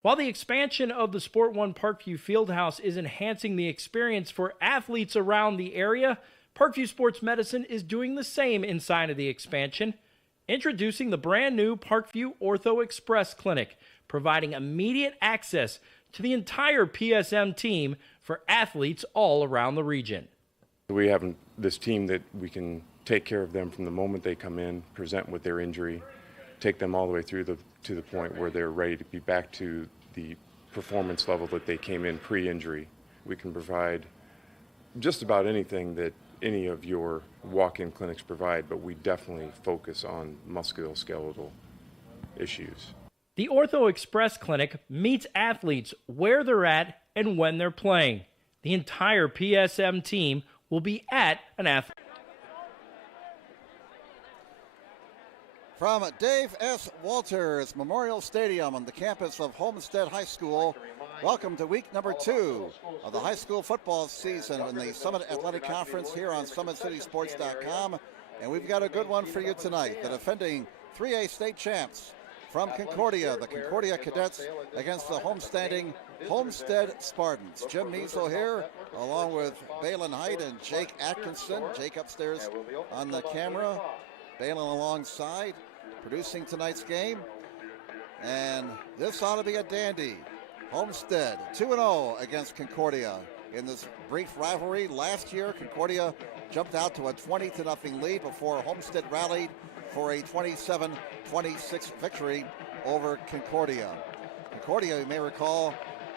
While the expansion of the Sport One Parkview Fieldhouse is enhancing the experience for athletes around the area, Parkview Sports Medicine is doing the same inside of the expansion, introducing the brand new Parkview Ortho Express Clinic, providing immediate access to the entire PSM team for athletes all around the region. We have this team that we can take care of them from the moment they come in, present with their injury, take them all the way through to the point where they're ready to be back to the performance level that they came in pre-injury. We can provide just about anything that any of your walk-in clinics provide, but we definitely focus on musculoskeletal issues. The Ortho Express Clinic meets athletes where they're at and when they're playing. The entire PSM team will be at an athlete. From Dave S. Walters Memorial Stadium on the campus of Homestead High School, welcome to week number 2 of the high school football season in the Summit Athletic Conference here on SummitCitySports.com. And we've got a good one for you tonight. The defending 3A state champs from Concordia, the Concordia Cadets against the homestanding Homestead Spartans. Jim Measle here, along with Balin Height and Jake Atkinson. Jake upstairs on the camera, Balin alongside, producing tonight's game. And this ought to be a dandy. Homestead 2-0 against Concordia in this brief rivalry. Last year, Concordia jumped out to a 20-0 lead before Homestead rallied for a 27-26 victory over Concordia. Concordia, you may recall,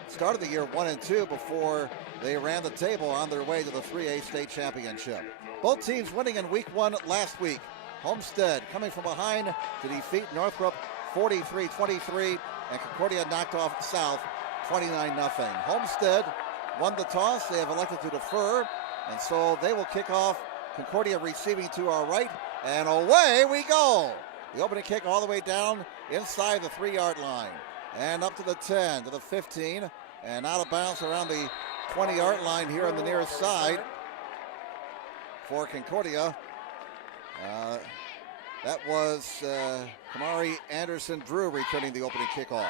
started the year 1-2 before they ran the table on their way to the 3A state championship. Both teams winning in week 1 last week. Homestead coming from behind to defeat Northrop 43-23, and Concordia knocked off South 29-0. Homestead won the toss. They have elected to defer, and so they will kick off. Concordia receiving to our right, and away we go. The opening kick all the way down inside the 3-yard line, and up to the 10, to the 15, and out of bounds around the 20-yard line here on the near side for Concordia. That was Kamari Anderson-Drew returning the opening kickoff.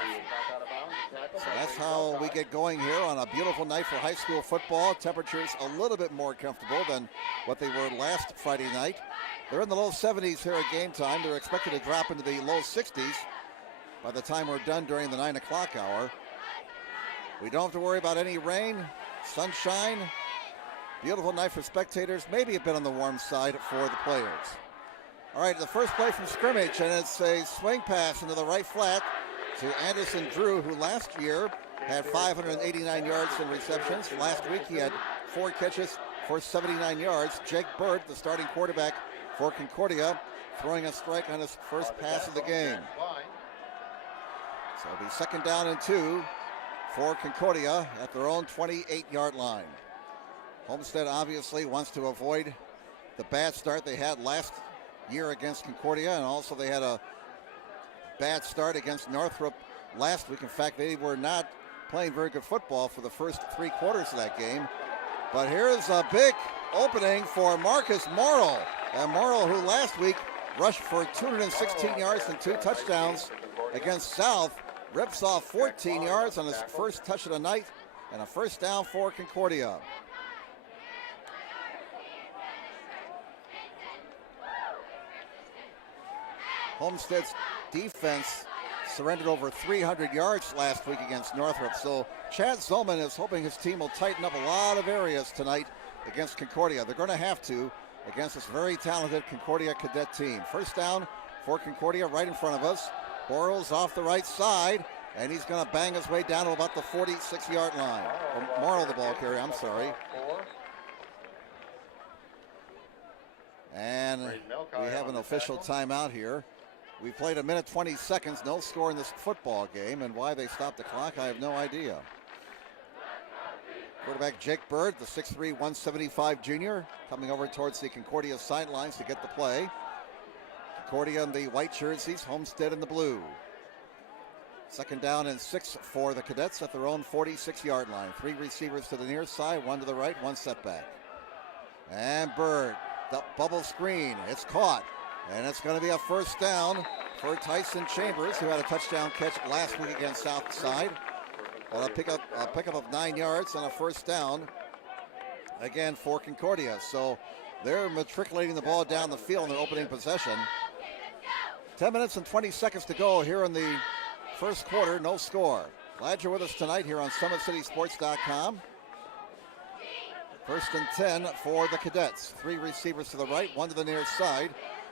So that's how we get going here on a beautiful night for high school football. Temperatures a little bit more comfortable than what they were last Friday night. They're in the low 70s here at game time. They're expected to drop into the low 60s by the time we're done during the 9 o'clock hour. We don't have to worry about any rain, sunshine. Beautiful night for spectators, maybe a bit on the warm side for the players. All right, the first play from scrimmage, and it's a swing pass into the right flat to Anderson-Drew, who last year had 589 yards in receptions. Last week he had 4 catches for 79 yards. Jake Bird, the starting quarterback for Concordia, throwing a strike on his first pass of the game. So it'll be 2nd down and 2 for Concordia at their own 28-yard line. Homestead obviously wants to avoid the bad start they had last year against Concordia, and also they had a bad start against Northrop last week. In fact, they were not playing very good football for the first 3 quarters of that game. But here's a big opening for Marcus Morrill. And Morrill, who last week rushed for 216 yards and 2 touchdowns against South, rips off 14 yards on his first touch of the night, and a first down for Concordia. Homestead's defense surrendered over 300 yards last week against Northrop. So Chad Zolman is hoping his team will tighten up a lot of areas tonight against Concordia. They're going to have to against this very talented Concordia cadet team. First down for Concordia right in front of us. Borrells off the right side, and he's going to bang his way down to about the 46-yard line. Morrill the ball carrier, I'm sorry. And we have an official timeout here. We played 1 minute 20 seconds, no score in this football game, and why they stopped the clock, I have no idea. Quarterback Jake Bird, the 6'3", 175 junior, coming over towards the Concordia sidelines to get the play. Concordia in the white jerseys, Homestead in the blue. 2nd down and 6 for the Cadets at their own 46-yard line. 3 receivers to the near side, 1 to the right, 1 setback. And Bird, the bubble screen, it's caught. And it's going to be a first down for Tyson Chambers, who had a touchdown catch last week against Southside. Well, a pickup of 9 yards and a first down, again, for Concordia. So they're matriculating the ball down the field in their opening possession. 10 minutes and 20 seconds to go here in the first quarter, no score. Glad you're with us tonight here on SummitCitySports.com. 1st and 10 for the Cadets. 3 receivers to the right, 1 to the near side.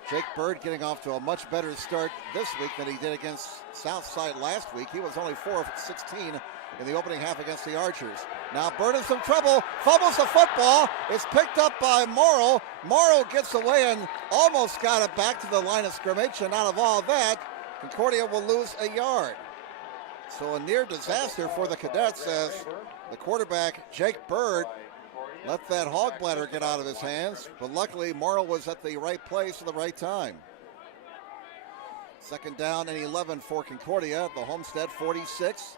Jake Bird getting off to a much better start this week than he did against Southside last week. He was only 4 of 16 in the opening half against the Archers. Now Bird in some trouble, fumbles the football. It's picked up by Morrow. Morrow gets away and almost got it back to the line of scrimmage, and out of all that, Concordia will lose a yard. So a near disaster for the Cadets as the quarterback, Jake Bird, let that hog bladder get out of his hands, but luckily Morrow was at the right place at the right time. 2nd down and 11 for Concordia. The Homestead 46.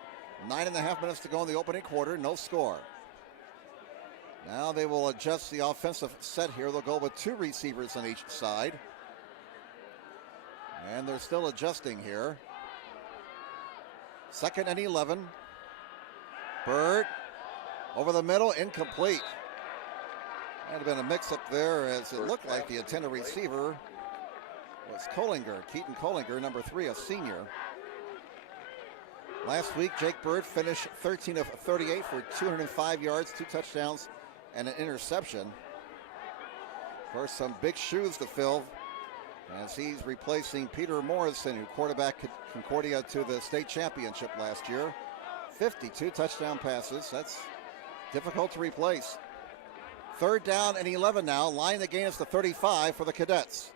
9.5 minutes to go in the opening quarter, no score. Now they will adjust the offensive set here. They'll go with 2 receivers on each side. And they're still adjusting here. 2nd and 11. Bird over the middle, incomplete. Might have been a mix-up there, as it looked like the intended receiver was Keaton Collinger, number 3, a senior. Last week, Jake Bird finished 13 of 38 for 205 yards, 2 touchdowns, and an interception. Of course, some big shoes to fill as he's replacing Peter Morrison, who quarterbacked Concordia to the state championship last year. 52 touchdown passes. That's difficult to replace. 3rd down and 11 now. Line the gain is the 35 for the Cadets.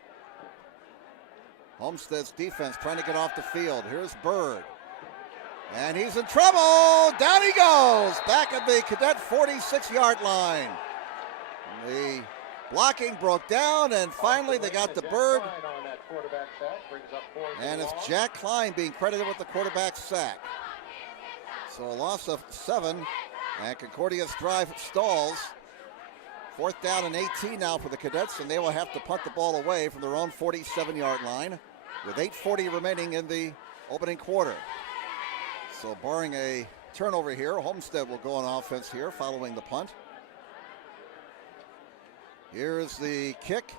Homestead's defense trying to get off the field. Here's Bird. And he's in trouble. Down he goes. Back at the Cadet 46-yard line. The blocking broke down, and finally they got to Bird. And it's Jack Klein being credited with the quarterback sack. So a loss of 7, and Concordia's drive stalls. 4th down and 18 now for the Cadets, and they will have to punt the ball away from their own 47-yard line with 8:40 remaining in the opening quarter. So barring a turnover here, Homestead will go on offense here following the punt. Here's the kick,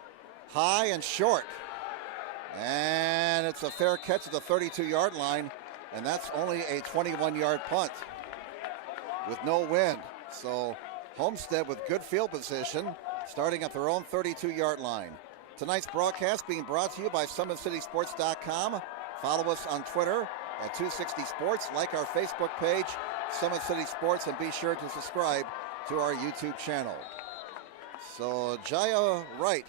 high and short. And it's a fair catch at the 32-yard line, and that's only a 21-yard punt with no wind. So Homestead with good field position, starting at their own 32-yard line. Tonight's broadcast being brought to you by SummitCitySports.com. Follow us on Twitter at 260 Sports. Like our Facebook page, Summit City Sports, and be sure to subscribe to our YouTube channel. So Jaya Wright,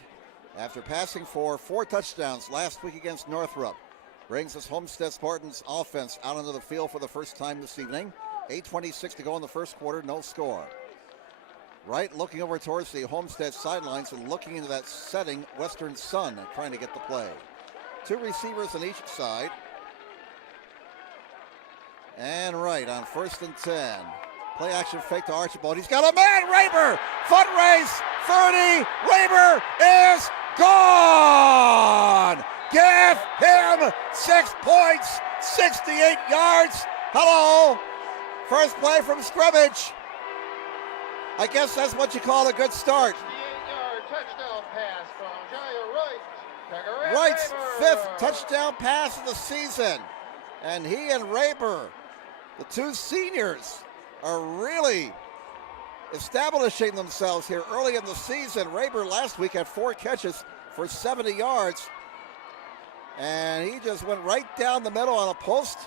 after passing for 4 touchdowns last week against Northrop, brings this Homestead Spartans offense out onto the field for the first time this evening. 8:26 to go in the first quarter, no score. Wright looking over towards the Homestead sidelines and looking into that setting western sun, trying to get the play. 2 receivers on each side. And Wright on 1st and 10. Play action fake to Archibald. He's got a man, Raber! Foot race, 30, Raber is gone! Give him 6 points, 68 yards. Hello! First play from scrimmage. I guess that's what you call a good start. 58-yard touchdown pass from Jaya Wright. Wright's 5th touchdown pass of the season. And he and Raber, the 2 seniors, are really establishing themselves here early in the season. Raber last week had 4 catches for 70 yards. And he just went right down the middle on a post.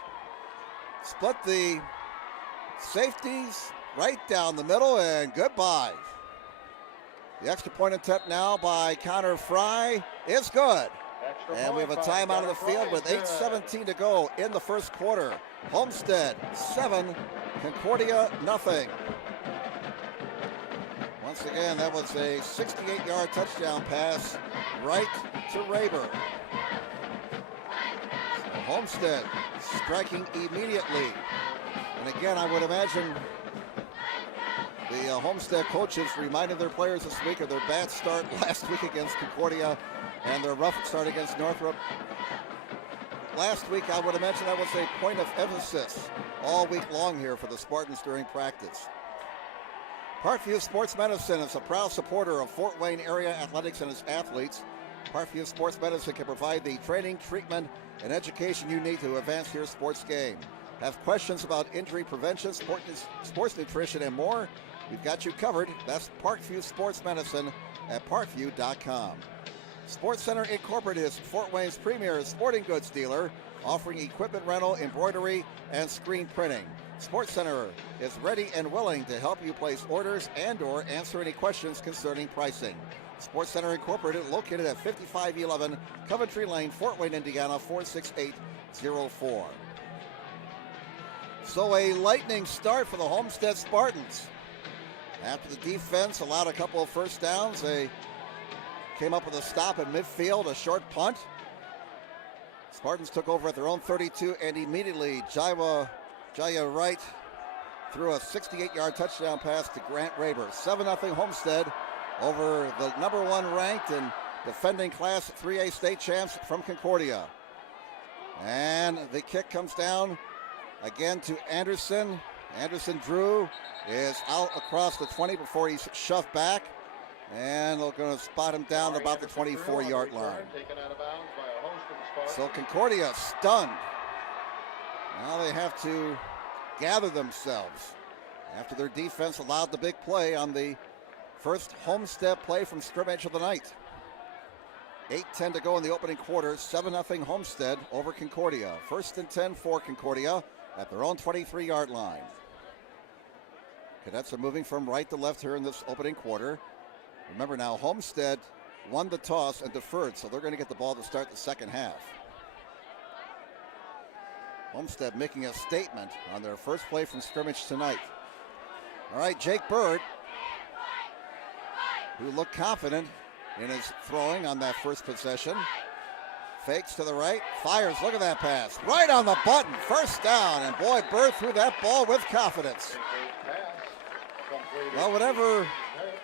Split the safeties right down the middle, and goodbye. The extra point attempt now by Connor Fry is good. And we have a timeout on the field with 8:17 to go in the first quarter. Homestead 7, Concordia nothing. Once again, that was a 68-yard touchdown pass right to Raber. So Homestead striking immediately. And again, I would imagine the Homestead coaches reminded their players this week of their bad start last week against Concordia and their rough start against Northrop. last week I would have mentioned that was a point of emphasis all week long here for the Spartans during practice. Parkview Sports Medicine is a proud supporter of Fort Wayne area athletics and its athletes. Parkview Sports Medicine can provide the training, treatment, and education you need to advance your sports game. Have questions about injury prevention, sports nutrition, and more? We've got you covered. That's Parkview Sports Medicine at parkview.com. Sports Center Incorporated is Fort Wayne's premier sporting goods dealer, offering equipment rental, embroidery, and screen printing. Sports Center is ready and willing to help you place orders and/or answer any questions concerning pricing. Sports Center Incorporated, located at 5511 Coventry Lane, Fort Wayne, Indiana, 46804. So a lightning start for the Homestead Spartans. After the defense allowed a couple of first downs, they came up with a stop at midfield, a short punt. Spartans took over at their own 32, and immediately Jaya Wright threw a 68-yard touchdown pass to Grant Raber. 7-0 Homestead over the number 1 ranked and defending Class 3A state champs from Concordia. And the kick comes down again to Anderson. Anderson Drew is out across the 20 before he's shoved back. And they're going to spot him down about the 24-yard line. So Concordia stunned. Now they have to gather themselves after their defense allowed the big play on the first Homestead play from scrimmage of the night. 8:10 to go in the opening quarter. 7-0 Homestead over Concordia. 1st and 10 for Concordia at their own 23-yard line. Cadets are moving from right to left here in this opening quarter. Remember now, Homestead won the toss and deferred, so they're going to get the ball to start the second half. Homestead making a statement on their first play from scrimmage tonight. All right, Jake Bird, who looked confident in his throwing on that first possession. Fakes to the right, fires, look at that pass. Right on the button, first down, and boy, Bird threw that ball with confidence. Well, whatever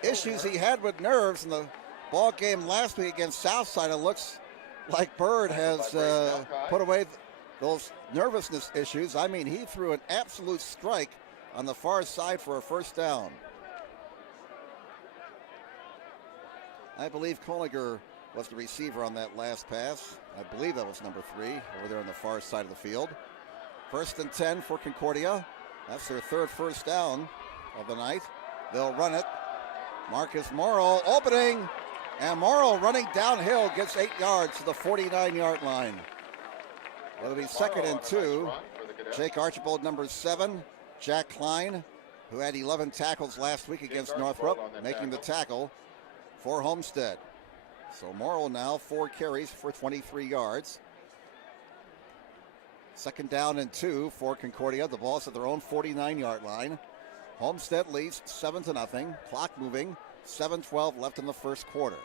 issues he had with nerves in the ball game last week against Southside, it looks like Bird has put away those nervousness issues. I mean, he threw an absolute strike on the far side for a first down. I believe Koliger was the receiver on that last pass. I believe that was number 3 over there on the far side of the field. 1st and 10 for Concordia. That's their 3rd first down of the night. They'll run it. Marcus Morrow opening, and Morrow running downhill gets 8 yards to the 49-yard line. It'll be 2nd and 2. Jake Archibald, number 7. Jack Klein, who had 11 tackles last week against Northrop, making the tackle for Homestead. So Morrow now 4 carries for 23 yards. 2nd down and 2 for Concordia. The ball's at their own 49-yard line. Homestead leads 7-0. Clock moving. 7:12 left in the first quarter.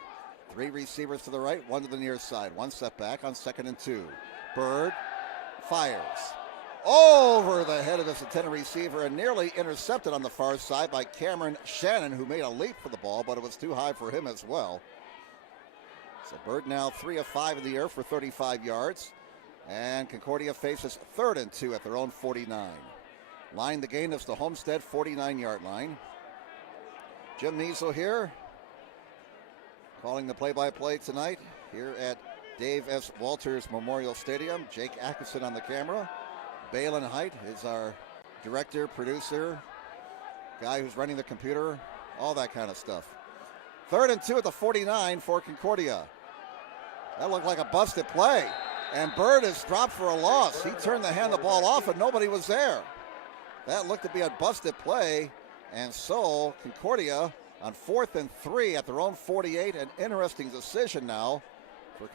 3 receivers to the right, 1 to the near side. 1 step back on 2nd and 2. Bird fires over the head of his intended receiver and nearly intercepted on the far side by Cameron Shannon, who made a leap for the ball, but it was too high for him as well. So Bird now 3 of 5 in the air for 35 yards. And Concordia faces 3rd and 2 at their own 49. Line the gain is the Homestead 49-yard line. Jim Measle here, calling the play-by-play tonight here at Dave S. Walters Memorial Stadium. Jake Atkinson on the camera. Balin Height is our director, producer, guy who's running the computer, all that kind of stuff. 3rd and 2 at the 49 for Concordia. That looked like a busted play. And Bird is dropped for a loss. He turned to hand the ball off and nobody was there. That looked to be a busted play. And so Concordia on 4th and 3 at their own 48. An interesting decision now for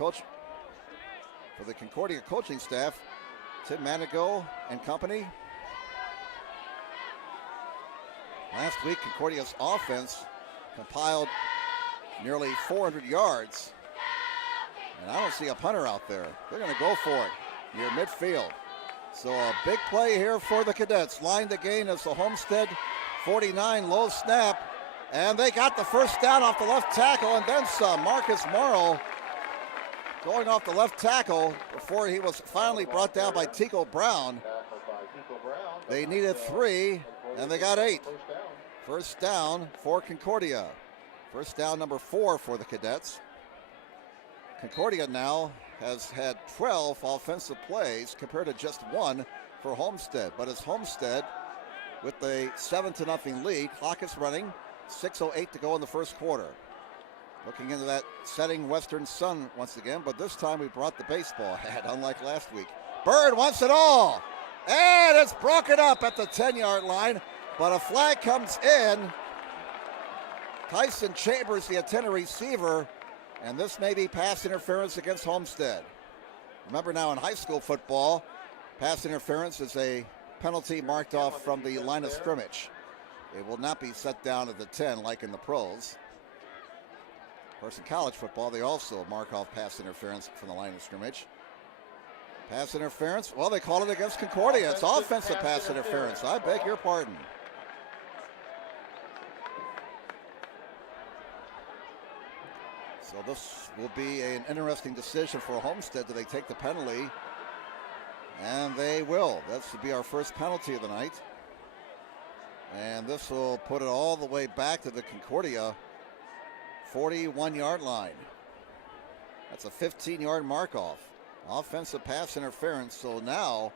the Concordia coaching staff. Tim Manigo and company. Last week, Concordia's offense compiled nearly 400 yards. And I don't see a punter out there. They're going to go for it near midfield. So a big play here for the Cadets. Line to gain as the Homestead 49, low snap. And they got the first down off the left tackle and then some. Marcus Morrow going off the left tackle before he was finally brought down by Tico Brown. They needed 3, and they got 8. First down for Concordia. First down number 4 for the Cadets. Concordia now has had 12 offensive plays compared to just 1 for Homestead. But it's Homestead with a 7-0 lead. Clock is running. 6:08 to go in the first quarter. Looking into that setting western sun once again, but this time we brought the baseball hat, unlike last week. Bird wants it all, and it's broken up at the 10-yard line, but a flag comes in. Tyson Chambers, the attendant receiver, and this may be pass interference against Homestead. Remember now in high school football, pass interference is a penalty marked off from the line of scrimmage. It will not be set down at the 10 like in the pros. Of course, in college football, they also mark off pass interference from the line of scrimmage. Pass interference, well, they call it against Concordia. It's offensive pass interference. I beg your pardon. So this will be an interesting decision for Homestead. Do they take the penalty? And they will. This will be our first penalty of the night. And this will put it all the way back to the Concordia 41-yard line. That's a 15-yard mark-off. Offensive pass interference. So now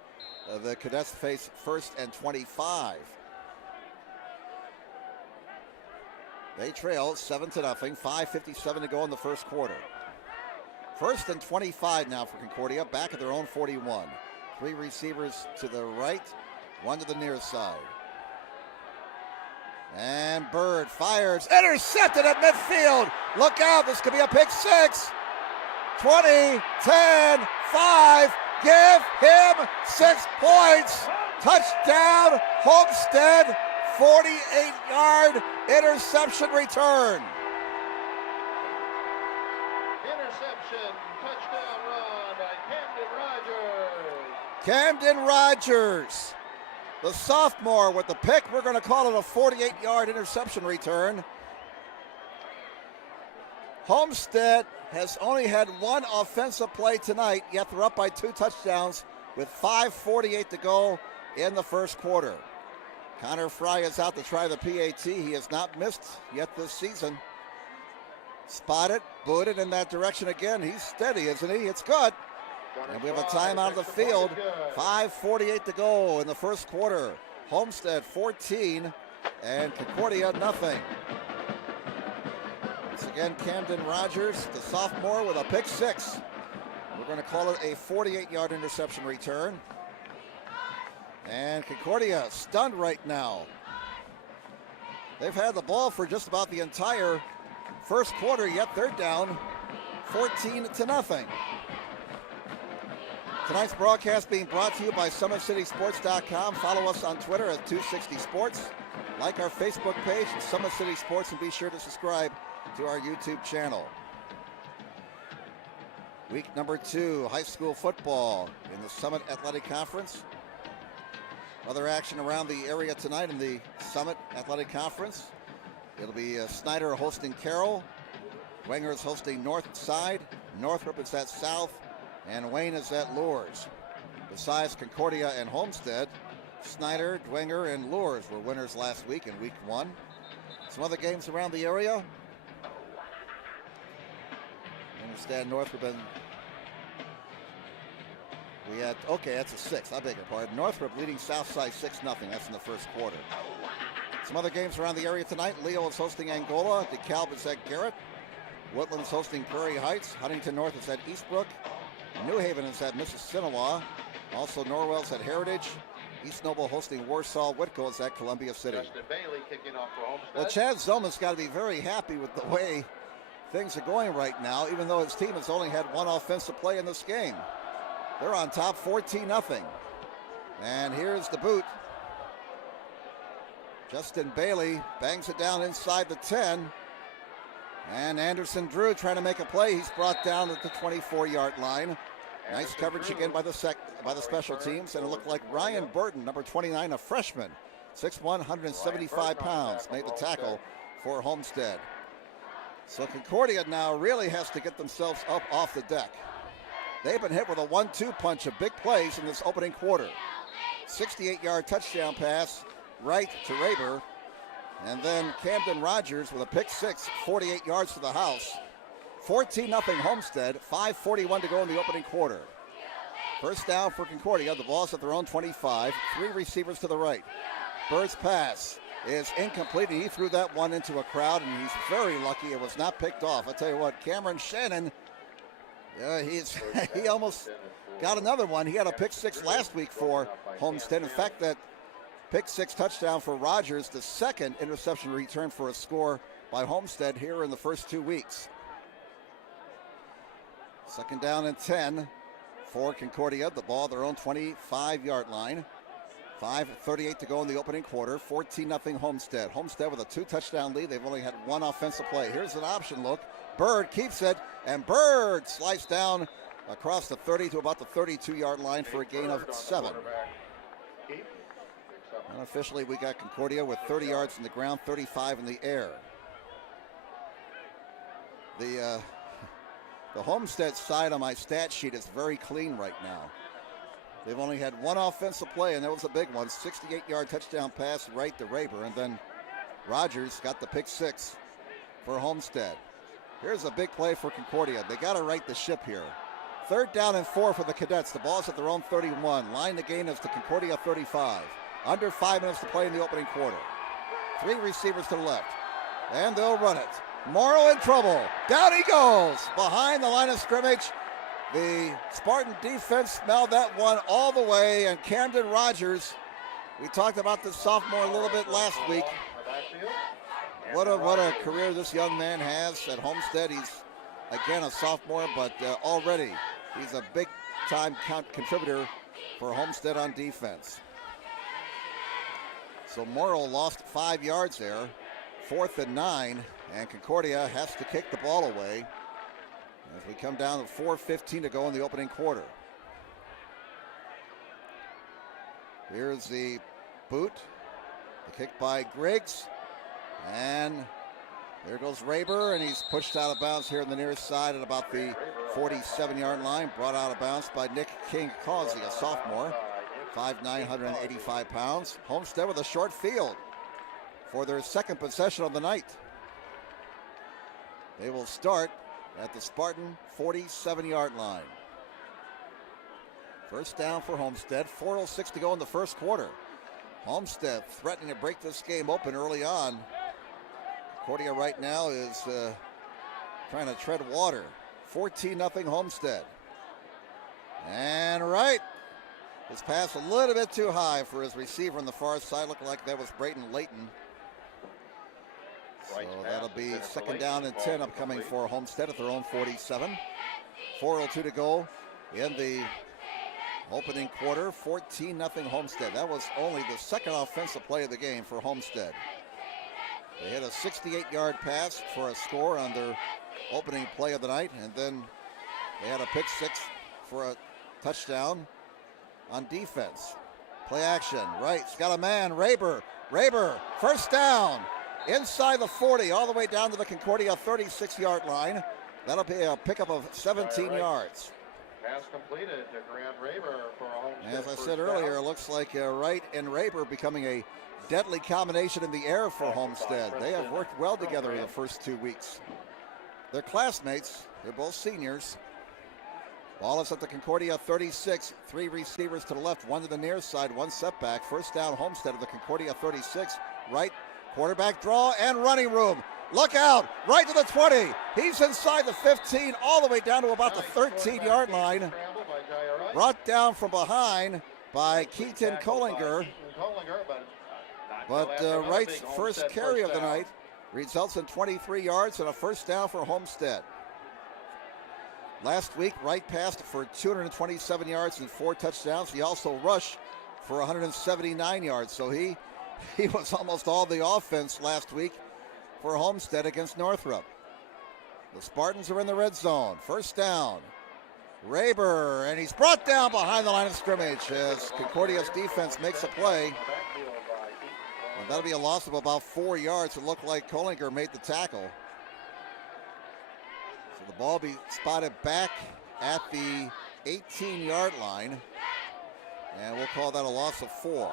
the Cadets face 1st and 25. They trail 7-0. 5:57 to go in the first quarter. 1st and 25 now for Concordia. Back at their own 41. 3 receivers to the right, 1 to the near side. And Bird fires, intercepted at midfield. Look out, this could be a pick 6. 20, 10, 5, give him 6 points. Touchdown, Homestead, 48-yard interception return. Interception, touchdown run by Camden Rogers. Camden Rogers, the sophomore with the pick. We're going to call it a 48-yard interception return. Homestead has only had 1 offensive play tonight, yet they're up by 2 touchdowns with 5:48 to go in the first quarter. Connor Fry is out to try the PAT. He has not missed yet this season. Spotted, booted in that direction again. He's steady, isn't he? It's good. And we have a timeout of the field. 5:48 to go in the first quarter. Homestead 14 and Concordia nothing. Once again, Camden Rogers, the sophomore, with a pick 6. We're going to call it a 48-yard interception return. And Concordia stunned right now. They've had the ball for just about the entire first quarter, yet they're down 14-0. Tonight's broadcast being brought to you by SummitCitySports.com. Follow us on Twitter at 260sports. Like our Facebook page, Summit City Sports, and be sure to subscribe to our YouTube channel. Week number 2, high school football in the Summit Athletic Conference. Other action around the area tonight in the Summit Athletic Conference. It'll be Snyder hosting Carroll. Dwenger is hosting North Side. Northrop is at South. And Wayne is at Lourdes. Besides Concordia and Homestead, Snyder, Dwenger, and Lourdes were winners last week in week 1. Some other games around the area. I understand Northrop and we had, okay, that's a 6. I beg your pardon. Northrop leading Southside 6-0. That's in the first quarter. Some other games around the area tonight. Leo is hosting Angola. DeKalb is at Garrett. Woodland is hosting Prairie Heights. Huntington North is at Eastbrook. New Haven is at Mississinawa. Also Norwell's at Heritage. East Noble hosting Warsaw. Whitco is at Columbia City. Justin Bailey kicking off for Homestead. Well, Chad Zoma's got to be very happy with the way things are going right now, even though his team has only had 1 offensive play in this game. They're on top 14-0. And here's the boot. Justin Bailey bangs it down inside the 10. And Anderson Drew trying to make a play. He's brought down at the 24-yard line. Nice coverage again by the special teams. And it looked like Ryan Burton, number 29, a freshman, 6'1", 175 pounds, made the tackle for Homestead. So Concordia now really has to get themselves up off the deck. They've been hit with a 1-2 punch of big plays in this opening quarter. 68-yard touchdown pass right to Raber. And then Camden Rogers with a pick six, 48 yards to the house. 14-0 Homestead, 5:41 to go in the opening quarter. First down for Concordia. The ball's at their own 25. 3 receivers to the right. Bird's pass is incomplete, and he threw that one into a crowd, and he's very lucky it was not picked off. I tell you what, Cameron Shannon, he almost got another one. He had a pick six last week for Homestead. In fact, that pick six touchdown for Rogers, the second interception return for a score by Homestead here in the first 2 weeks. Second down and 10 for Concordia. The ball at their own 25-yard line. 5:38 to go in the opening quarter. 14-0 Homestead. Homestead with a 2-touchdown lead. They've only had one offensive play. Here's an option look. Bird keeps it, and Bird slides down across the 30 to about the 32-yard line for a gain of 7. Unofficially, we got Concordia with 30 yards in the ground, 35 in the air. The Homestead side on my stat sheet is very clean right now. They've only had one offensive play, and that was a big one. 68-yard touchdown pass right to Raber, and then Rogers got the pick six for Homestead. Here's a big play for Concordia. They got to right the ship here. Third down and 4 for the Cadets. The ball's at their own 31. Line the gain is to Concordia 35. Under 5 minutes to play in the opening quarter. 3 receivers to the left, and they'll run it. Morrow in trouble. Down he goes behind the line of scrimmage. The Spartan defense smelled that one all the way, and Camden Rogers, we talked about the sophomore a little bit last week. What a career this young man has at Homestead. He's, again, a sophomore, but already he's a big-time contributor for Homestead on defense. So Morrow lost 5 yards there. 4th and 9, and Concordia has to kick the ball away as we come down to 4:15 to go in the opening quarter. Here's the boot. The kick by Griggs. And there goes Raber, and he's pushed out of bounds here on the near side at about the 47-yard line. Brought out of bounds by Nick King-Causey, a sophomore. 5'9", 185 pounds. Homestead with a short field for their second possession of the night. They will start at the Spartan 47-yard line. First down for Homestead. 4:06 to go in the first quarter. Homestead threatening to break this game open early on. Concordia right now is trying to tread water. 14-0 Homestead. And right. His pass a little bit too high for his receiver on the far side. Looked like that was Brayton Layton. So that'll be second down and 10 upcoming for Homestead at their own 47. 4:02 to go in the opening quarter. 14-0 Homestead. That was only the second offensive play of the game for Homestead. They had a 68-yard pass for a score on their opening play of the night, and then they had a pick six for a touchdown on defense. Play action, right, it's got a man, Raber, first down, inside the 40, all the way down to the Concordia 36-yard line. That'll be a pickup of 17 yards. Pass completed to Grant Raber for a Homestead. As I said earlier, it looks like Wright and Raber becoming a deadly combination in the air for Homestead. They have worked well together in the first 2 weeks. They're classmates, they're both seniors. Ball is at the Concordia 36. 3 receivers to the left, 1 to the near side, 1 setback. First down Homestead at the Concordia 36. Right, quarterback draw and running room. Look out, right to the 20. He's inside the 15, all the way down to about the 13-yard line. Brought down from behind by Keaton Collinger. But Wright's first carry of the night results in 23 yards and a first down for Homestead. Last week, Wright passed for 227 yards and 4 touchdowns. He also rushed for 179 yards. So he was almost all the offense last week for Homestead against Northrop. The Spartans are in the red zone. First down. Raber, and he's brought down behind the line of scrimmage as Concordia's defense makes a play. And that'll be a loss of about 4 yards. It looked like Collinger made the tackle. So the ball be spotted back at the 18-yard line. And we'll call that a loss of 4.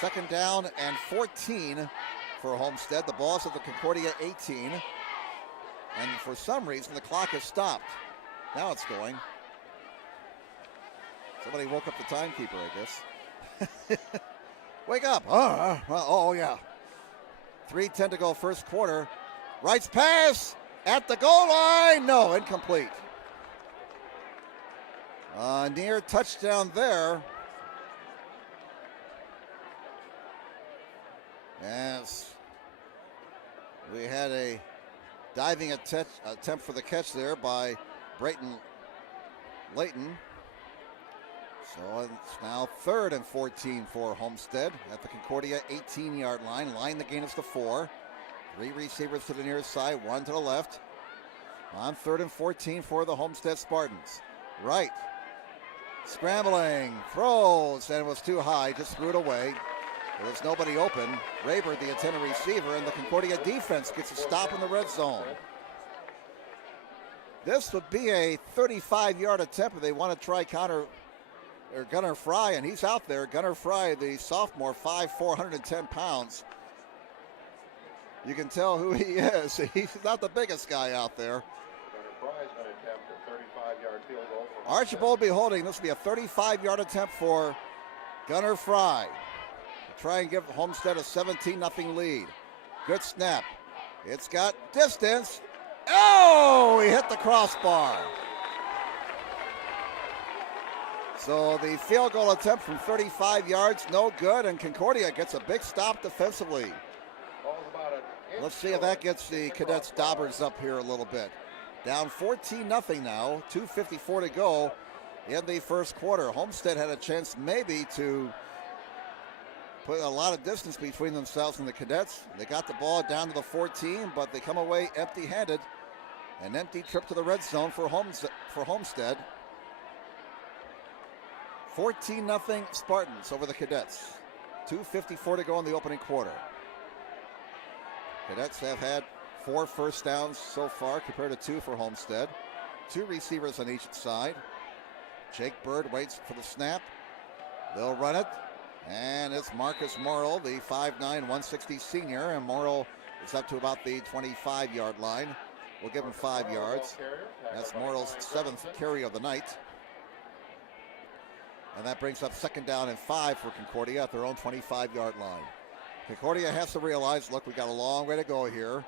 2nd down and 14 for Homestead. The ball's at the Concordia 18. And for some reason, the clock has stopped. Now it's going. Somebody woke up the timekeeper, I guess. Wake up. Oh, yeah. 3:10 to go, first quarter. Wright's pass at the goal line. No, incomplete. Near touchdown there. Yes. We had a diving attempt for the catch there by Brayton Layton. So it's now 3rd and 14 for Homestead at the Concordia 18-yard line. Line the gain is to 4. 3 receivers to the near side, 1 to the left. On 3rd and 14 for the Homestead Spartans. Wright scrambling, throws, and it was too high, just threw it away. There was nobody open. Rayburn, the intended receiver, and the Concordia defense gets a stop in the red zone. This would be a 35-yard attempt if they want to try Gunnar Fry, and he's out there. Gunnar Fry, the sophomore, 5'4", 110 pounds. You can tell who he is. He's not the biggest guy out there. Gunnar Fry's going to attempt a 35-yard field goal. Archibald Beholding, this will be a 35-yard attempt for Gunnar Fry. Try and give Homestead a 17-0 lead. Good snap. It's got distance. Oh, he hit the crossbar. So the field goal attempt from 35 yards, no good, and Concordia gets a big stop defensively. Let's see if that gets the Cadets Daubers up here a little bit. Down 14-0 now, 2:54 to go in the first quarter. Homestead had a chance maybe to put a lot of distance between themselves and the Cadets. They got the ball down to the 14, but they come away empty-handed. An empty trip to the red zone for Homestead. 14-0 Spartans over the Cadets. 2:54 to go in the opening quarter. Cadets have had 4 first downs so far compared to 2 for Homestead. 2 receivers on each side. Jake Bird waits for the snap. They'll run it. And it's Marcus Morrill, the 5'9", 160 senior. And Morrill is up to about the 25-yard line. We'll give him 5 yards. That's Morrill's 7th carry of the night. And that brings up 2nd down and 5 for Concordia at their own 25-yard line. Concordia has to realize, look, we got a long way to go here.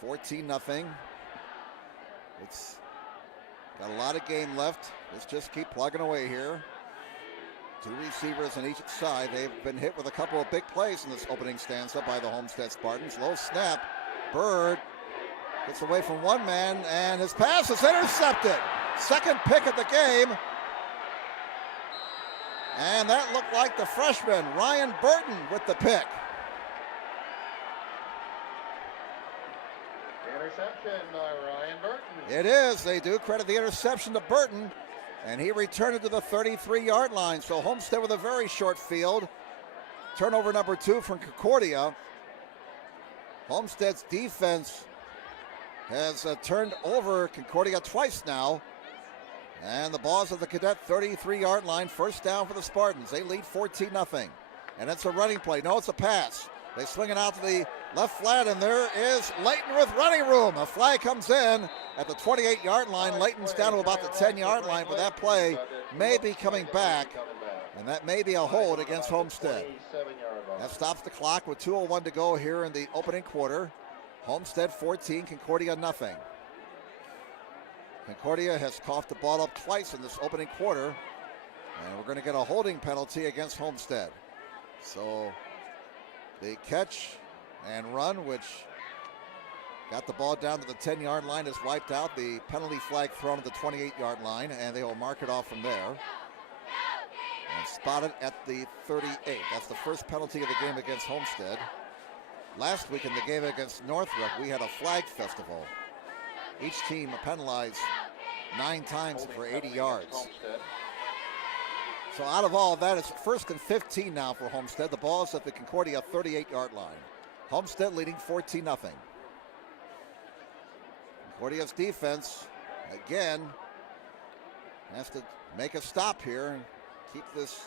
14-0. It's got a lot of game left. Let's just keep plugging away here. 2 receivers on each side. They've been hit with a couple of big plays in this opening stanza by the Homestead Spartans. Low snap. Bird gets away from one man, and his pass is intercepted. 2nd pick of the game. And that looked like the freshman, Ryan Burton, with the pick. Interception by Ryan Burton. It is. They do credit the interception to Burton. And he returned it to the 33-yard line. So Homestead with a very short field. Turnover number 2 from Concordia. Homestead's defense has turned over Concordia twice now. And the ball's at the Cadet 33-yard line. First down for the Spartans. They lead 14-0. And it's a running play. No, it's a pass. They swing it out to the left flat, and there is Layton with running room. A flag comes in at the 28-yard line. Layton's down to about the 10-yard line, but that play may be coming back, and that may be a hold against Homestead. That stops the clock with 2:01 to go here in the opening quarter. Homestead 14, Concordia nothing. Concordia has coughed the ball up twice in this opening quarter, and we're going to get a holding penalty against Homestead. So the catch and run, which got the ball down to the 10-yard line, is wiped out. The penalty flag thrown at the 28-yard line, and they will mark it off from there. And spotted at the 38. That's the first penalty of the game against Homestead. Last week in the game against Northrop, we had a flag festival. Each team penalized 9 times for 80 yards. So out of all of that, it's 1st and 15 now for Homestead. The ball is at the Concordia 38-yard line. Homestead leading 14-0. Concordia's defense, again, has to make a stop here and keep this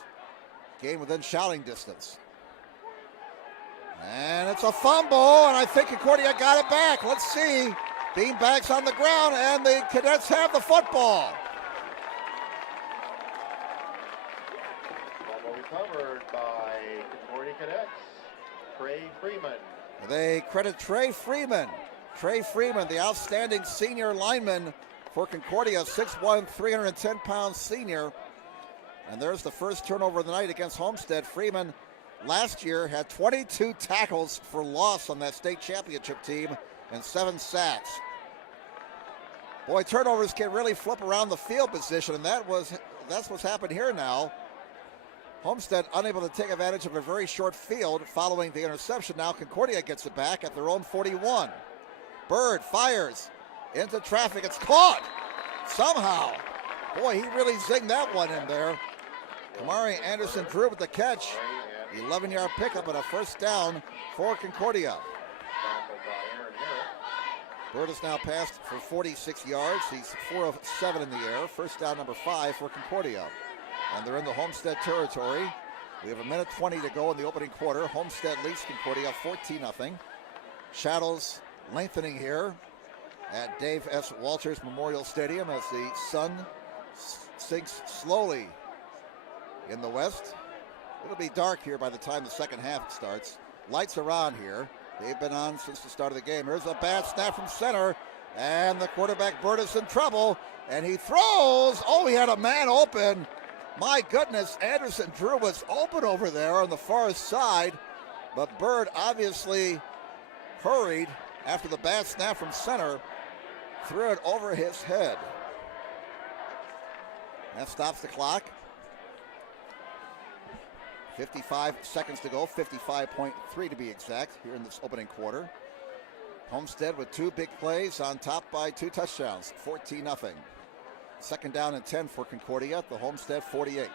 game within shouting distance. And it's a fumble, and I think Concordia got it back. Let's see. Beanbags on the ground, and the Cadets have the football. Fumble recovered by Concordia Cadets. Trey Freeman. They credit Trey Freeman. Trey Freeman, the outstanding senior lineman for Concordia, 6'1", 310-pound senior. And there's the first turnover of the night against Homestead. Freeman last year had 22 tackles for loss on that state championship team and 7 sacks. Boy, turnovers can really flip around the field position, and that's what's happened here now. Homestead unable to take advantage of a very short field following the interception. Now Concordia gets it back at their own 41. Bird fires into traffic. It's caught somehow. Boy, he really zinged that one in there. Kamari Anderson-Drew with the catch. 11-yard pickup and a first down for Concordia. Bird has now passed for 46 yards. He's 4 of 7 in the air. First down number 5 for Concordia. And they're in the Homestead territory. We have 1:20 to go in the opening quarter. Homestead leads Concordia 14-0. Shadows lengthening here at Dave S. Walters Memorial Stadium as the sun sinks slowly in the west. It'll be dark here by the time the second half starts. Lights are on here. They've been on since the start of the game. Here's a bad snap from center, and the quarterback Bird is in trouble, and he throws. Oh, he had a man open. My goodness, Anderson-Drew was open over there on the far side, but Bird obviously hurried after the bad snap from center, threw it over his head. That stops the clock. 55 seconds to go, 55.3 to be exact, here in this opening quarter. Homestead with 2 big plays on top by 2 touchdowns, 14-0. Second down and 10 for Concordia at the Homestead 48.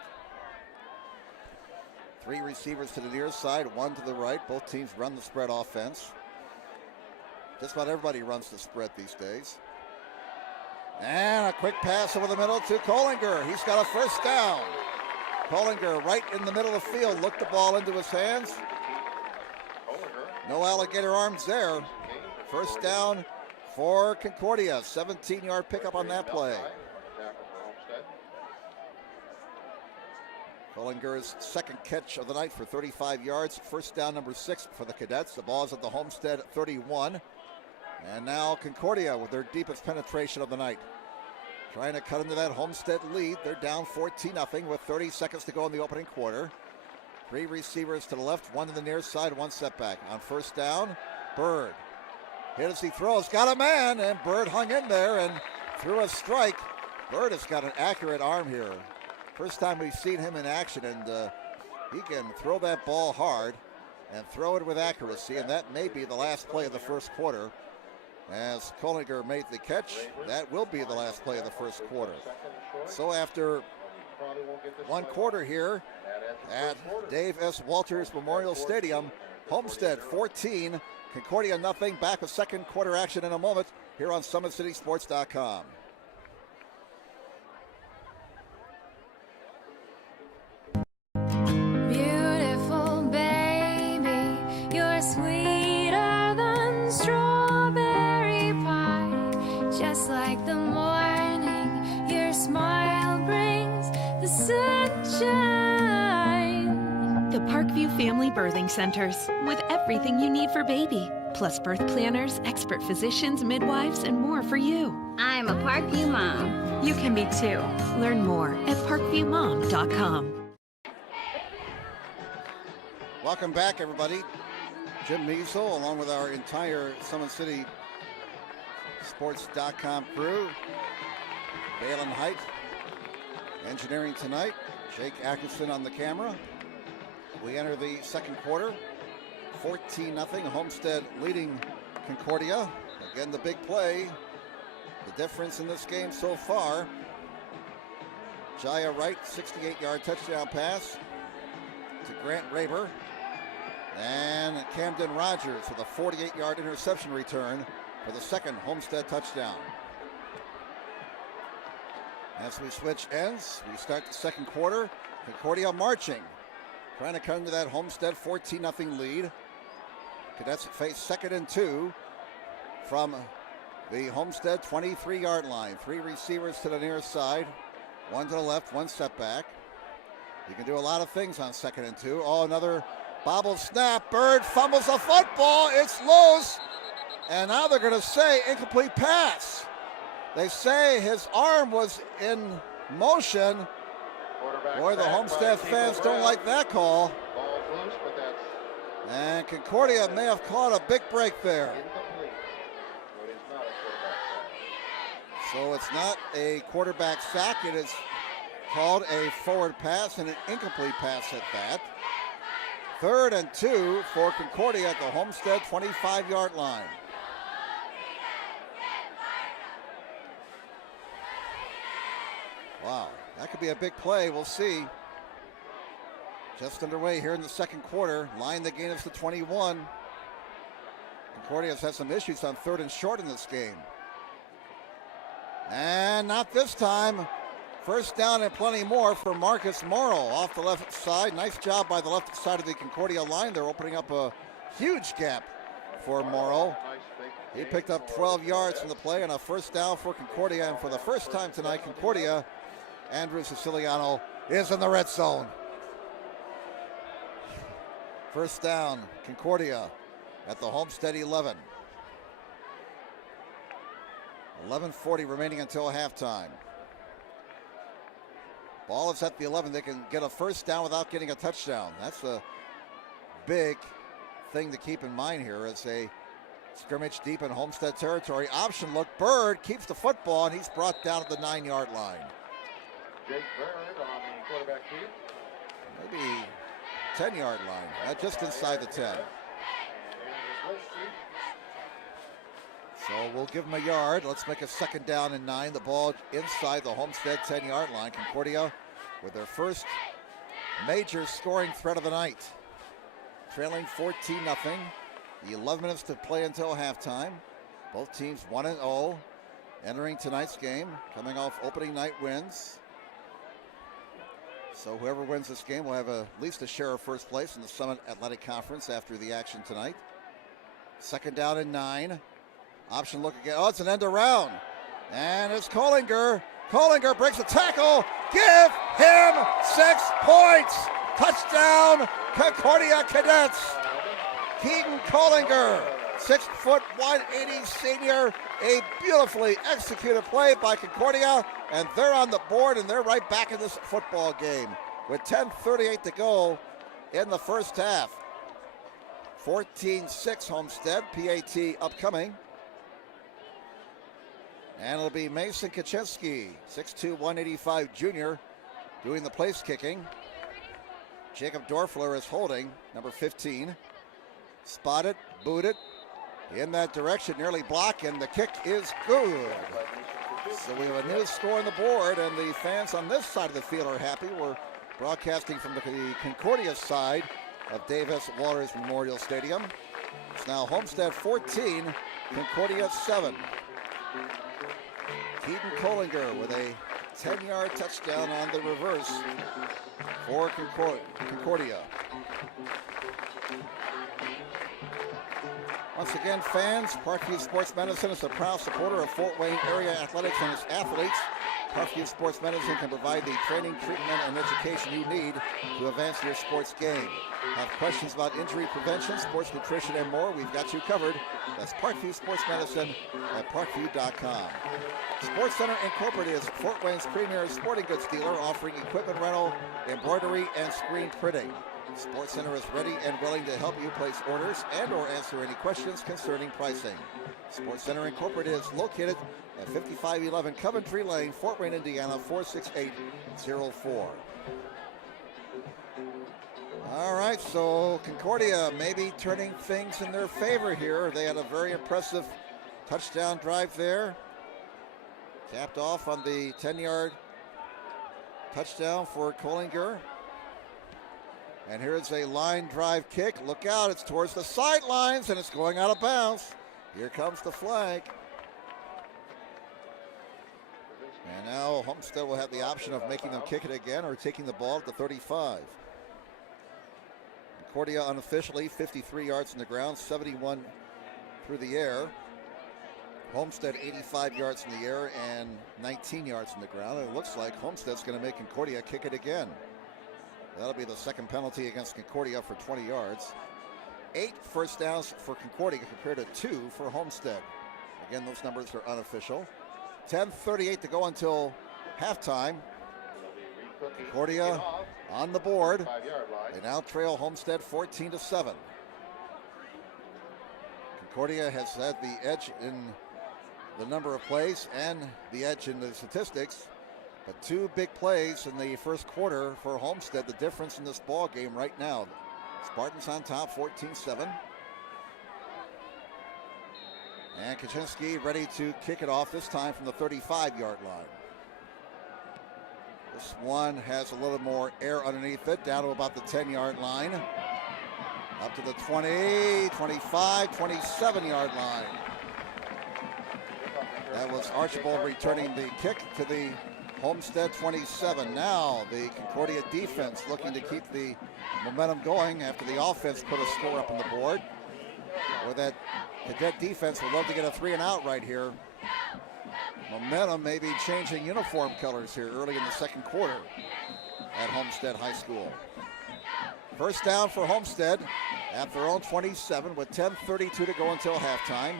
3 receivers to the near side, 1 to the right. Both teams run the spread offense. Just about everybody runs the spread these days. And a quick pass over the middle to Kollinger. He's got a first down. Kollinger right in the middle of the field, looked the ball into his hands. No alligator arms there. First down for Concordia. 17-yard pickup on that play. Kollinger's second catch of the night for 35 yards. First down number 6 for the Cadets. The ball is at the Homestead 31. And now Concordia with their deepest penetration of the night. Trying to cut into that Homestead lead. They're down 14-0 with 30 seconds to go in the opening quarter. 3 receivers to the left, 1 to the near side, 1 setback. On first down, Bird. Hit as he throws, got a man, and Bird hung in there and threw a strike. Bird has got an accurate arm here. First time we've seen him in action, and he can throw that ball hard and throw it with accuracy, and that may be the last play of the first quarter. As Kollinger made the catch, that will be the last play of the first quarter. So after 1 quarter here at Dave S. Walters Memorial Stadium, Homestead 14, Concordia nothing. Back with second quarter action in a moment here on SummitCitySports.com. Beautiful baby, you're sweeter than strawberry pie. Just like the morning, your smile brings the sunshine. The Parkview Family Birthing Centers, with everything you need for baby, plus birth planners, expert physicians, midwives, and more for you. I'm a Parkview mom. You can be too. Learn more at parkviewmom.com. Welcome back, everybody. Jim Measle, along with our entire SummitCitySports.com crew. Balin Height, engineering tonight. Jake Atkinson on the camera. We enter the second quarter. 14-0. Homestead leading Concordia. Again, the big play. The difference in this game so far. Jaya Wright, 68-yard touchdown pass to Grant Raber. And Camden Rogers with a 48-yard interception return for the second Homestead touchdown. As we switch ends, we start the second quarter. Concordia marching, trying to come to that Homestead 14-0 lead. Cadets face 2nd and 2 from the Homestead 23-yard line. 3 receivers to the near side, 1 to the left, 1 setback. You can do a lot of things on 2nd and 2. Oh, another bobble snap. Bird fumbles the football. It's loose. And now they're going to say incomplete pass. They say his arm was in motion. Boy, the Homestead fans don't like that call. And Concordia may have caught a big break there. So it's not a quarterback sack. It is called a forward pass and an incomplete pass at that. 3rd and 2 for Concordia at the Homestead 25-yard line. Wow, that could be a big play. We'll see. Just underway here in the second quarter. Line the gain is to 21. Concordia has had some issues on 3rd and short in this game. And not this time. First down and plenty more for Marcus Morrow off the left side. Nice job by the left side of the Concordia line. They're opening up a huge gap for Morrow. He picked up 12 yards from the play and a first down for Concordia. And for the first time tonight, Concordia, Andrew Siciliano is in the red zone. First down, Concordia at the Homestead 11. 11:40 remaining until halftime. Ball is at the 11. They can get a first down without getting a touchdown. That's a big thing to keep in mind here. It's a scrimmage deep in Homestead territory. Option look. Bird keeps the football, and he's brought down at the 9-yard line. Jake Bird on the quarterback keep. Maybe 10-yard line. Just inside the 10. So we'll give him a yard. Let's make a 2nd down and 9. The ball inside the Homestead 10-yard line. Concordia with their first major scoring threat of the night. Trailing 14-0. 11 minutes to play until halftime. Both teams 1-0 entering tonight's game, coming off opening night wins. So whoever wins this game will have at least a share of first place in the Summit Athletic Conference after the action tonight. 2nd down and 9. Option look again. Oh, it's an end around. And it's Collinger. Collinger breaks a tackle. Give him 6 points. Touchdown, Concordia Cadets. Keaton Collinger, 6', 180 senior. A beautifully executed play by Concordia. And they're on the board, and they're right back in this football game with 10:38 to go in the first half. 14-6 Homestead. PAT upcoming. And it'll be Mason Kaczynski, 6'2", 185 junior, doing the place kicking. Jacob Dorfler is holding, number 15. Spotted, booted, in that direction, nearly blocked, and the kick is good. So we have a new score on the board, and the fans on this side of the field are happy. We're broadcasting from the Concordia side of Davis Waters Memorial Stadium. It's now Homestead 14, Concordia 7. Keaton Collinger with a 10-yard touchdown on the reverse for Concordia. Once again, fans, Parkview Sports Medicine is a proud supporter of Fort Wayne area athletics and its athletes. Parkview Sports Medicine can provide the training, treatment, and education you need to advance your sports game. Have questions about injury prevention, sports nutrition, and more? We've got you covered. That's Parkview Sports Medicine at parkview.com. Sports Center Incorporated is Fort Wayne's premier sporting goods dealer, offering equipment rental, embroidery, and screen printing. Sports Center is ready and willing to help you place orders and or answer any questions concerning pricing. Sports Center Incorporated is located at 5511 Coventry Lane, Fort Wayne, Indiana, 46804. All right, so Concordia maybe turning things in their favor here. They had a very impressive touchdown drive there. Capped off on the 10-yard touchdown for Collinger. And here's a line drive kick. Look out, it's towards the sidelines, and it's going out of bounds. Here comes the flag. And Now Homestead will have the option of making them kick it again or taking the ball at the 35. Concordia unofficially 53 yards in the ground, 71 through the air. Homestead 85 yards in the air and 19 yards in the ground. And it looks like Homestead's going to make Concordia kick it again. That'll be the second penalty against Concordia for 20 yards. 8 first downs for Concordia compared to 2 for Homestead. Again, those numbers are unofficial. 10:38 to go until halftime. Concordia on the board. They now trail Homestead 14-7. Concordia has had the edge in the number of plays and the edge in the statistics, but 2 big plays in the first quarter for Homestead, the difference in this ball game right now. Spartans on top 14-7. And Kaczynski ready to kick it off, this time from the 35-yard line. This one has a little more air underneath it, down to about the 10-yard line. Up to the 20, 25, 27-yard line. That was Archibald returning the kick to the Homestead 27. Now the Concordia defense looking to keep the momentum going after the offense put a score up on the board. Or that Cadet defense would love to get a 3-and-out right here. Momentum may be changing uniform colors here early in the second quarter at Homestead High School. First down for Homestead at their own 27 with 10:32 to go until halftime.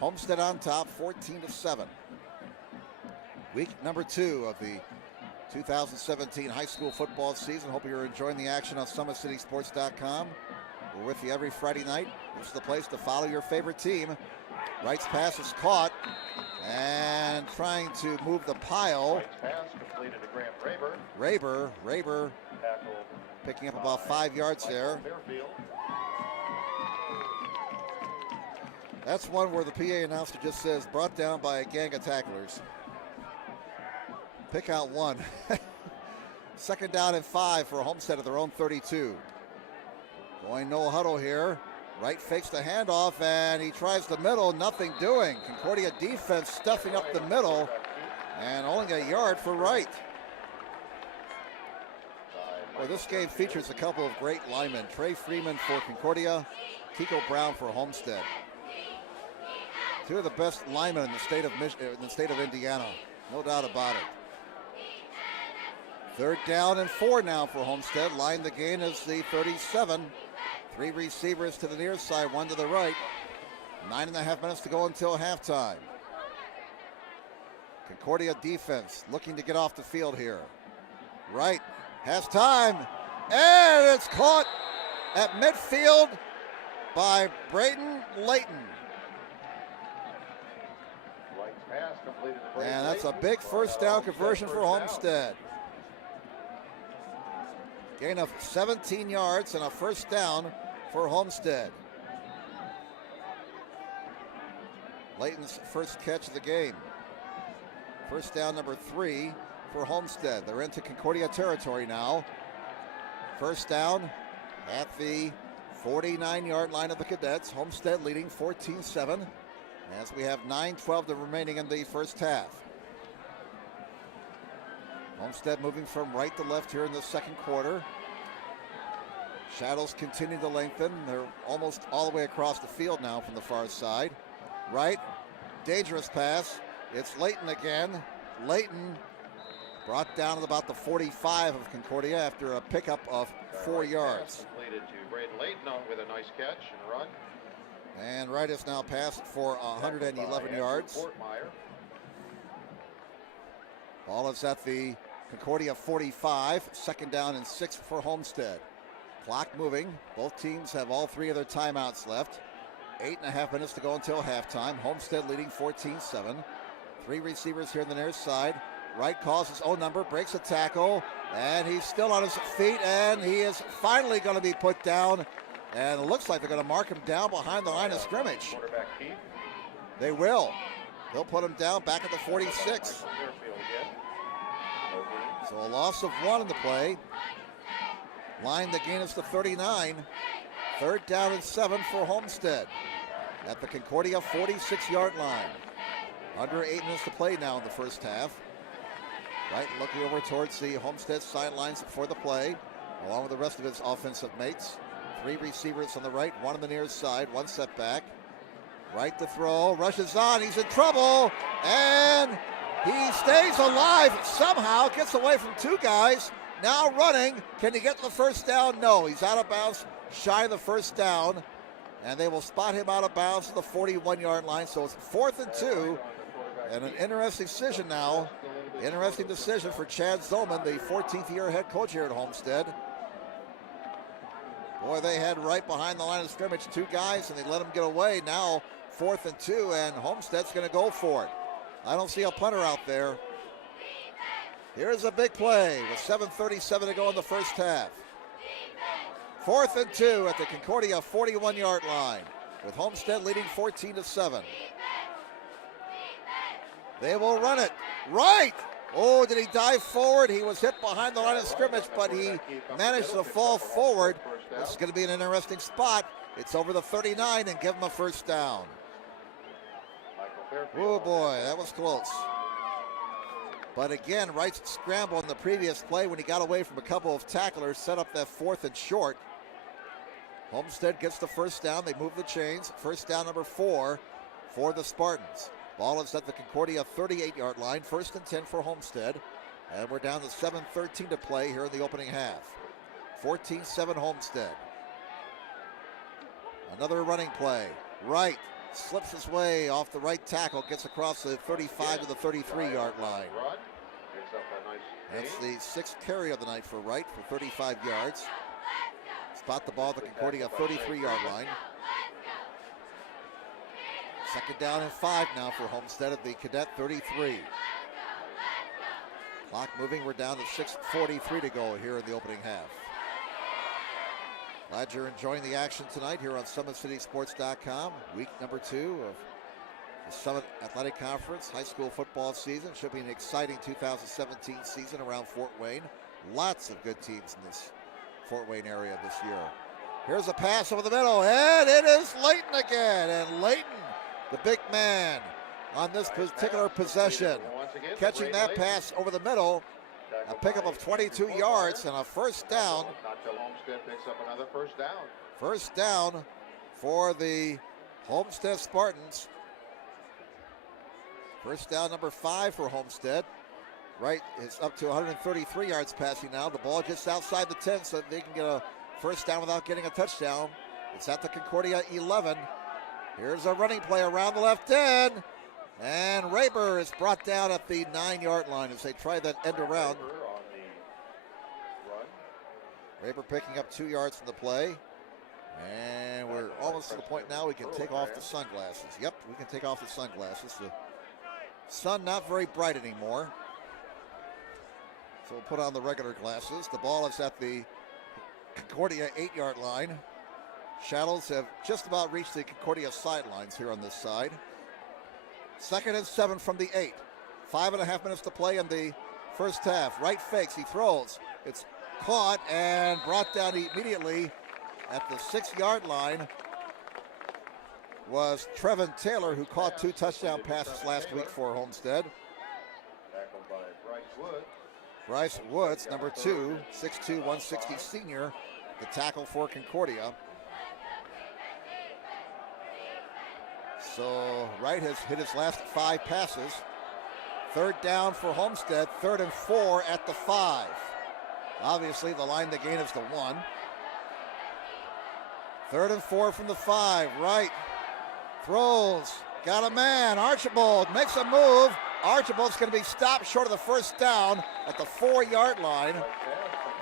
Homestead on top 14-7. Week number 2 of the 2017 high school football season. Hope you're enjoying the action on SummitCitySports.com. We're with you every Friday night. This is the place to follow your favorite team. Wright's pass is caught and trying to move the pile. Wright's pass completed to Grant Raber picking up about 5 yards there. That's one where the PA announcer just says, brought down by a gang of tacklers. Pick out one. Second down and 5 for Homestead at their own 32. Going no huddle here. Wright fakes the handoff and he tries the middle, nothing doing. Concordia defense stuffing up the middle and only a yard for Wright. Well, this game features a couple of great linemen. Trey Freeman for Concordia, Kiko Brown for Homestead. 2 of the best linemen in the state of Indiana, no doubt about it. Third down and 4 now for Homestead. Line the gain is the 37. 3 receivers to the near side, 1 to the right. 9.5 minutes to go until halftime. Concordia defense looking to get off the field here. Wright has time, and it's caught at midfield by Braden Layton. And that's a big first down conversion for Homestead. Gain of 17 yards and a first down for Homestead. Layton's first catch of the game. First down number 3 for Homestead. They're into Concordia territory now. First down at the 49-yard line of the Cadets. Homestead leading 14-7 as we have 9:12 remaining in the first half. Homestead moving from right to left here in the second quarter. Shadows continue to lengthen. They're almost all the way across the field now from the far side. Right, dangerous pass. It's Layton again. Layton brought down at about the 45 of Concordia after a pickup of 4 yards. Completed to Braden Layton with a nice catch and run. And Wright is now passed for 111 yards. Ball is at the Concordia 45. Second down and 6 for Homestead. Clock moving. Both teams have all 3 of their timeouts left. 8.5 minutes to go until halftime. Homestead leading 14-7. 3 receivers here on the near side. Wright calls his own number, breaks a tackle, and he's still on his feet, and he is finally going to be put down. And it looks like they're going to mark him down behind the line of scrimmage. They will. They'll put him down back at the 46. So a loss of 1 in the play. Line the gain is to 39. Third down and 7 for Homestead at the Concordia 46-yard line. Under 8 minutes to play now in the first half. Wright looking over towards the Homestead sidelines for the play, along with the rest of his offensive mates. 3 receivers on the right, 1 on the near side, 1 set back. Wright to throw, rushes on, he's in trouble, and he stays alive somehow, gets away from 2 guys, now running. Can he get to the first down? No, he's out of bounds, shy of the first down, and they will spot him out of bounds to the 41-yard line, so it's 4th and 2, and an interesting decision now. Interesting decision for Chad Zollman, the 14th year head coach here at Homestead. Boy, they had right behind the line of scrimmage 2 guys, and they let him get away. Now 4th and 2, and Homestead's going to go for it. I don't see a punter out there. Here's a big play with 7:37 to go in the first half. 4th and 2 at the Concordia 41-yard line, with Homestead leading 14-7. They will run it. Right! Oh, did he dive forward? He was hit behind the line of scrimmage, but he managed to fall forward. This is going to be an interesting spot. It's over the 39 and give him a first down. Oh boy, that was close. But again, Wright's scramble in the previous play when he got away from a couple of tacklers set up that 4th and short. Homestead gets the first down. They move the chains. First down number 4 for the Spartans. Ball is at the Concordia 38-yard line. 1st and 10 for Homestead. And we're down to 7:13 to play here in the opening half. 14-7 Homestead. Another running play. Wright slips his way off the right tackle, gets across the 35 to the 33-yard line. That's the 6th carry of the night for Wright for 35 yards. Spot the ball at the Concordia 33-yard line. 2nd down and 5 now for Homestead at the Cadet 33. Clock moving, we're down to 6:43 to go here in the opening half. Glad you're enjoying the action tonight here on SummitCitySports.com. Week number 2 of the Summit Athletic Conference high school football season. Should be an exciting 2017 season around Fort Wayne. Lots of good teams in this Fort Wayne area this year. Here's a pass over the middle, and it is Layton again. And Layton, the big man on this particular possession, catching that pass over the middle. A pickup of 22 yards and a first down. First down for the Homestead Spartans. First down number 5 for Homestead. Wright is up to 133 yards passing now. The ball just outside the 10 so they can get a first down without getting a touchdown. It's at the Concordia 11. Here's a running play around the left end. And Raber is brought down at the 9-yard line as they try that end around. Raber picking up 2 yards from the play. And we're almost to the point now we can take off the sunglasses. Yep, we can take off the sunglasses. The sun not very bright anymore. So we'll put on the regular glasses. The ball is at the Concordia 8-yard line. Shadows have just about reached the Concordia sidelines here on this side. 2nd and 7 from the 8. 5.5 minutes to play in the first half. Wright fakes, he throws. It's caught and brought down immediately at the 6-yard line was Trevin Taylor, who caught 2 touchdown passes last week for Homestead. Bryce Woods, number 2, 6'2", 160 senior, the tackle for Concordia. So Wright has hit his last 5 passes. 3rd down for Homestead, 3rd and 4 at the 5. Obviously the line to gain is the 1. 3rd and 4 from the 5. Wright throws, got a man. Archibald makes a move. Archibald's going to be stopped short of the first down at the 4-yard line.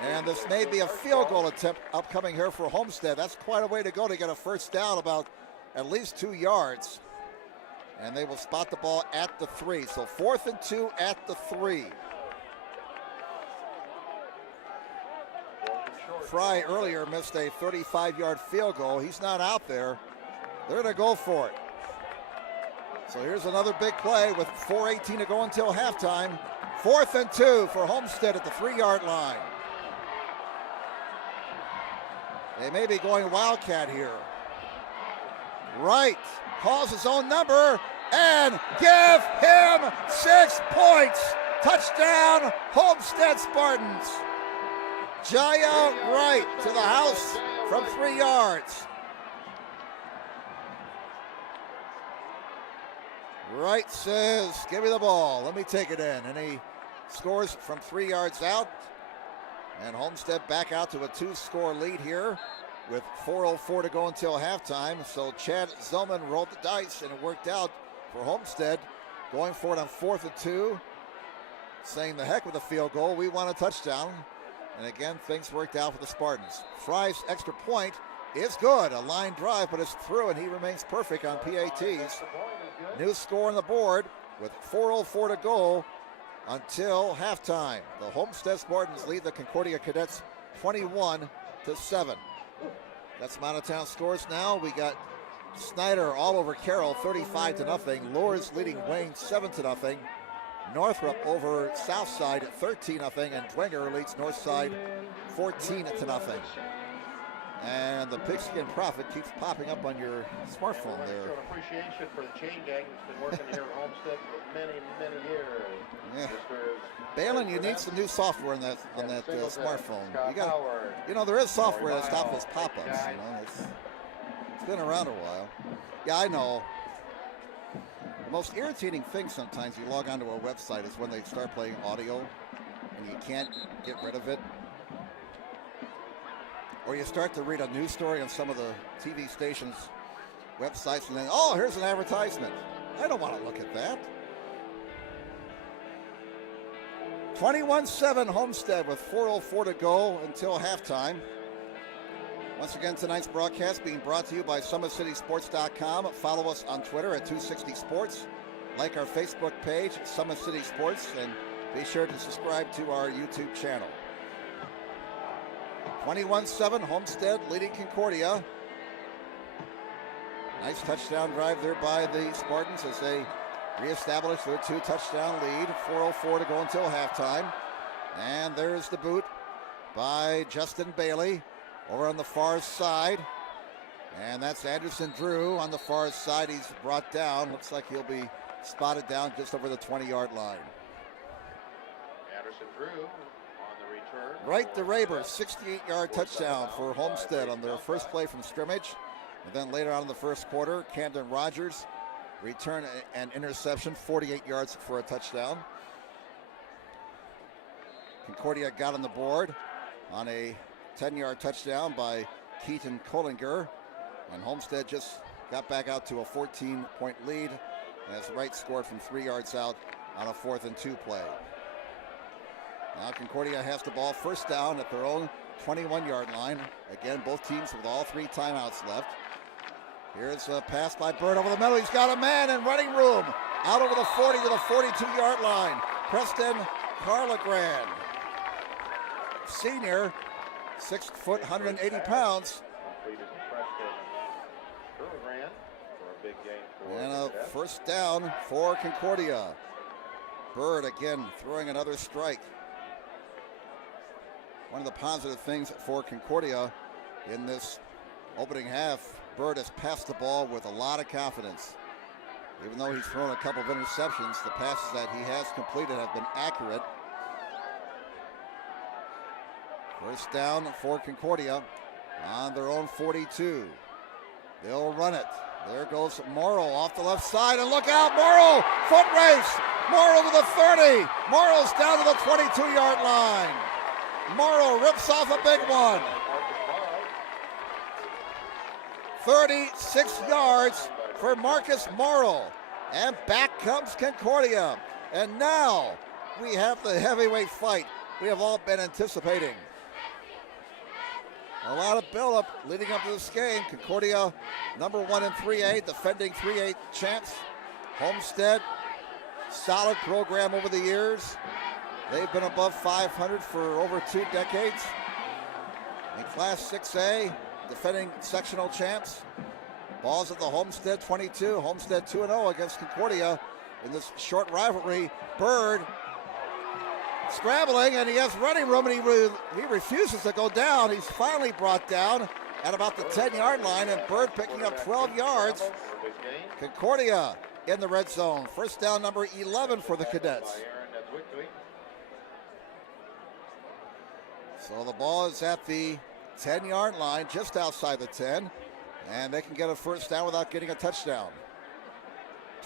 And this may be a field goal attempt upcoming here for Homestead. That's quite a way to go to get a first down, about at least 2 yards. And they will spot the ball at the 3. So 4th and 2 at the 3. Fry earlier missed a 35-yard field goal. He's not out there. They're going to go for it. So here's another big play with 4:18 to go until halftime. 4th and 2 for Homestead at the 3-yard line. They may be going Wildcat here. Wright calls his own number and give him 6 points. Touchdown, Homestead Spartans. Jaya Wright to the house from 3 yards. Wright says, give me the ball. Let me take it in. And he scores from 3 yards out. And Homestead back out to a 2-score lead here with 4:04 to go until halftime. So Chad Zellman rolled the dice, and it worked out for Homestead, going for it on 4th and 2, saying the heck with a field goal. We want a touchdown. And again, things worked out for the Spartans. Fry's extra point is good. A line drive, but it's through, and he remains perfect on PATs. New score on the board with 4:04 to go until halftime. The Homestead Spartans lead the Concordia Cadets 21-7. That's some out-of-town scores now. We got Snyder all over Carroll, 35-0. Lourdes leading Wayne 7-0. Northrop over Southside at 13-0, and Dwenger leads Northside 14-0. And the Pigskin Prophet keeps popping up on your smartphone there. Appreciation for the chain gang that's been working here at Homestead for many, many years. Yeah. Balin, you need some new software on that smartphone. You got, there is software that stops those pop-ups. It's been around a while. Yeah, I know. The most irritating thing sometimes you log onto a website is when they start playing audio and you can't get rid of it. Or you start to read a news story on some of the TV stations' websites and then, oh, here's an advertisement. I don't want to look at that. 21-7 Homestead with 4:04 to go until halftime. Once again, tonight's broadcast being brought to you by SummitCitySports.com. Follow us on Twitter at 260sports. Like our Facebook page, Summit City Sports, and be sure to subscribe to our YouTube channel. 21-7, Homestead leading Concordia. Nice touchdown drive there by the Spartans as they reestablish their 2-touchdown lead. 4:04 to go until halftime. And there's the boot by Justin Bailey over on the far side. And that's Anderson Drew on the far side. He's brought down. Looks like he'll be spotted down just over the 20-yard line. Anderson Drew on the return. Right to Raber, 68-yard touchdown for Homestead on their first play from scrimmage. And then later on in the first quarter, Camden Rogers return an interception, 48 yards for a touchdown. Concordia got on the board on a 10-yard touchdown by Keaton Kollinger. And Homestead just got back out to a 14-point lead as Wright scored from 3 yards out on a 4th and 2 play. Now Concordia has the ball first down at their own 21-yard line. Again, both teams with all 3 timeouts left. Here's a pass by Bird over the middle. He's got a man in running room. Out over the 40 to the 42-yard line. Preston Carlagrand, senior, 6 foot, 180 pounds. And a first down for Concordia. Bird again throwing another strike. One of the positive things for Concordia in this opening half, Bird has passed the ball with a lot of confidence. Even though he's thrown a couple of interceptions, the passes that he has completed have been accurate. First down for Concordia on their own 42. They'll run it. There goes Morrow off the left side, and look out, Morrow! Foot race! Morrow to the 30. Morrow's down to the 22-yard line. Morrow rips off a big one. 36 yards for Marcus Morrow. And back comes Concordia. And now we have the heavyweight fight we have all been anticipating. A lot of buildup leading up to this game. Concordia, number 1 in 3A, defending 3A champs. Homestead, solid program over the years. They've been above 500 for over 2 decades. In Class 6A, defending sectional champs. Balls at the Homestead 22. Homestead 2-0 against Concordia in this short rivalry. Bird scrambling, and he has running room, and he refuses to go down. He's finally brought down at about the 10-yard line, and Bird picking up 12 yards. Concordia in the red zone. First down, number 11 for the Cadets. So the ball is at the 10-yard line, just outside the 10, and they can get a first down without getting a touchdown.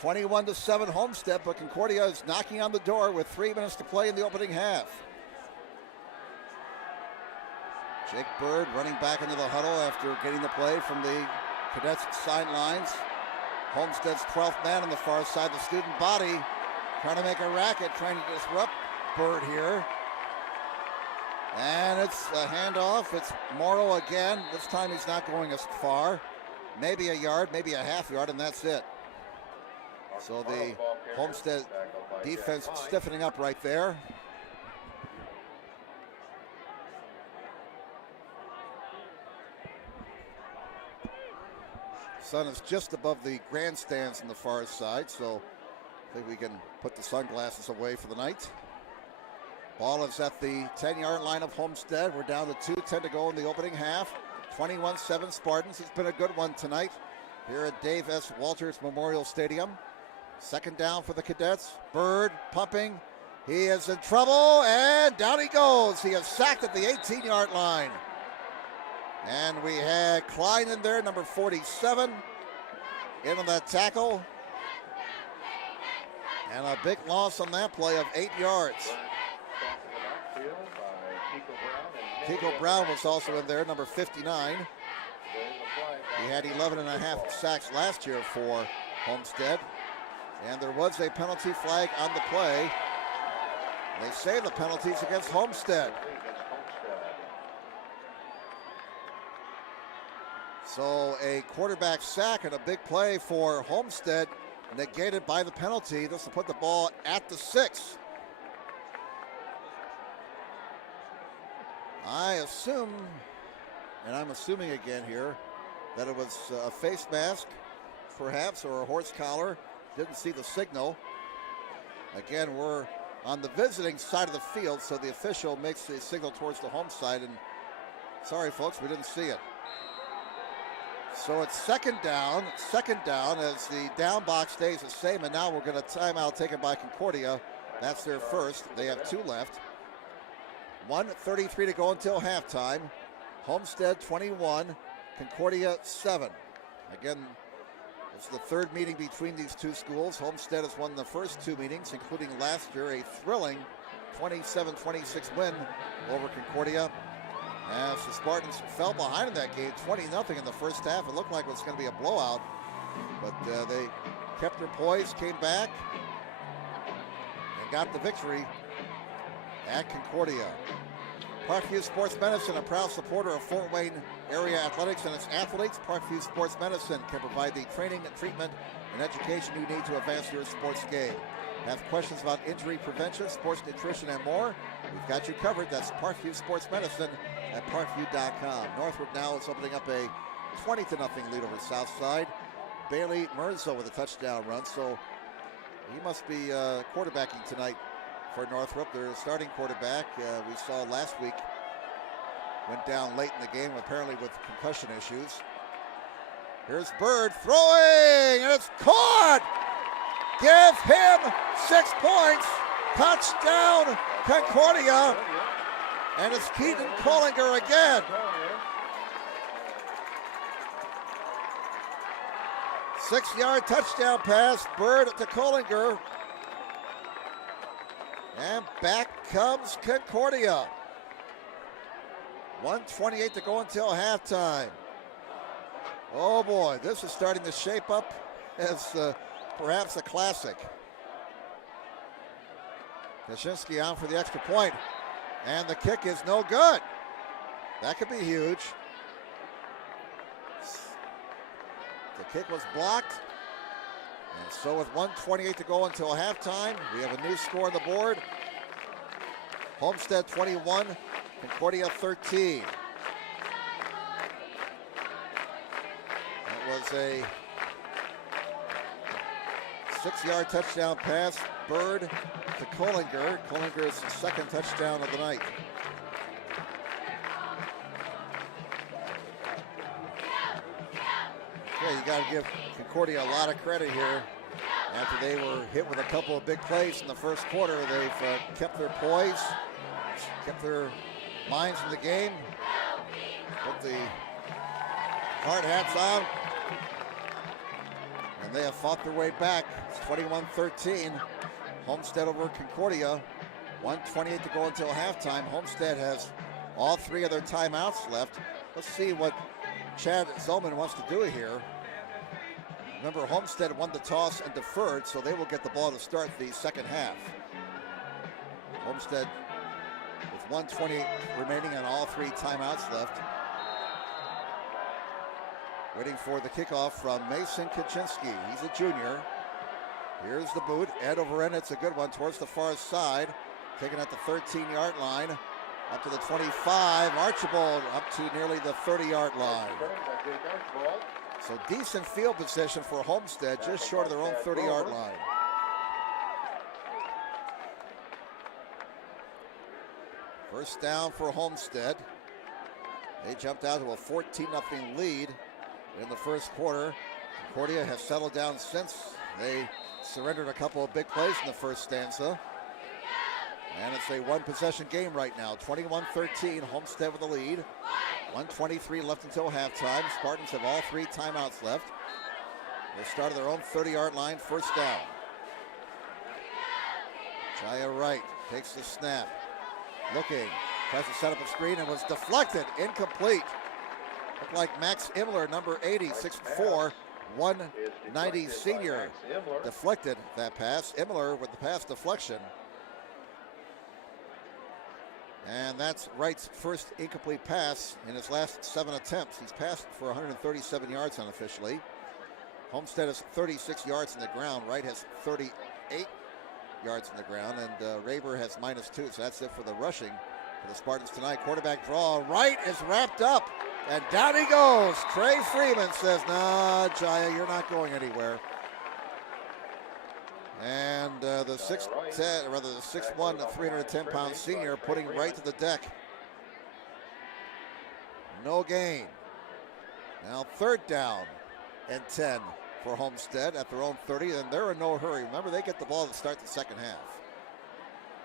21-7 Homestead, but Concordia is knocking on the door with 3 minutes to play in the opening half. Jake Bird running back into the huddle after getting the play from the Cadets sidelines. Homestead's 12th man on the far side, the student body, trying to make a racket, trying to disrupt Bird here. And it's a handoff. It's Morrow again. This time he's not going as far. Maybe a yard, maybe a half yard, and that's it. So the Homestead defense stiffening up right there. Sun is just above the grandstands on the far side, so I think we can put the sunglasses away for the night. Ball is at the 10-yard line of Homestead. We're down to 2:10 to go in the opening half. 21-7 Spartans. It's been a good one tonight here at Dave S. Walters Memorial Stadium. Second down for the Cadets. Bird pumping. He is in trouble, and down he goes. He is sacked at the 18-yard line. And we had Klein in there, number 47, in on that tackle. And a big loss on that play of 8 yards. Kiko Brown was also in there, number 59. He had 11.5 sacks last year for Homestead. And there was a penalty flag on the play. They say the penalty's against Homestead. So a quarterback sack and a big play for Homestead, negated by the penalty. This will put the ball at the 6. I assume, and I'm assuming again here, that it was a face mask, perhaps, or a horse collar. Didn't see the signal. Again, we're on the visiting side of the field, so the official makes the signal towards the home side, and sorry folks, we didn't see it. So it's second down as the down box stays the same, and now we're going to timeout taken by Concordia. That's their first. They have 2 left. 1:33 to go until halftime. Homestead 21, Concordia 7. Again, it's the third meeting between these two schools. Homestead has won the first 2 meetings, including last year a thrilling 27-26 win over Concordia. As the Spartans fell behind in that game, 20-0 in the first half. It looked like it was going to be a blowout, but they kept their poise, came back, and got the victory at Concordia. Parkview Sports Medicine, a proud supporter of Fort Wayne area athletics and its athletes. Parkview Sports Medicine can provide the training, treatment, and education you need to advance your sports game. Have questions about injury prevention, sports nutrition, and more? We've got you covered. That's Parkview Sports Medicine at parkview.com. Northrop now is opening up a 20-0 lead over Southside. Bailey Merzo with a touchdown run, so he must be quarterbacking tonight for Northrop. Their starting quarterback, we saw last week, went down late in the game, apparently with concussion issues. Here's Bird throwing, and it's caught! Give him 6 points. Touchdown, Concordia. And it's Keaton Collinger again. 6-yard touchdown pass, Bird to Collinger. And back comes Concordia. 1:28 to go until halftime. Oh boy, this is starting to shape up as perhaps a classic. Kaczynski on for the extra point. And the kick is no good. That could be huge. The kick was blocked. And so with 1:28 to go until halftime, we have a new score on the board. Homestead 21, Concordia 13. That was a 6-yard touchdown pass, Bird to Collinger. Collinger's second touchdown of the night. Yeah, you got to give Concordia a lot of credit here. After they were hit with a couple of big plays in the first quarter, they've kept their poise, kept their minds in the game. Put the hard hats on. And they have fought their way back. It's 21-13. Homestead over Concordia. 1:28 to go until halftime. Homestead has all 3 of their timeouts left. Let's see what Chad Zolman wants to do here. Remember, Homestead won the toss and deferred, so they will get the ball to start the second half. Homestead with 1:20 remaining and all 3 timeouts left. Waiting for the kickoff from Mason Kaczynski. He's a junior. Here's the boot. Ed over end. It's a good one towards the far side. Taken at the 13-yard line. Up to the 25. Archibald up to nearly the 30-yard line. So decent field position for Homestead, just short of their own 30-yard line. First down for Homestead. They jumped out to a 14-0 lead in the first quarter. Concordia has settled down since. They surrendered a couple of big plays in the first stanza. And it's a one-possession game right now. 21-13, Homestead with the lead. 1:23 left until halftime. Spartans have all 3 timeouts left. They started their own 30-yard line, first down. Jaya Wright takes the snap. Looking, tries to set up a screen and was deflected, incomplete. Looked like Max Imler, number 80, 6'4", 190 senior, deflected that pass. Imler with the pass deflection. And that's Wright's first incomplete pass in his last 7 attempts. He's passed for 137 yards unofficially. Homestead has 36 yards in the ground. Wright has 38 yards in the ground, and Raber has -2, so that's it for the rushing for the Spartans tonight. Quarterback draw. Wright is wrapped up, and down he goes. Trey Freeman says, "Nah, Jaya, you're not going anywhere." And the 6'10", rather the 6'1", 310-pound senior putting Wright to the deck. No gain. Now third down and 10 for Homestead at their own 30, and they're in no hurry. Remember, they get the ball to start the second half.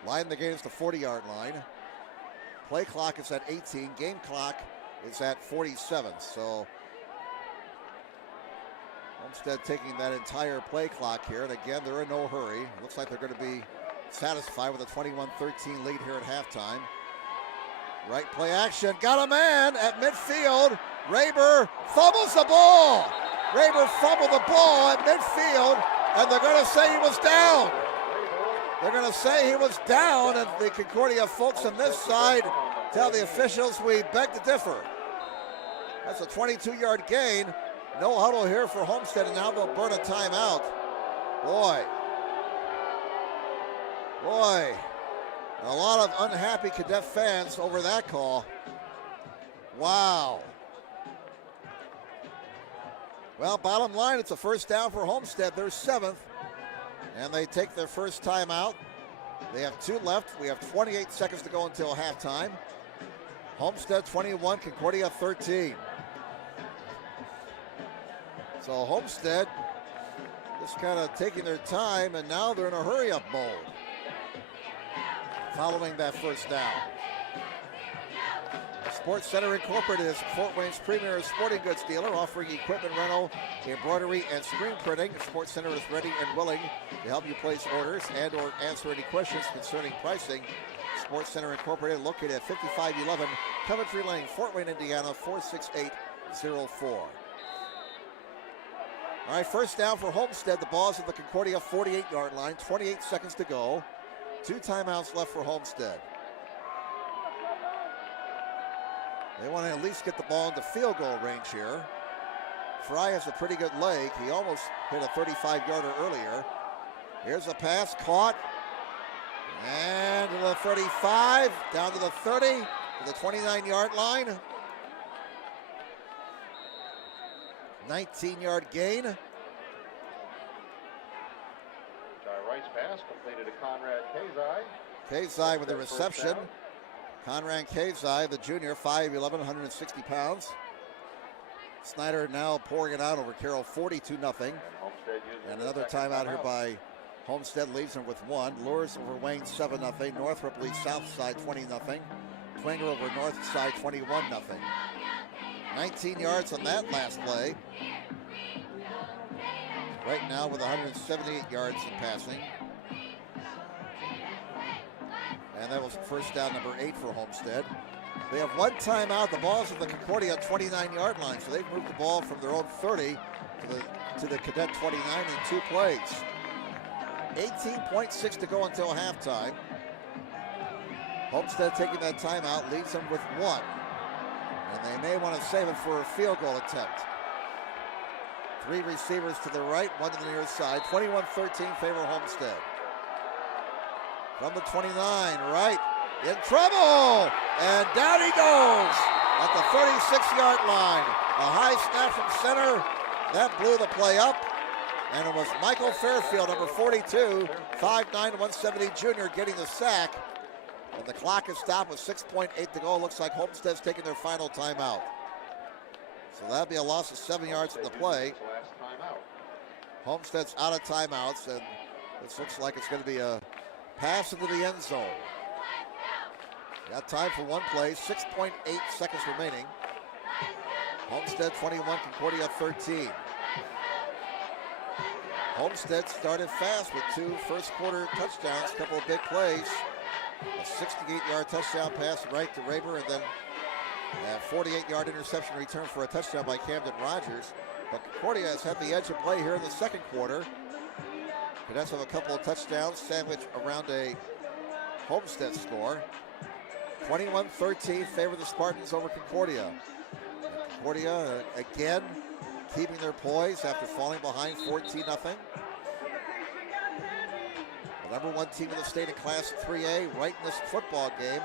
Line the game is the 40-yard line. Play clock is at 18. Game clock is at 47. So Homestead taking that entire play clock here, and again, they're in no hurry. Looks like they're going to be satisfied with a 21-13 lead here at halftime. Right play action, got a man at midfield. Raber fumbles the ball. Raber fumbled the ball at midfield, and they're going to say he was down. They're going to say he was down, and the Concordia folks on this side tell the officials we beg to differ. That's a 22-yard gain. No huddle here for Homestead, and now they'll burn a timeout. Boy, a lot of unhappy Cadet fans over that call. Wow. Well, bottom line, it's a first down for Homestead. They're 7th, and they take their first timeout. They have 2 left. We have 28 seconds to go until halftime. Homestead 21, Concordia 13. So Homestead just kind of taking their time, and now they're in a hurry-up mode following that first down. Sports Center Incorporated is Fort Wayne's premier sporting goods dealer, offering equipment rental, embroidery, and screen printing. Sports Center is ready and willing to help you place orders and or answer any questions concerning pricing. Sports Center Incorporated, located at 5511 Coventry Lane, Fort Wayne, Indiana, 46804. All right, first down for Homestead. The ball's at the Concordia 48-yard line, 28 seconds to go. 2 timeouts left for Homestead. They want to at least get the ball into field goal range here. Fry has a pretty good leg. He almost hit a 35-yarder earlier. Here's a pass caught. And to the 35, down to the 30, to the 29-yard line. 19-yard gain. Wright's pass completed to Conrad Kazai. Kazai with the reception. Conrad Kazai, the junior, 5'11", 160 pounds. Snyder now pouring it out over Carroll, 42-0. And another timeout here by Homestead, leaves them with 1. Lures over Wayne, 7-0. Northrop leads Southside, 20-0. Twinger over Northside 21-0. 19 yards on that last play. Right now with 178 yards in passing. And that was first down number 8 for Homestead. They have one timeout. The ball's at the Concordia 29-yard line, so they've moved the ball from their own 30 to the Cadet 29 in 2 plays. 18.6 to go until halftime. Homestead taking that timeout leads them with 1. And they may want to save it for a field goal attempt. 3 receivers to the right, 1 to the near side. 21-13 favor Homestead. From the 29, right, in trouble! And down he goes at the 36-yard line. A high snap from center. That blew the play up. And it was Michael Fairfield, number 42, 5'9", 170 junior, getting the sack. And the clock is stopped with 6.8 to go. Looks like Homestead's taking their final timeout. So that'll be a loss of 7 yards in the play. Homestead's out of timeouts, and this looks like it's going to be a pass into the end zone. Got time for one play, 6.8 seconds remaining. Homestead 21, Concordia 13. Homestead started fast with 2 first-quarter touchdowns, a couple of big plays. A 68-yard touchdown pass right to Raber, and then a 48-yard interception return for a touchdown by Camden Rogers. But Concordia has had the edge of play here in the second quarter. Cadets have a couple of touchdowns sandwiched around a Homestead score. 21-13 favor the Spartans over Concordia. And Concordia again keeping their poise after falling behind 14-0. The number 1 team in the state in Class 3A right in this football game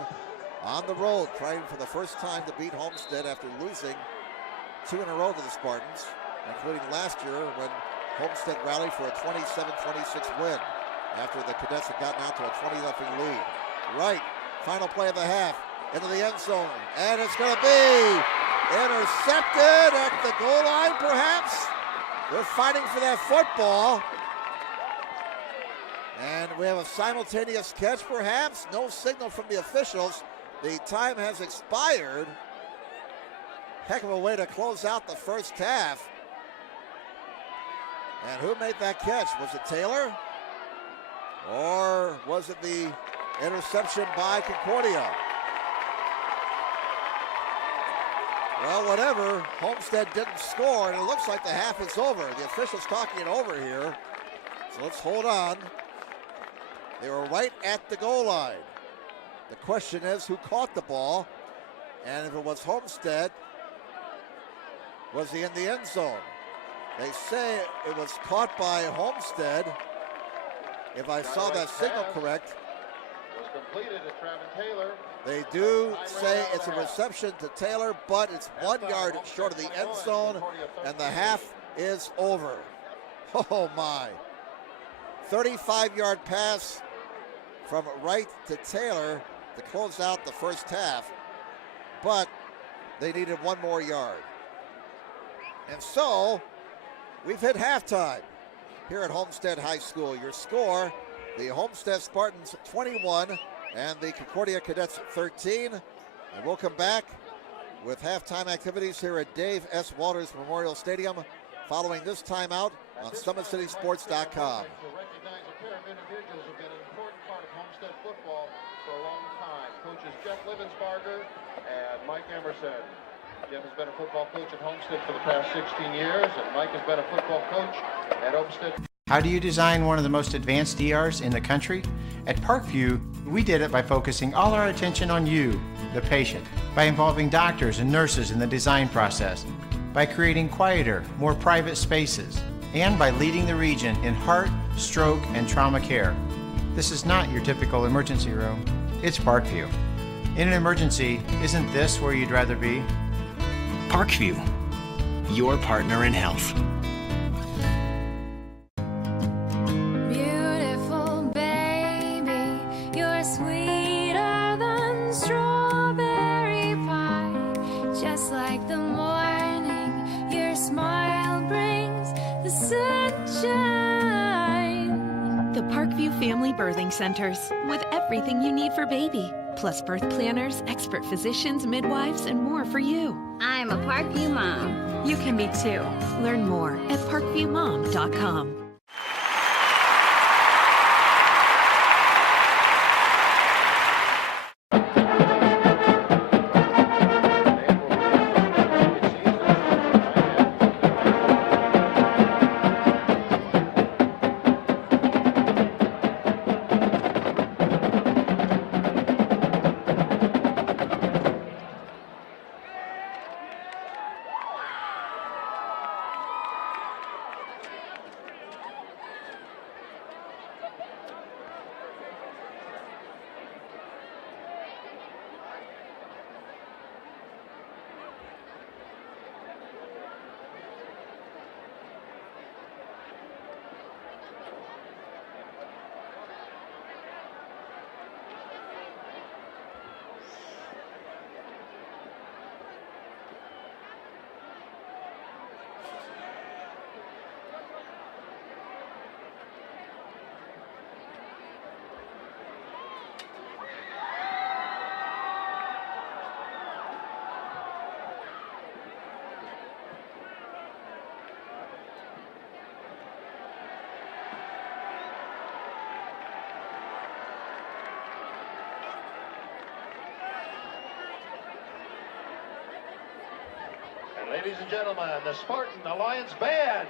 on the road, trying for the first time to beat Homestead after losing 2 in a row to the Spartans, including last year when Homestead rallied for a 27-26 win after the Cadets had gotten out to a 20-0 lead. Right, final play of the half, into the end zone, and it's going to be intercepted at the goal line, perhaps. They're fighting for that football. And we have a simultaneous catch, perhaps. No signal from the officials. The time has expired. Heck of a way to close out the first half. And who made that catch? Was it Taylor? Or was it the interception by Concordia? Well, whatever. Homestead didn't score, and it looks like the half is over. The official's talking it over here. So let's hold on. They were right at the goal line. The question is, who caught the ball? And if it was Homestead, was he in the end zone? They say it was caught by Homestead. If I saw that signal correct, they do say it's a reception to Taylor, but it's 1 yard short of the end zone, and the half is over. Oh my. 35-yard pass from Wright to Taylor to close out the first half, but they needed 1 more yard. And so we've hit halftime here at Homestead High School. Your score, the Homestead Spartans 21 and the Concordia Cadets 13. And we'll come back with halftime activities here at Dave S. Walters Memorial Stadium following this timeout on SummitCitySports.com. Individuals have been an important part of Homestead football for a long time. Coaches Jeff Livensbarger and Mike Emerson. Jeff has been a football coach at Homestead for the past 16 years, and Mike has been a football coach at Homestead. How do you design one of the most advanced ERs in the country? At Parkview, we did it by focusing all our attention on you, the patient, by involving doctors and nurses in the design process, by creating quieter, more private spaces, and by leading the region in heart, stroke, and trauma care. This is not your typical emergency room. It's Parkview. In an emergency, isn't this where you'd rather be? Parkview, your partner in health. Beautiful baby, you're sweeter than strawberry pie. Just like the morning, your smile brings the sunshine. The Parkview Family Birthing Centers, with everything you need for baby, plus birth planners, expert physicians, midwives, and more for you. I'm a Parkview mom. You can be too. Learn more at parkviewmom.com. Ladies and gentlemen, the Spartan Alliance Band.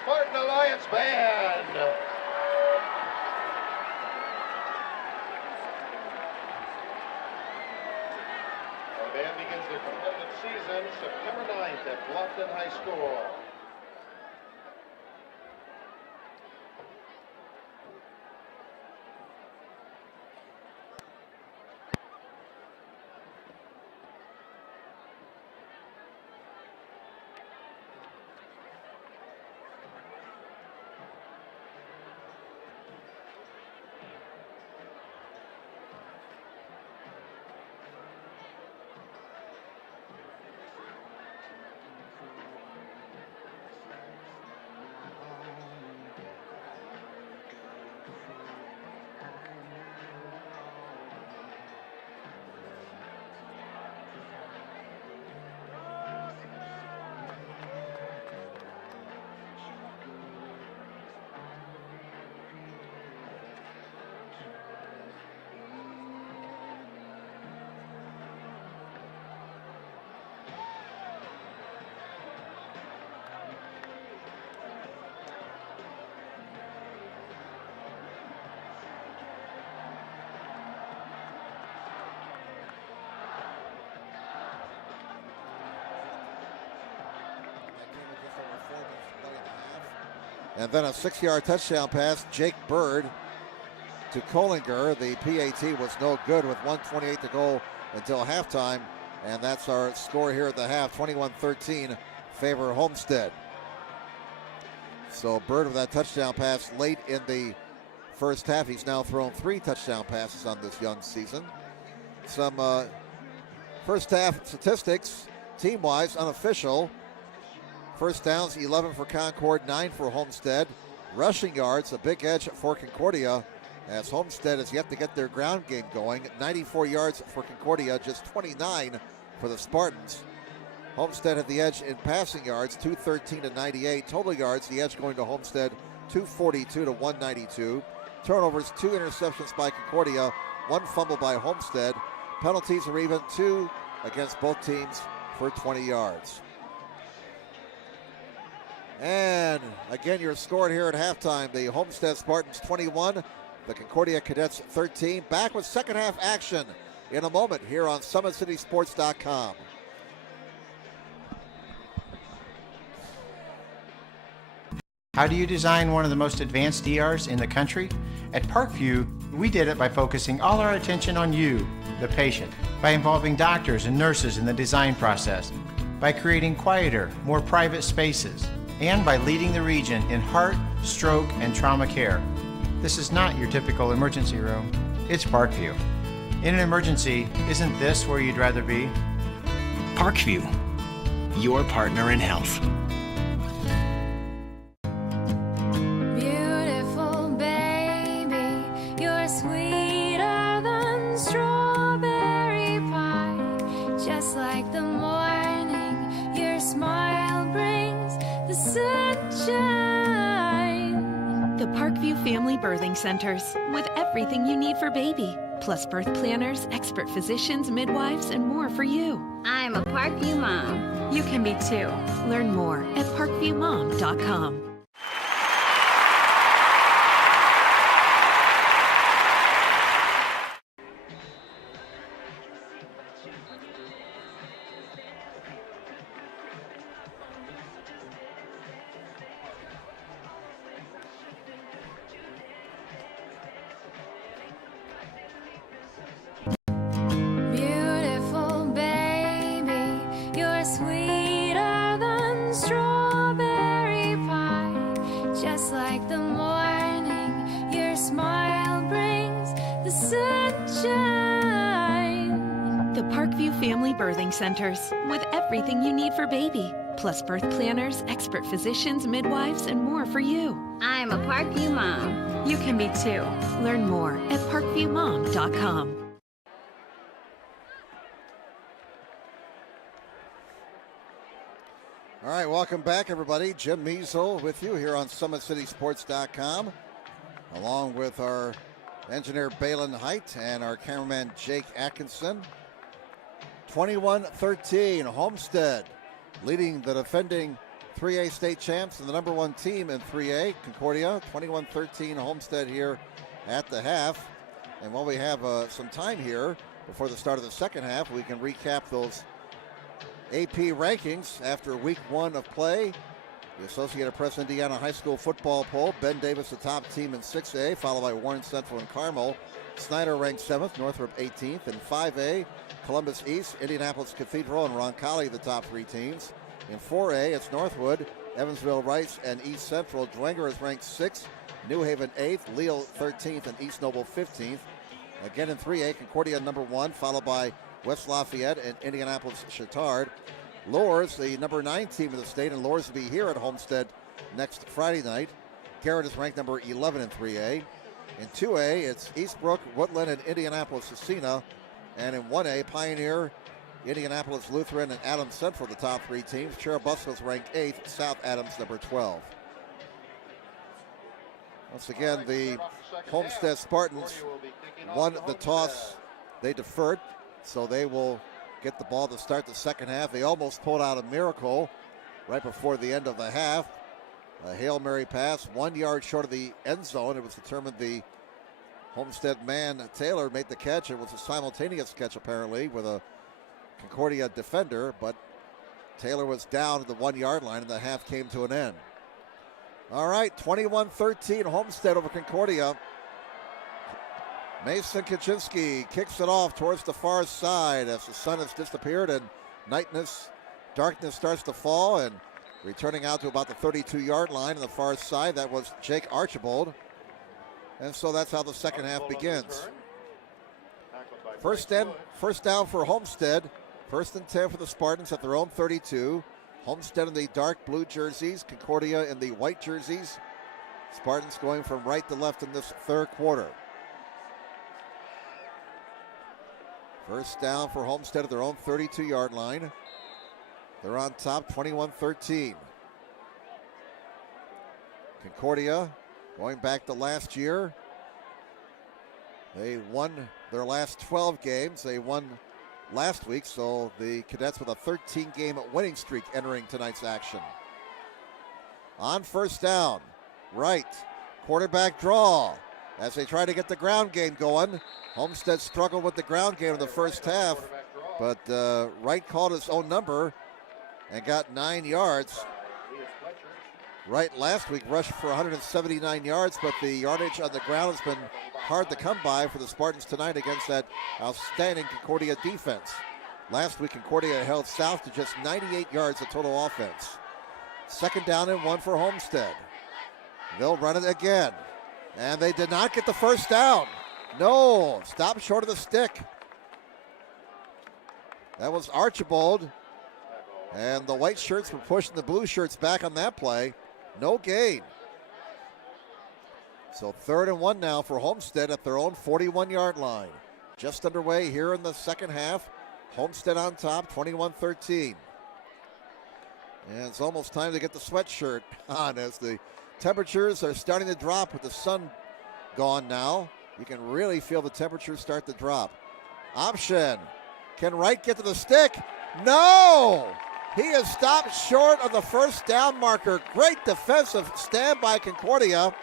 Spartan Alliance Band. The band begins their competitive season September 9th at Bluffton High School. And then a 6-yard touchdown pass, Jake Bird to Kollinger. The PAT was no good with 1:28 to go until halftime. And that's our score here at the half, 21-13, favor Homestead. So Bird with that touchdown pass late in the first half. He's now thrown 3 touchdown passes on this young season. Some first half statistics, team-wise, unofficial. First downs, 11 for Concord, 9 for Homestead. Rushing yards, a big edge for Concordia, as Homestead has yet to get their ground game going. 94 yards for Concordia, just 29 for the Spartans. Homestead had the edge in passing yards, 213 to 98. Total yards, the edge going to Homestead, 242 to 192. Turnovers, 2 interceptions by Concordia, 1 fumble by Homestead. Penalties are even, 2 against both teams for 20 yards. And again, your score here at halftime, the Homestead Spartans 21, the Concordia Cadets 13. Back with second half action in a moment here on SummitCitySports.com. How do you design one of the most advanced DRs in the country? At Parkview, we did it by focusing all our attention on you, the patient, by involving doctors and nurses in the design process, by creating quieter, more private spaces, and by leading the region in heart, stroke, and trauma care. This is not your typical emergency room. It's Parkview. In an emergency, isn't this where you'd rather be? Parkview, your partner in health. Beautiful baby, you're sweeter than strawberry pie. Just like the morning, your smile brings the sunshine. The Parkview Family Birthing Centers, with everything you need for baby, plus birth planners, expert physicians, midwives, and more for you. I'm a Parkview mom. You can be too. Learn more at parkviewmom.com. Beautiful baby, you're sweeter than strawberry pie. Just like the morning, your smile brings the sunshine. The Parkview Family Birthing Centers, with everything you need for baby, plus birth planners, expert physicians, midwives, and more for you. I'm a Parkview mom. You can be too. Learn more at parkviewmom.com. All right, welcome back, everybody. Jim Measle with you here on SummitCitySports.com, along with our engineer Balin Height and our cameraman Jake Atkinson. 21-13, Homestead leading the defending 3A state champs and the number one team in 3A, Concordia, 21-13 Homestead here at the half. And while we have some time here before the start of the second half, we can recap those AP rankings after week 1 of play. The Associated Press Indiana High School football poll, Ben Davis the top team in 6A, followed by Warren Central and Carmel. Snyder ranked 7th, Northrop 18th. In 5A, Columbus East, Indianapolis Cathedral, and Roncalli the top 3 teams. In 4A, it's Northwood, Evansville Rice, and East Central. Dwenger is ranked 6th, New Haven 8th, Leo 13th, and East Noble 15th. Again in 3A, Concordia number 1, followed by West Lafayette and Indianapolis Chittard. Lourdes, the number 9 team of the state, and Lourdes will be here at Homestead next Friday night. Garrett is ranked number 11 in 3A. In 2A, it's Eastbrook, Woodland, and Indianapolis-Scecina. And in 1A, Pioneer, Indianapolis Lutheran, and Adams Central, the top 3 teams. Cherubusco is ranked 8th, South Adams number 12. Once again, the Homestead Spartans won the toss. They deferred, so they will get the ball to start the second half. They almost pulled out a miracle right before the end of the half. A Hail Mary pass, 1 yard short of the end zone. It was determined the Homestead man, Taylor, made the catch. It was a simultaneous catch, apparently, with a Concordia defender, but Taylor was down at the 1 yard line, and the half came to an end. All right, 21-13 Homestead over Concordia. Mason Kaczynski kicks it off towards the far side as the sun has disappeared and darkness starts to fall, and returning out to about the 32-yard line on the far side, that was Jake Archibald. And so that's how the second half begins. First down for Homestead. 1st and 10 for the Spartans at their own 32. Homestead in the dark blue jerseys, Concordia in the white jerseys. Spartans going from right to left in this third quarter. First down for Homestead at their own 32-yard line. They're on top, 21-13. Concordia, going back to last year, they won their last 12 games. They won last week, so the Cadets with a 13-game winning streak entering tonight's action. On first down, right, quarterback draw as they try to get the ground game going. Homestead struggled with the ground game in the first half, but Wright called his own number and got 9 yards. Wright last week rushed for 179 yards, but the yardage on the ground has been hard to come by for the Spartans tonight against that outstanding Concordia defense. Last week, Concordia held South to just 98 yards of total offense. Second down and 1 for Homestead. They'll run it again, and they did not get the first down. No, stop short of the stick. That was Archibald, and the white shirts were pushing the blue shirts back on that play. No gain. So 3rd and 1 now for Homestead at their own 41-yard line. Just underway here in the second half. Homestead on top, 21-13. And it's almost time to get the sweatshirt on as the temperatures are starting to drop with the sun gone now. You can really feel the temperatures start to drop. Option. Can Wright get to the stick? No! He is stopped short of the first down marker. Great defensive stand by Concordia.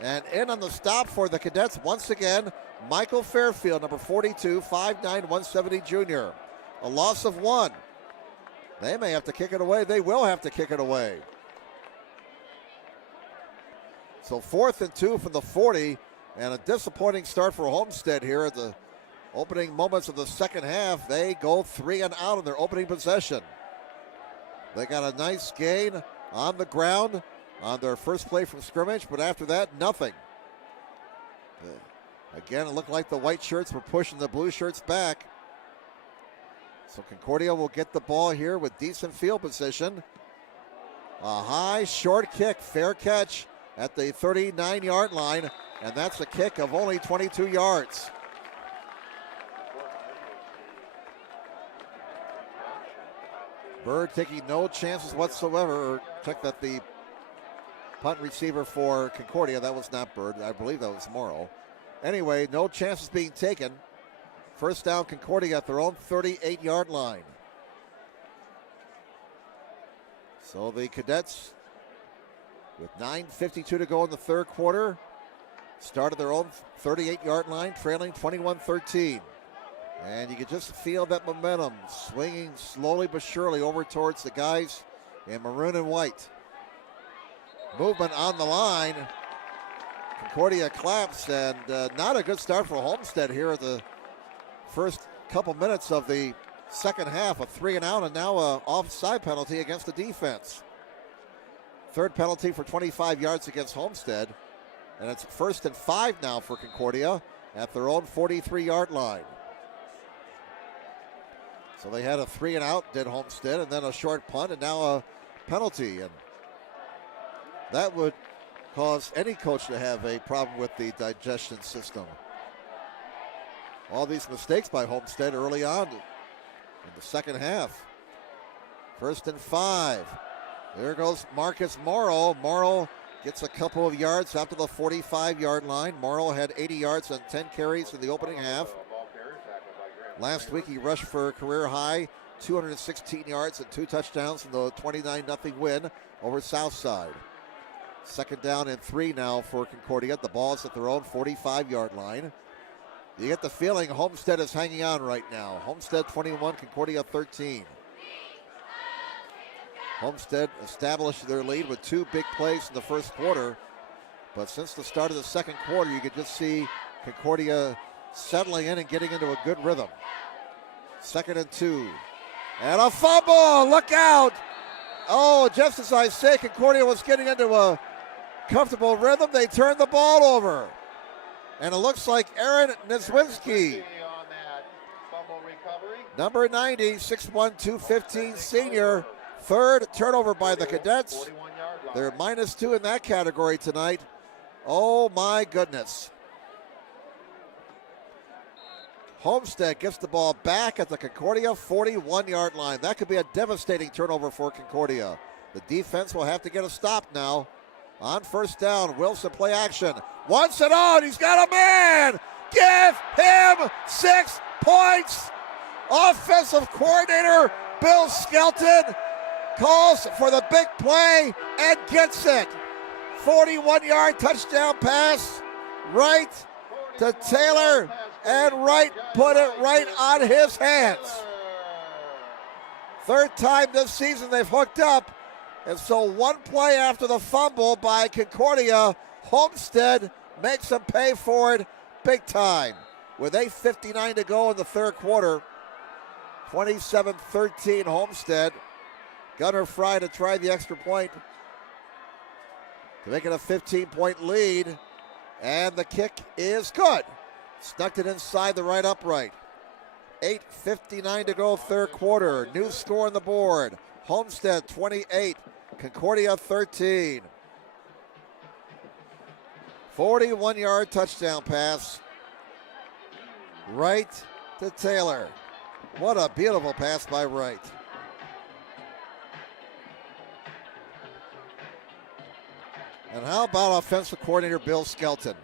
And in on the stop for the Cadets once again, Michael Fairfield, number 42, 5'9", 170 junior. A loss of 1. They may have to kick it away. They will have to kick it away. So 4th and 2 from the 40, and a disappointing start for Homestead here at the opening moments of the second half. They go 3 and out in their opening possession. They got a nice gain on the ground on their first play from scrimmage, but after that, nothing. Again, it looked like the white shirts were pushing the blue shirts back. So Concordia will get the ball here with decent field position. A high, short kick, fair catch at the 39-yard line, and that's a kick of only 22 yards. Bird taking no chances whatsoever. Check that the punt receiver for Concordia, that was not Bird. I believe that was Morrow. Anyway, no chances being taken. First down, Concordia at their own 38-yard line. So the Cadets, with 9:52 to go in the third quarter, started their own 38-yard line, trailing 21-13. And you can just feel that momentum swinging slowly but surely over towards the guys in maroon and white. Movement on the line. Concordia claps, and not a good start for Homestead here at the first couple minutes of the second half. A 3-and-out, and now an offside penalty against the defense. Third penalty for 25 yards against Homestead. And it's 1st and 5 now for Concordia at their own 43-yard line. So they had a 3-and-out, did Homestead, and then a short punt, and now a penalty. And that would cause any coach to have a problem with the digestion system. All these mistakes by Homestead early on in the second half. 1st and 5. There goes Marcus Morrow. Morrow gets a couple of yards after the 45-yard line. Morrow had 80 yards on 10 carries in the opening half. Last week he rushed for a career high 216 yards and 2 touchdowns in the 29-0 win over Southside. 2nd down and 3 now for Concordia. The ball's at their own 45-yard line. You get the feeling Homestead is hanging on right now. Homestead 21, Concordia 13. Homestead established their lead with 2 big plays in the first quarter. But since the start of the second quarter, you could just see Concordia settling in and getting into a good rhythm. 2nd and 2. And a fumble! Look out! Oh, just as I say, Concordia was getting into a comfortable rhythm. They turned the ball over. And it looks like Aaron Niezwinski, number 90, 6'1", 215 senior. 3rd turnover by the Cadets. They're -2 in that category tonight. Oh, my goodness. Homestead gets the ball back at the Concordia 41-yard line. That could be a devastating turnover for Concordia. The defense will have to get a stop now. On 1st down, Wilson play action. Wants it on, he's got a man! Give him 6 points! Offensive coordinator Bill Skelton calls for the big play and gets it. 41-yard touchdown pass right to Taylor, and Wright put it right on his hands. 3rd time this season they've hooked up, and so 1 play after the fumble by Concordia, Homestead makes them pay for it big time. With 8:59 to go in the third quarter, 27-13 Homestead. Gunnar Fry to try the extra point to make it a 15-point lead, and the kick is good. Snuck it inside the right upright. 8:59 to go, third quarter. New score on the board. Homestead 28, Concordia 13. 41-yard touchdown pass right to Taylor. What a beautiful pass by Wright. And how about offensive coordinator Bill Skelton?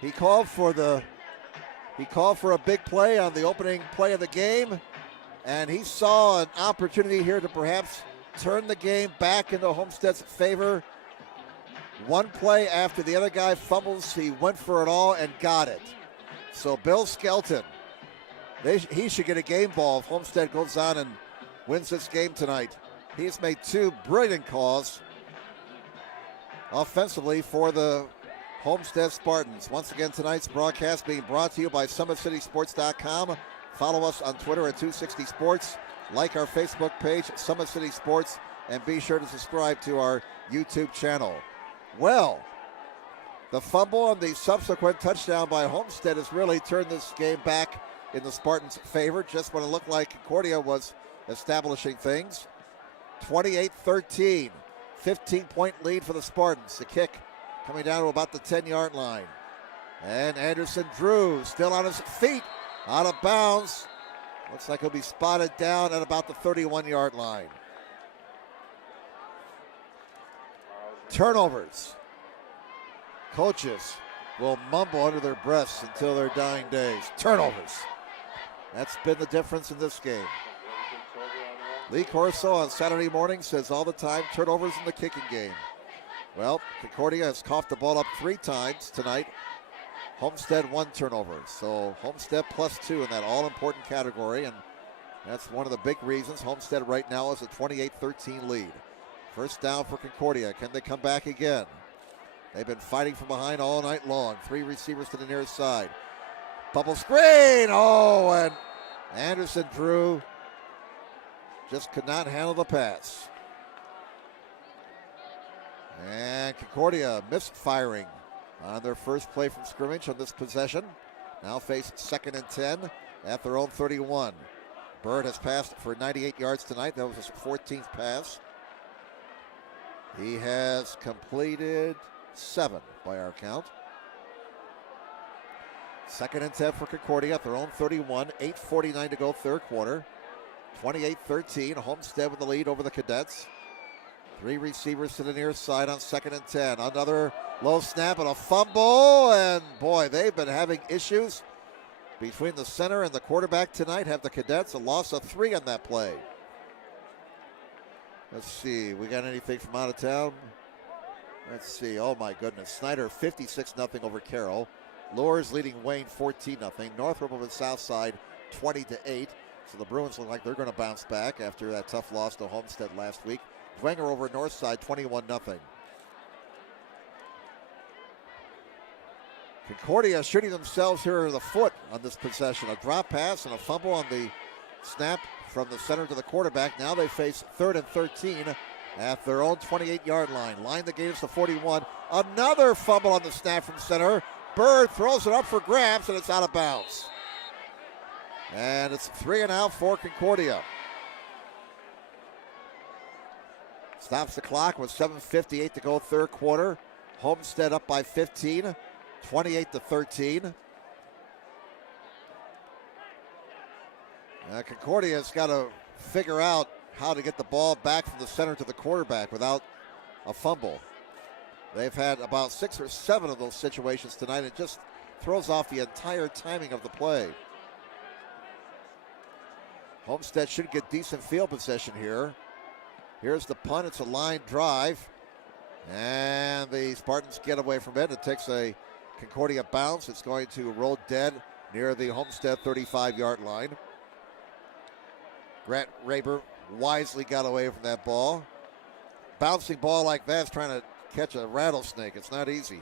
He called for a big play on the opening play of the game, and he saw an opportunity here to perhaps turn the game back into Homestead's favor. 1 play after the other guy fumbles, he went for it all and got it. So Bill Skelton, he should get a game ball if Homestead goes on and wins this game tonight. He's made 2 brilliant calls offensively for the Homestead Spartans. Once again, tonight's broadcast being brought to you by SummitCitySports.com. Follow us on Twitter at 260Sports. Like our Facebook page, Summit City Sports, and be sure to subscribe to our YouTube channel. Well, the fumble and the subsequent touchdown by Homestead has really turned this game back in the Spartans' favor, just when it looked like Concordia was establishing things. 28-13, 15-point lead for the Spartans. The kick coming down to about the 10-yard line. And Anderson Drew still on his feet, out of bounds. Looks like he'll be spotted down at about the 31-yard line. Turnovers. Coaches will mumble under their breaths until their dying days. Turnovers. That's been the difference in this game. Lee Corso on Saturday morning says all the time, turnovers in the kicking game. Well, Concordia has coughed the ball up 3 times tonight. Homestead 1 turnover. So Homestead +2 in that all-important category, and that's one of the big reasons Homestead right now is a 28-13 lead. First down for Concordia. Can they come back again? They've been fighting from behind all night long. 3 receivers to the near side. Bubble screen. Oh, and Anderson Drew just could not handle the pass. And Concordia misfiring on their first play from scrimmage on this possession. Now face 2nd and 10 at their own 31. Bird has passed for 98 yards tonight. That was his 14th pass. He has completed 7 by our count. 2nd and 10 for Concordia at their own 31. 8:49 to go, third quarter. 28-13. Homestead with the lead over the Cadets. 3 receivers to the near side on 2nd and 10. Another low snap and a fumble. And boy, they've been having issues between the center and the quarterback tonight. Have the Cadets a loss of 3 on that play. Let's see. We got anything from out of town? Let's see. Oh my goodness. Snyder 56-0 over Carroll. Lourdes leading Wayne 14-0. Northrop over the south side 20-8. So the Bruins look like they're going to bounce back after that tough loss to Homestead last week. Dwenger over north side 21-0. Concordia shooting themselves here in the foot on this possession. A drop pass and a fumble on the snap from the center to the quarterback. Now they face 3rd and 13 at their own 28-yard line. Line the gains to 41. Another fumble on the snap from center. Bird throws it up for grabs, and it's out of bounds. And it's 3 and out for Concordia. Stops the clock with 7:58 to go, third quarter. Homestead up by 15, 28-13. Concordia's got to figure out how to get the ball back from the center to the quarterback without a fumble. They've had about 6 or 7 of those situations tonight. It just throws off the entire timing of the play. Homestead should get decent field position here. Here's the punt. It's a line drive. And the Spartans get away from it. It takes a Concordia bounce. It's going to roll dead near the Homestead 35-yard line. Grant Raber wisely got away from that ball. Bouncing ball like that is trying to catch a rattlesnake. It's not easy.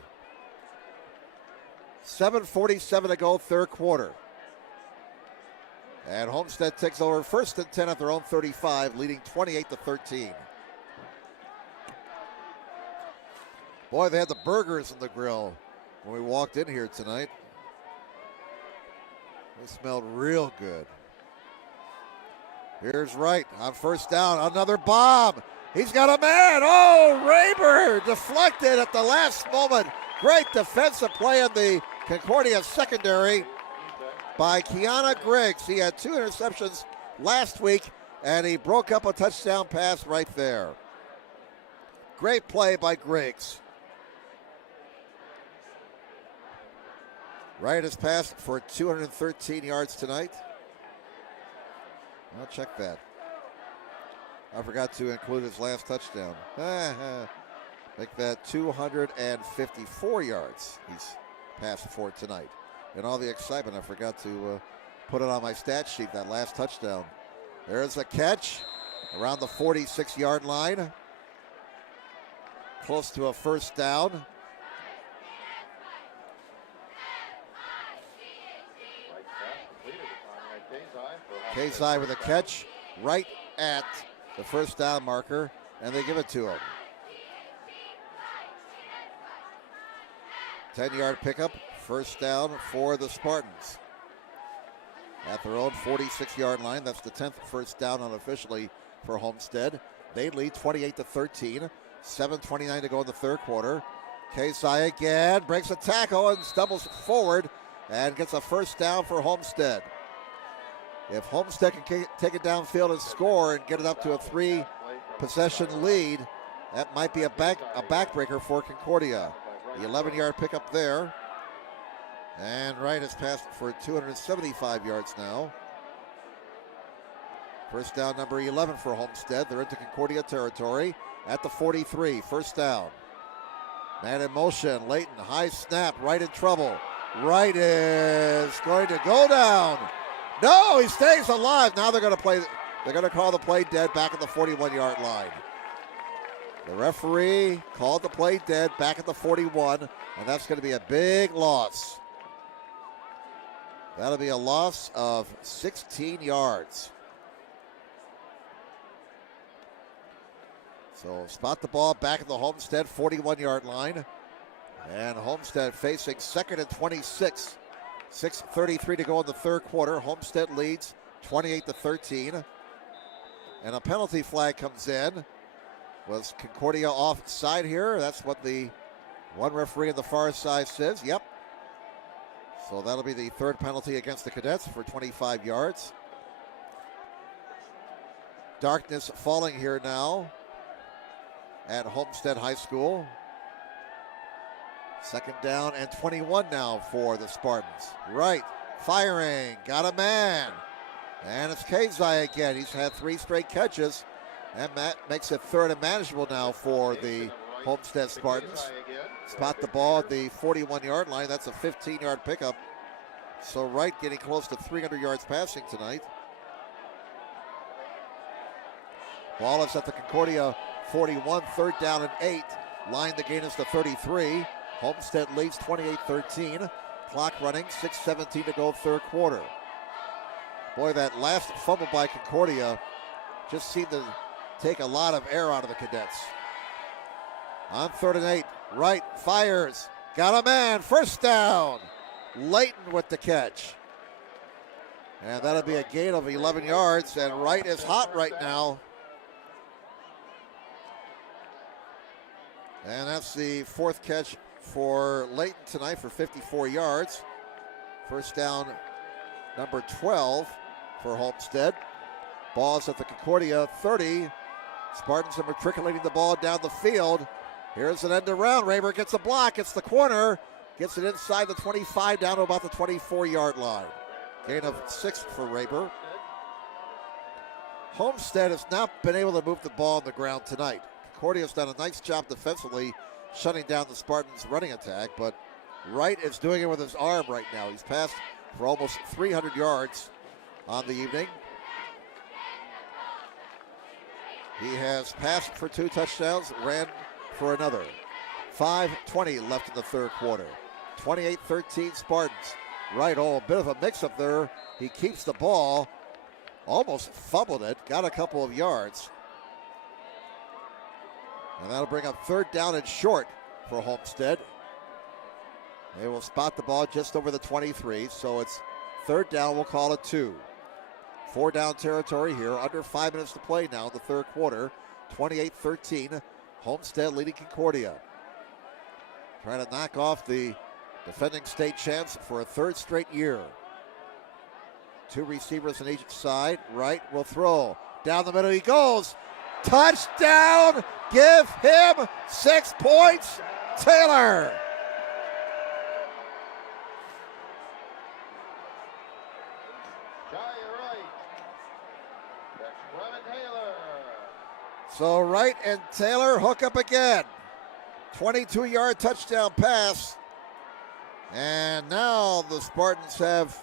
7:47 to go, third quarter. And Homestead takes over 1st and 10 at their own 35, leading 28-13. Boy, they had the burgers in the grill when we walked in here tonight. They smelled real good. Here's Wright on first down. Another bomb. He's got a man. Oh, Raber deflected at the last moment. Great defensive play in the Concordia secondary by Kiana Griggs. He had 2 interceptions last week, and he broke up a touchdown pass right there. Great play by Griggs. Wright has passed for 213 yards tonight. I'll check that. I forgot to include his last touchdown. Make that 254 yards he's passed for tonight. In all the excitement, I forgot to put it on my stat sheet, that last touchdown. There's a catch around the 46-yard line. Close to a first down. Kazai with a catch right at the first down marker, and they give it to him. 10-yard pickup, first down for the Spartans. At their own 46-yard line, that's the 10th first down unofficially for Homestead. They lead 28-13, 7:29 to go in the third quarter. Kazai again breaks a tackle and stumbles forward and gets a first down for Homestead. If Homestead can take it downfield and score and get it up to a 3-possession lead, that might be a backbreaker for Concordia. The 11-yard pickup there. And Wright has passed for 275 yards now. First down, number 11 for Homestead. They're into Concordia territory at the 43. First down. Man in motion. Layton, high snap, right in trouble. Right is going to go down. No, he stays alive. Now they're going to call the play dead back at the 41-yard line. The referee called the play dead back at the 41, and that's going to be a big loss. That'll be a loss of 16 yards. So spot the ball back at the Homestead 41-yard line. And Homestead facing 2nd and 26. 6:33 to go in the third quarter. Homestead leads 28-13. And a penalty flag comes in. Was Concordia offside here? That's what the one referee on the far side says. Yep. So that'll be the third penalty against the Cadets for 25 yards. Darkness falling here now at Homestead High School. Second down and 21 now for the Spartans. Right, firing, got a man. And it's Kazai again. He's had 3 straight catches. And that makes it third and manageable now for the Homestead Spartans. Spot the ball at the 41-yard line. That's a 15-yard pickup. So Wright getting close to 300 yards passing tonight. Ball is at the Concordia 41, third down and 8. Line the gain is to 33. Homestead leads 28-13. Clock running, 6:17 to go third quarter. Boy, that last fumble by Concordia just seemed to take a lot of air out of the Cadets. On 3rd and 8, Wright fires, got a man, first down. Layton with the catch. And that'll be a gain of 11 yards, and Wright is hot right now. And that's the 4th catch for Layton tonight for 54 yards. First down, number 12 for Homestead. Ball's at the Concordia 30. Spartans are matriculating the ball down the field. Here's an end around. Raber gets a block. It's the corner. Gets it inside the 25 down to about the 24-yard line. Gain of 6 for Raber. Homestead has not been able to move the ball on the ground tonight. Concordia's done a nice job defensively shutting down the Spartans' running attack, but Wright is doing it with his arm right now. He's passed for almost 300 yards on the evening. He has passed for 2 touchdowns, ran for another. 5:20 left in the third quarter. 28-13 Spartans. Wright, a bit of a mix-up there. He keeps the ball, almost fumbled it, got a couple of yards. And that'll bring up third down and short for Homestead. They will spot the ball just over the 23, so it's third down, we'll call it 2. 4 down territory here, under 5 minutes to play now in the third quarter. 28-13, Homestead leading Concordia. Trying to knock off the defending state champs for a 3rd straight year. 2 receivers on each side. Wright will throw. Down the middle he goes. Touchdown! Give him 6 points. Taylor. So Wright and Taylor hook up again. 22-yard touchdown pass. And now the Spartans have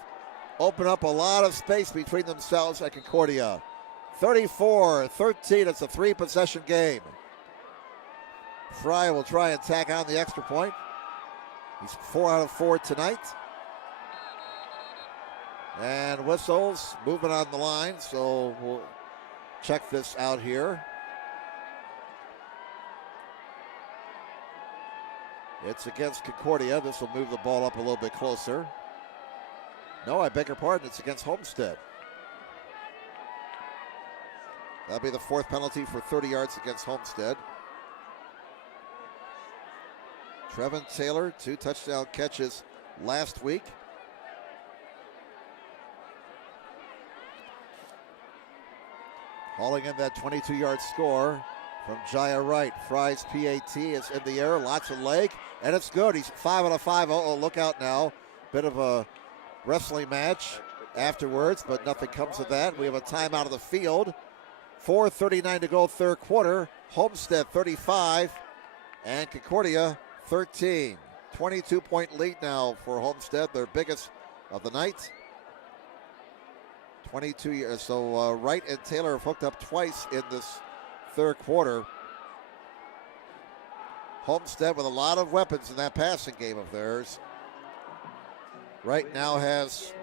opened up a lot of space between themselves and Concordia. 34-13, it's a 3-possession game. Fry will try and tack on the extra point. He's 4 out of 4 tonight. And whistles, movement on the line, so we'll check this out here. It's against Concordia. This will move the ball up a little bit closer. No, I beg your pardon. It's against Homestead. That'll be the 4th penalty for 30 yards against Homestead. Trevin Taylor, 2 touchdown catches last week. Hauling in that 22-yard score from Jaya Wright. Fry's PAT is in the air, lots of leg, and it's good. He's 5 out of 5. Oh, look out now. Bit of a wrestling match. afterwards, but nothing comes of that. We have a timeout of the field. 4:39 to go, third quarter. Homestead 35 and Concordia 13. 22-point lead now for Homestead, their biggest of the night. 22 years. So Wright and Taylor have hooked up twice in this third quarter. Homestead with a lot of weapons in that passing game of theirs. Wright now has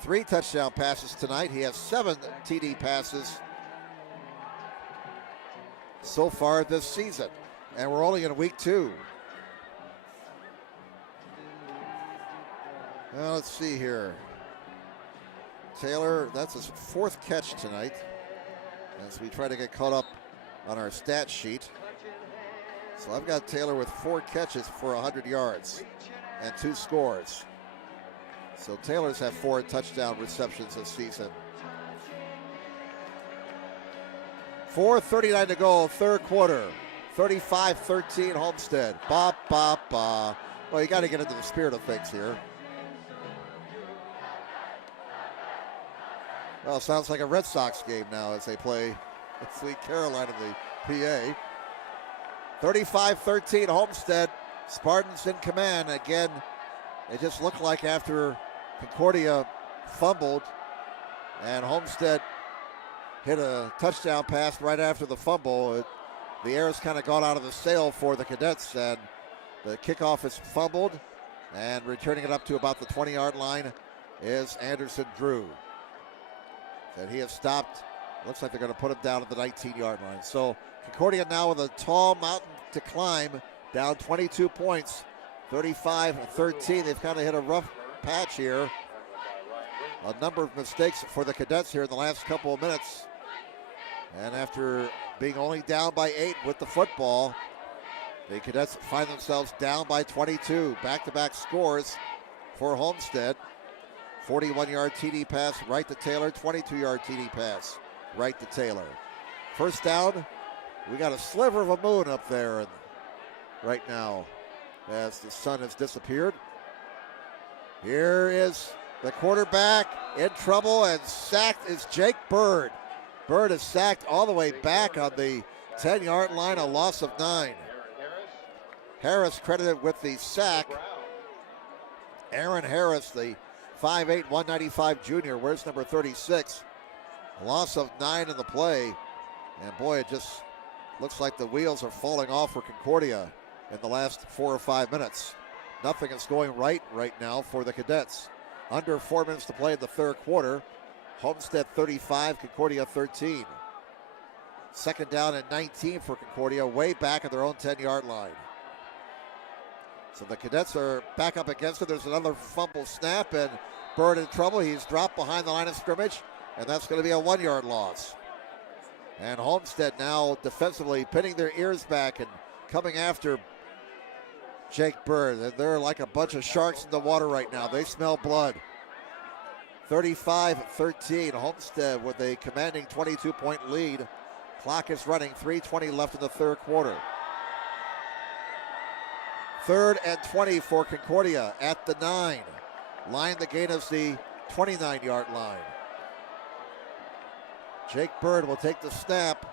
3 touchdown passes tonight. He has 7 TD passes so far this season. And we're only in week 2. Well, let's see here. Taylor, that's his 4th catch tonight as we try to get caught up on our stat sheet. So I've got Taylor with 4 catches for 100 yards and 2 scores. So Taylor's had 4 touchdown receptions this season. 4:39 to go, third quarter. 35-13 Homestead. Ba, ba, ba. Well, you got to get into the spirit of things here. Well, it sounds like a Red Sox game now as they play Sweet Carolina in the PA. 35-13 Homestead. Spartans in command. Again, it just looked like after Concordia fumbled and Homestead hit a touchdown pass right after the fumble. The air has kind of gone out of the sail for the Cadets, and the kickoff is fumbled, and returning it up to about the 20-yard line is Anderson Drew. And he has stopped. Looks like they're going to put him down at the 19-yard line. So Concordia now with a tall mountain to climb, down 22 points, 35-13. They've kind of hit a rough patch here. A number of mistakes for the Cadets here in the last couple of minutes. And after being only down by 8 with the football, the Cadets find themselves down by 22. Back-to-back scores for Homestead. 41-yard TD pass right to Taylor, 22-yard TD pass right to Taylor. First down, we got a sliver of a moon up there right now as the sun has disappeared. Here is the quarterback in trouble, and sacked is Jake Bird. Bird is sacked all the way back on the 10-yard line, a loss of 9. Harris credited with the sack. Aaron Harris, the 5'8", 195 junior. Where's number 36? A loss of 9 in the play. And boy, it just looks like the wheels are falling off for Concordia in the last 4 or 5 minutes. Nothing is going right now for the Cadets. Under 4 minutes to play in the third quarter. Homestead 35, Concordia 13. Second down and 19 for Concordia, way back at their own 10-yard line. So the Cadets are back up against it. There's another fumble snap, and Bird in trouble. He's dropped behind the line of scrimmage, and that's going to be a 1-yard loss. And Homestead now defensively pinning their ears back and coming after Jake Bird. They're like a bunch of sharks in the water right now. They smell blood. 35-13, Homestead with a commanding 22-point lead. Clock is running, 3:20 left in the third quarter. 3rd and 20 for Concordia at the 9. Line the gain is the 29-yard line. Jake Bird will take the snap.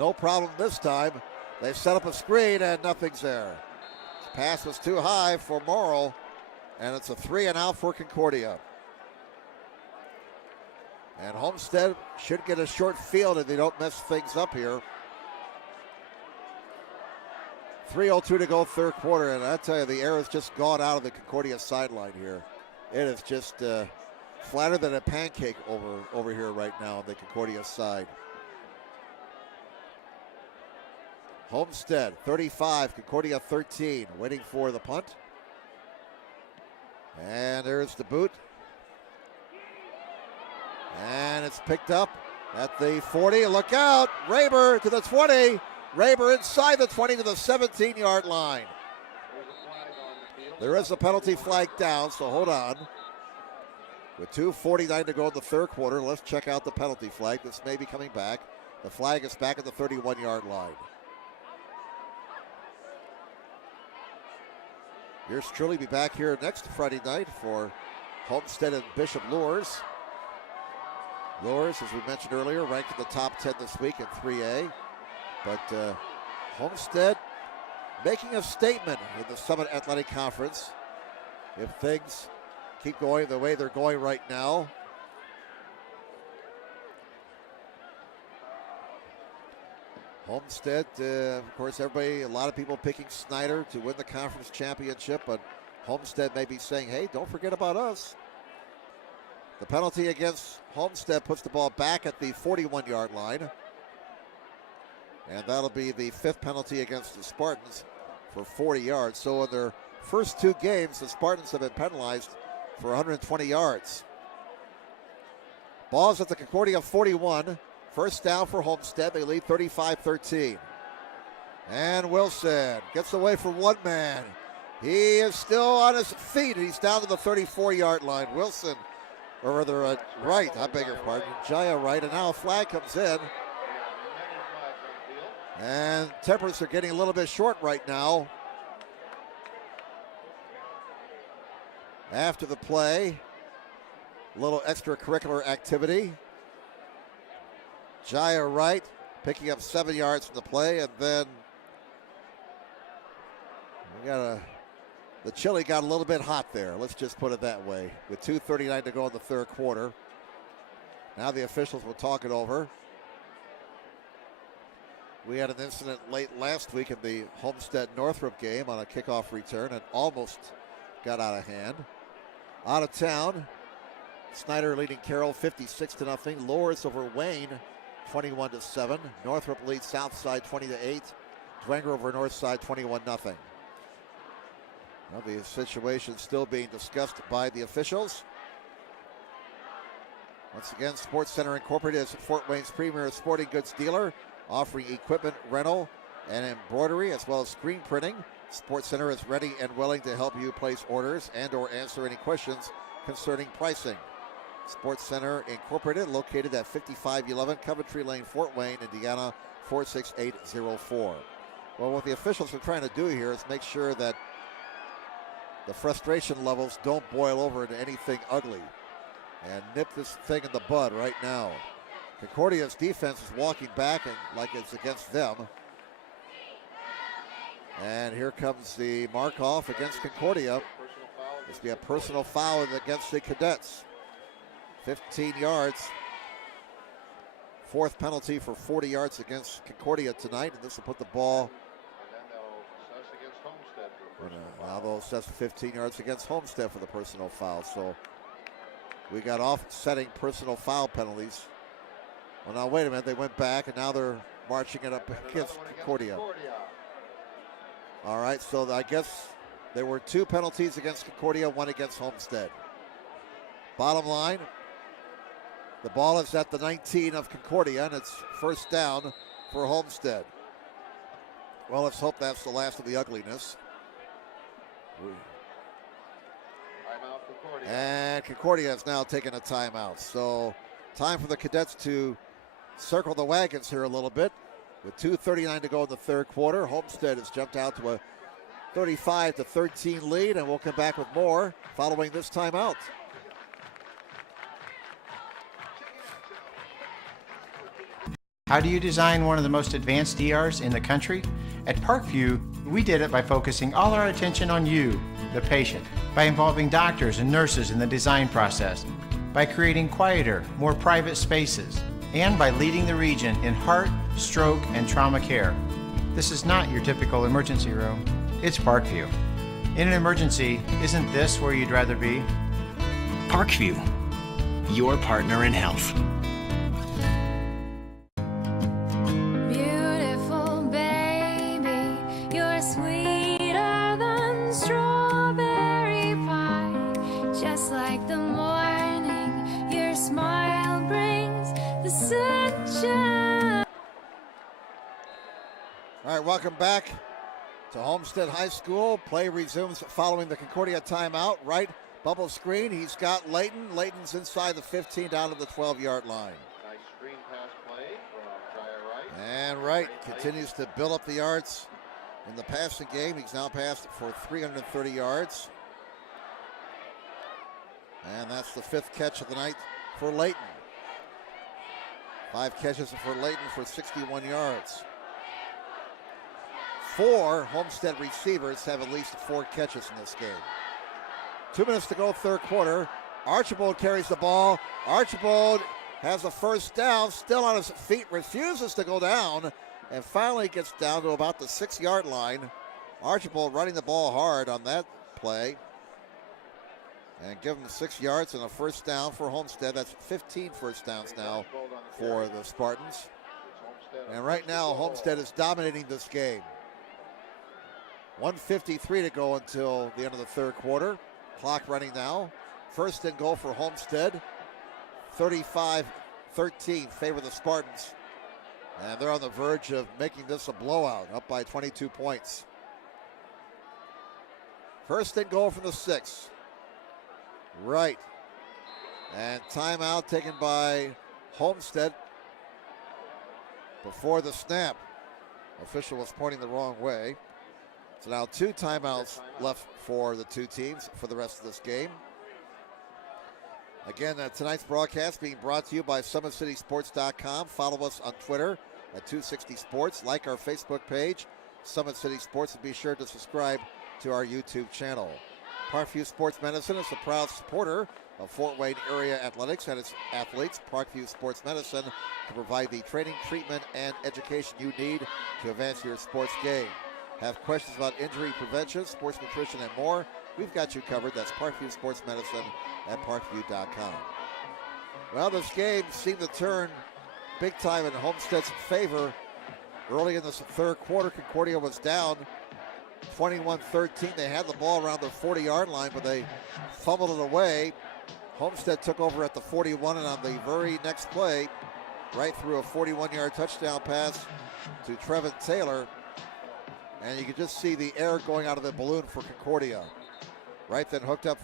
No problem this time. They set up a screen and nothing's there. Pass was too high for Morrill, and it's a 3-and-out for Concordia. And Homestead should get a short field if they don't mess things up here. 3:02 to go, third quarter, and I tell you, the air has just gone out of the Concordia sideline here. It is just flatter than a pancake over here right now on the Concordia side. Homestead 35, Concordia 13, waiting for the punt. And there's the boot. And it's picked up at the 40. Look out! Raber to the 20. Raber inside the 20 to the 17-yard line. There is a penalty flag down, so hold on. With 2:49 to go in the third quarter, let's check out the penalty flag. This may be coming back. The flag is back at the 31-yard line. Yours truly be back here next Friday night for Homestead and Bishop Lures. Lures, as we mentioned earlier, ranked in the top 10 this week in 3A. But Homestead making a statement in the Summit Athletic Conference. If things keep going the way they're going right now. Homestead, of course, a lot of people picking Snyder to win the conference championship, but Homestead may be saying, hey, don't forget about us. The penalty against Homestead puts the ball back at the 41-yard line. And that'll be the 5th penalty against the Spartans for 40 yards. So in their first 2 games, the Spartans have been penalized for 120 yards. Ball's at the Concordia 41. First down for Homestead. They lead 35-13. And Wilson gets away from one man. He is still on his feet. He's down to the 34-yard line. Wilson, or rather Wright, I beg your pardon, Jaya Wright. And now a flag comes in. And tempers are getting a little bit short right now. After the play, a little extracurricular activity. Jaya Wright picking up 7 yards from the play, and then the chili got a little bit hot there. Let's just put it that way. With 2:39 to go in the third quarter. Now the officials will talk it over. We had an incident late last week in the Homestead-Northrop game on a kickoff return and almost got out of hand. Out of town, Snyder leading Carroll 56-0. Loris over Wayne 21-7. Northrop leads Southside 20-8. Dwenger over Northside 21-0. Well, the situation still being discussed by the officials. Once again, Sports Center Incorporated is Fort Wayne's premier sporting goods dealer, offering equipment rental and embroidery as well as screen printing. Sports Center is ready and willing to help you place orders and or answer any questions concerning pricing. Sports Center Incorporated, located at 5511 Coventry Lane, Fort Wayne, Indiana 46804. Well, what the officials are trying to do here is make sure that the frustration levels don't boil over into anything ugly and nip this thing in the bud right now. Concordia's defense is walking back and like it's against them. And here comes the mark-off against Concordia. This will be a personal foul against the Cadets. 15 yards. 4th penalty for 40 yards against Concordia tonight. And this will put the ball. Now they'll assess 15 yards against Homestead for the personal foul. So we got offsetting personal foul penalties. Well, now wait a minute. They went back and now they're marching it up against Concordia. All right, so I guess there were 2 penalties against Concordia, 1 against Homestead. Bottom line, the ball is at the 19 of Concordia, and it's first down for Homestead. Well, let's hope that's the last of the ugliness. And Concordia has now taken a timeout. So time for the Cadets to circle the wagons here a little bit. With 2:39 to go in the third quarter, Homestead has jumped out to a 35-13 lead, and we'll come back with more following this timeout. How do you design one of the most advanced DRs in the country? At Parkview, we did it by focusing all our attention on you, the patient, by involving doctors and nurses in the design process, by creating quieter, more private spaces, and by leading the region in heart, stroke, and trauma care. This is not your typical emergency room. It's Parkview. In an emergency, isn't this where you'd rather be? Parkview, your partner in health. Beautiful baby, you're sweeter than strawberry pie. Just like the morning, your smile brings the sunshine. All right, welcome back to Homestead High School. Play resumes following the Concordia timeout. Right, bubble screen. He's got Layton. Layton's inside the 15 down to the 12-yard line. Nice screen pass play from Jaya Wright. And Wright continues to build up the yards in the passing game. He's now passed for 330 yards. And that's the 5th catch of the night for Layton. 5 catches for Layton for 61 yards. 4 Homestead receivers have at least 4 catches in this game. 2 minutes to go, third quarter. Archibald carries the ball. Archibald has a first down, still on his feet, refuses to go down, and finally gets down to about the 6-yard line. Archibald running the ball hard on that play. And give him 6 yards and a first down for Homestead. That's 15 first downs now for the Spartans. And right now, Homestead is dominating this game. 1:53 to go until the end of the third quarter. Clock running now. First and goal for Homestead. 35-13 favor the Spartans. And they're on the verge of making this a blowout, up by 22 points. First and goal from the 6. Right. And timeout taken by Homestead before the snap. Official was pointing the wrong way. So now 2 timeouts left for the 2 teams for the rest of this game. Again, tonight's broadcast being brought to you by SummitCitySports.com. Follow us on Twitter at 260 Sports. Like our Facebook page, Summit City Sports, and be sure to subscribe to our YouTube channel. Parkview Sports Medicine is a proud supporter of Fort Wayne area athletics and its athletes. Parkview Sports Medicine can provide the training, treatment, and education you need to advance your sports game. Have questions about injury prevention, sports nutrition, and more? We've got you covered. That's Parkview Sports Medicine at parkview.com. Well, this game seemed to turn big time in Homestead's favor. Early in the third quarter, Concordia was down 21-13. They had the ball around the 40-yard line, but they fumbled it away. Homestead took over at the 41, and on the very next play, right through a 41-yard touchdown pass to Trevin Taylor. And you can just see the air going out of the balloon for Concordia. Right then hooked up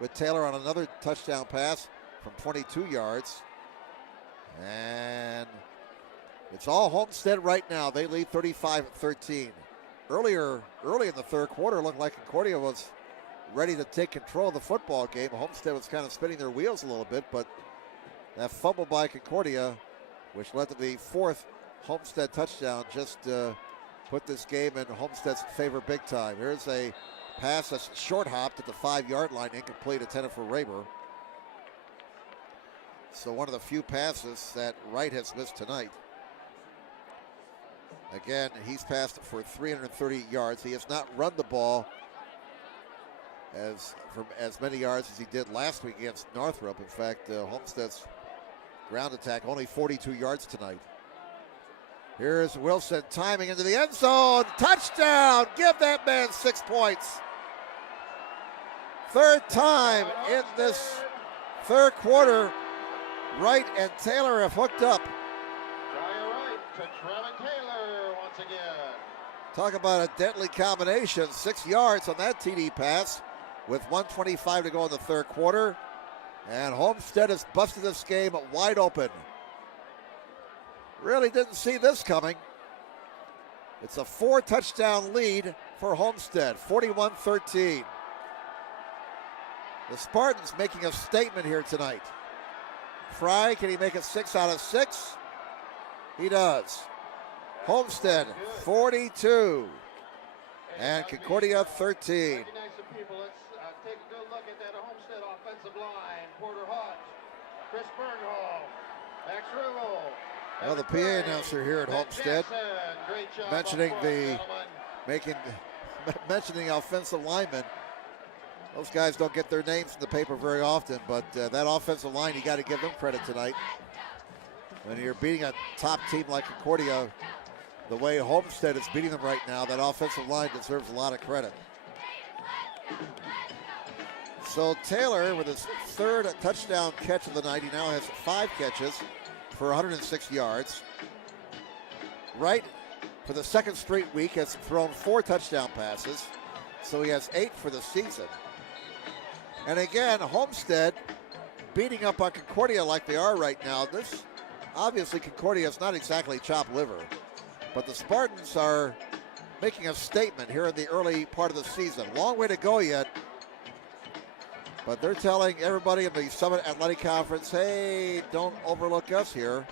with Taylor on another touchdown pass from 22 yards. And it's all Homestead right now. They lead 35-13. Early in the third quarter, looked like Concordia was ready to take control of the football game. Homestead was kind of spinning their wheels a little bit, but that fumble by Concordia, which led to the 4th Homestead touchdown, just put this game in Homestead's favor big time. Here's a pass that's short hopped at the 5-yard line, incomplete, intended for Raber. So one of the few passes that Wright has missed tonight. Again, he's passed for 330 yards. He has not run the ball from as many yards as he did last week against Northrop. In fact, Homestead's ground attack only 42 yards tonight. Here's Wilson timing into the end zone. Touchdown! Give that man 6 points. Third time in this third quarter, Wright and Taylor have hooked up. Wright to Trevin Taylor once again. Talk about a deadly combination. 6 yards on that TD pass with 1:25 to go in the third quarter. And Homestead has busted this game wide open. Really didn't see this coming. It's a 4-touchdown lead for Homestead, 41-13. The Spartans making a statement here tonight. Fry, can he make it 6 out of 6? He does. Homestead, 42. And Concordia, 13. People, let's take a good look at that Homestead offensive line. Porter Hodge, Chris Bernhall, Max Riddle. Well, the PA announcer here at Homestead mentioning mentioning offensive linemen. Those guys don't get their names in the paper very often, but that offensive line, you got to give them credit tonight. When you're beating a top team like Concordia, the way Homestead is beating them right now, that offensive line deserves a lot of credit. So Taylor, with his 3rd touchdown catch of the night, he now has 5 catches for 106 yards. Wright, for the 2nd straight week, has thrown 4 touchdown passes, so he has 8 for the season. And again, Homestead beating up on Concordia like they are right now. This, obviously, Concordia is not exactly chopped liver, but the Spartans are making a statement here in the early part of the season. Long way to go yet, But they're telling everybody in the Summit Athletic Conference, hey, don't overlook us here.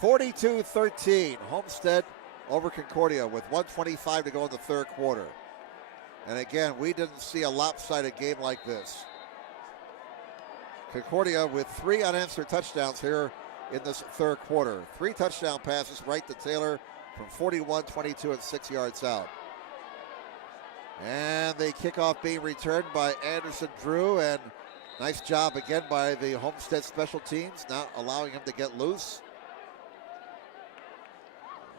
42-13, Homestead over Concordia with 1:25 to go in the third quarter. And again, we didn't see a lopsided game like this. Concordia with 3 unanswered touchdowns here in this third quarter. 3 touchdown passes right to Taylor from 41, 22, and 6 yards out. And the kickoff being returned by Anderson Drew, and nice job again by the Homestead special teams, not allowing him to get loose.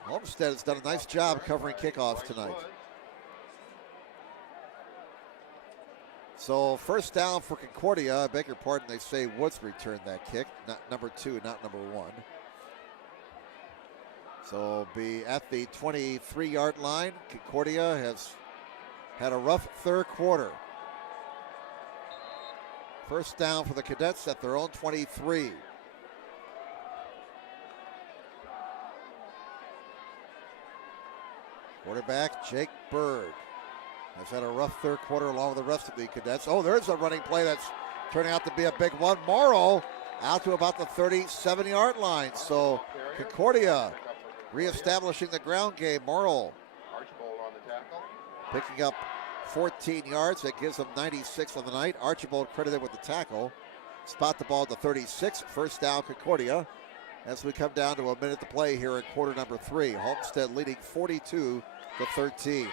Homestead has done a nice job covering kickoffs tonight. So first down for Concordia. I beg your pardon, they say Woods returned that kick, not number 2, not number 1. So be at the 23-yard line. Concordia has had a rough third quarter. First down for the Cadets at their own 23. Quarterback Jake Bird has had a rough third quarter along with the rest of the Cadets. Oh, there's a running play that's turning out to be a big one. Morrow out to about the 37-yard line. So Concordia reestablishing the ground game. Morrow picking up 14 yards. That gives them 96 on the night. Archibald credited with the tackle. Spot the ball at the 36. First down Concordia as we come down to a minute to play here in quarter number 3. Homestead leading 42-13.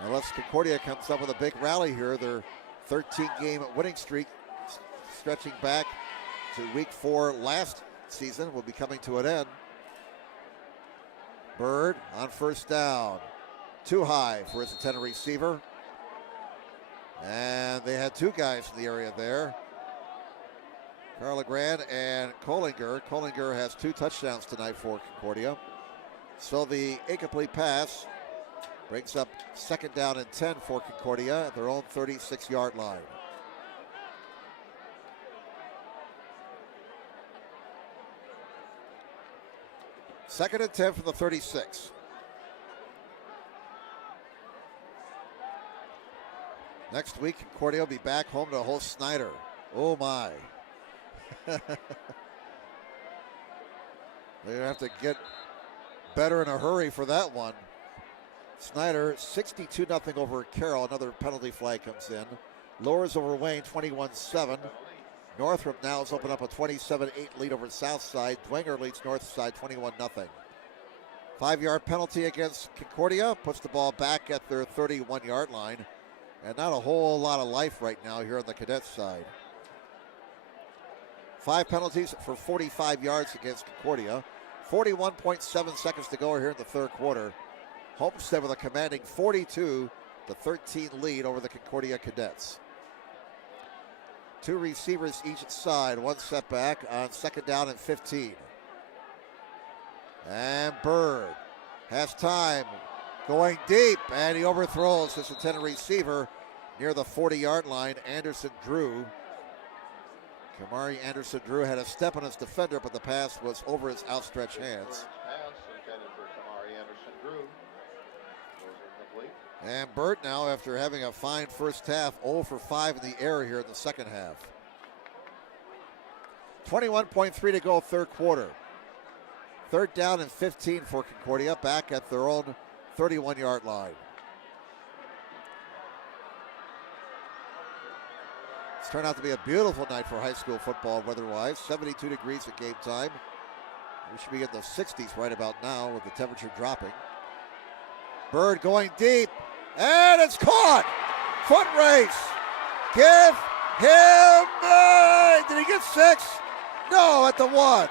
Unless Concordia comes up with a big rally here, their 13-game winning streak stretching back to week 4 last season will be coming to an end. Bird on first down. Too high for his intended receiver. And they had 2 guys in the area there. Carl Legrand and Kollinger. Kollinger has 2 touchdowns tonight for Concordia. So the incomplete pass brings up second down and 10 for Concordia at their own 36-yard line. Second and 10 for the 36. Next week, Concordia will be back home to host Snyder. Oh my. They're going to have to get better in a hurry for that one. Snyder, 62-0 over Carroll. Another penalty flag comes in. Lowers over Wayne, 21-7. Northrop now has opened up a 27-8 lead over Southside. Dwenger leads Northside 21-0. 5-yard penalty against Concordia. Puts the ball back at their 31-yard line. And not a whole lot of life right now here on the Cadets side. 5 penalties for 45 yards against Concordia. 41.7 seconds to go here in the third quarter. Homestead with a commanding 42-13 lead over the Concordia Cadets. 2 receivers each side. 1 setback on second down and 15. And Bird has time. Going deep, and he overthrows his intended receiver near the 40-yard line. Anderson Drew. Kamari Anderson Drew had a step on his defender, but the pass was over his outstretched hands. And Burt now, after having a fine first half, 0 for 5 in the air here in the second half. 21.3 to go, third quarter. Third down and 15 for Concordia, back at their own 31-yard line. It's turned out to be a beautiful night for high school football weather-wise. 72 degrees at game time. We should be in the 60s right about now with the temperature dropping. Bird going deep, and it's caught! Foot race! Give him, did he get 6? No, at the 1.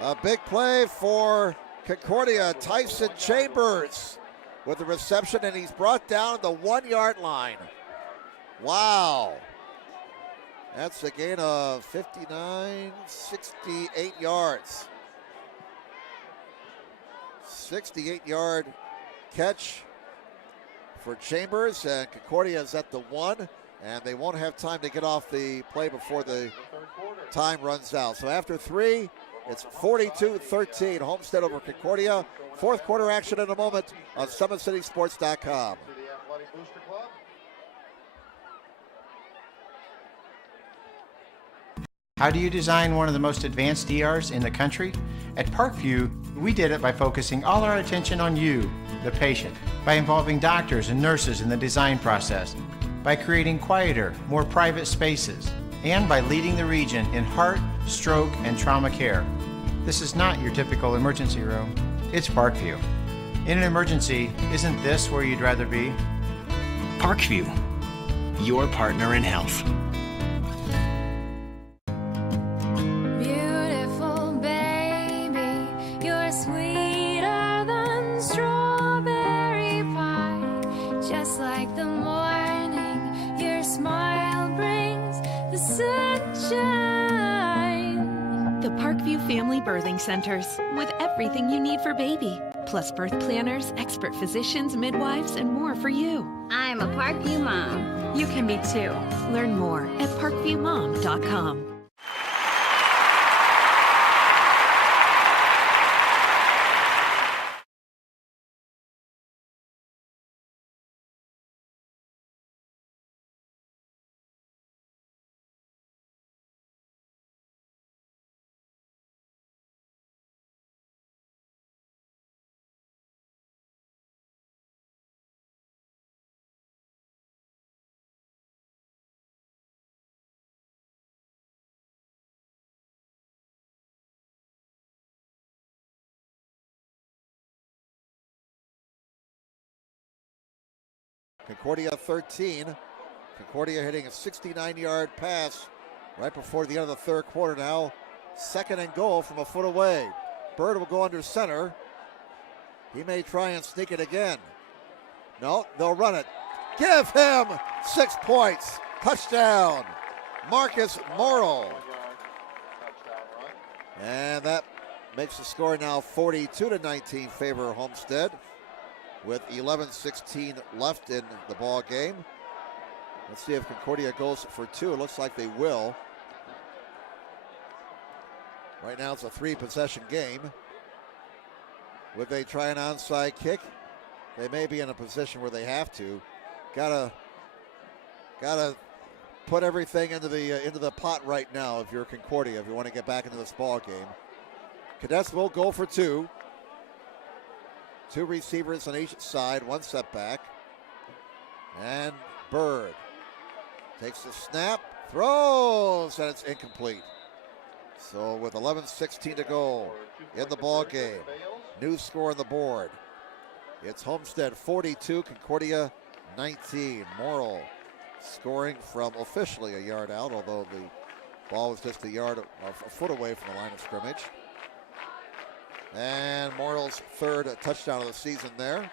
A big play for Concordia. Tyson Chambers with the reception, and he's brought down the 1-yard line. Wow. That's a gain of 59, 68 yards. 68-yard catch for Chambers, and Concordia is at the 1, and they won't have time to get off the play before the time runs out. So after 3, It's 42-13, Homestead over Concordia. Fourth quarter action in a moment on SummitCitySports.com. To the Athletic Booster Club. How do you design one of the most advanced ERs in the country? At Parkview, we did it by focusing all our attention on you, the patient, by involving doctors and nurses in the design process, by creating quieter, more private spaces, and by leading the region in heart, stroke, and trauma care. This is not your typical emergency room. It's Parkview. In an emergency, isn't this where you'd rather be? Parkview, your partner in health. Beautiful baby, you're sweeter than strawberry pie. Just like the morning, your smile brings the sunshine. The Parkview Family Birthing Centers, with everything you need for baby, plus birth planners, expert physicians, midwives, and more for you. I'm a Parkview mom. You can be too. Learn more at parkviewmom.com. Concordia 13. Concordia hitting a 69-yard pass right before the end of the third quarter now. Second and goal from a foot away. Bird will go under center. He may try and sneak it again. No, they'll run it. Give him 6 points. Touchdown, Marcus Morrill. And that makes the score now 42-19 favor Homestead, with 11:16 left in the ball game. Let's see if Concordia goes for 2. It looks like they will. Right now it's a 3-possession game. Would they try an onside kick? They may be in a position where they have to. Gotta put everything into the pot right now if you're Concordia, if you want to get back into this ball game. Cadets will go for 2. 2 receivers on each side, 1 setback. And Bird takes the snap, throws, and it's incomplete. So with 11:16 to go in the ball game, new score on the board. It's Homestead 42, Concordia 19. Morrill scoring from officially a yard out, although the ball was just a foot away from the line of scrimmage. And Morrill's third touchdown of the season there.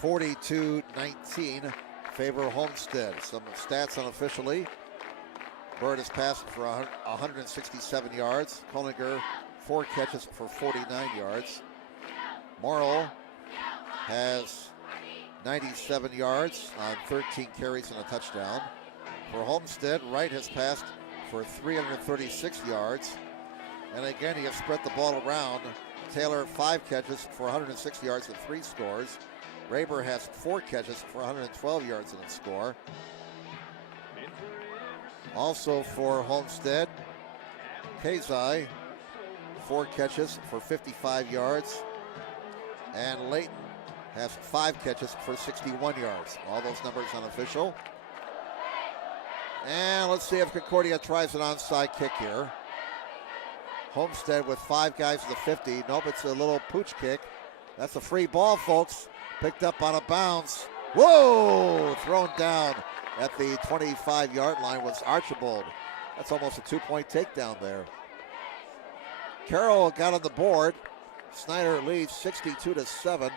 42-19 favor Homestead. Some stats unofficially. Bird has passed for 167 yards. Koeniger 4 catches for 49 yards. Morrill has 97 yards on 13 carries and a touchdown. For Homestead, Wright has passed for 336 yards. And again, he has spread the ball around. Taylor, 5 catches for 106 yards and 3 scores. Raber has 4 catches for 112 yards and a score. Also for Homestead, Kazai, 4 catches for 55 yards. And Layton has 5 catches for 61 yards. All those numbers unofficial. And let's see if Concordia tries an onside kick here. Homestead with 5 guys at the 50. Nope, it's a little pooch kick. That's a free ball, folks. Picked up on a bounce. Whoa! Thrown down at the 25-yard line was Archibald. That's almost a 2-point takedown there. Carroll got on the board. Snyder leads 62-7.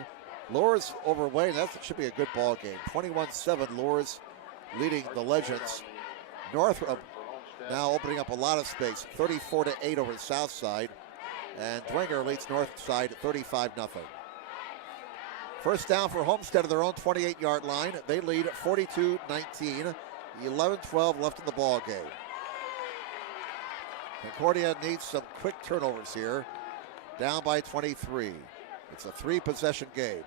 Lourdes overweight. That should be a good ball game. 21-7. Lourdes leading the Legends. Northrop now opening up a lot of space. 34-8 over the south side. And Dwenger leads north side 35-0. First down for Homestead at their own 28-yard line. They lead 42-19. 11-12 left in the ball game. Concordia needs some quick turnovers here. Down by 23. It's a 3-possession game.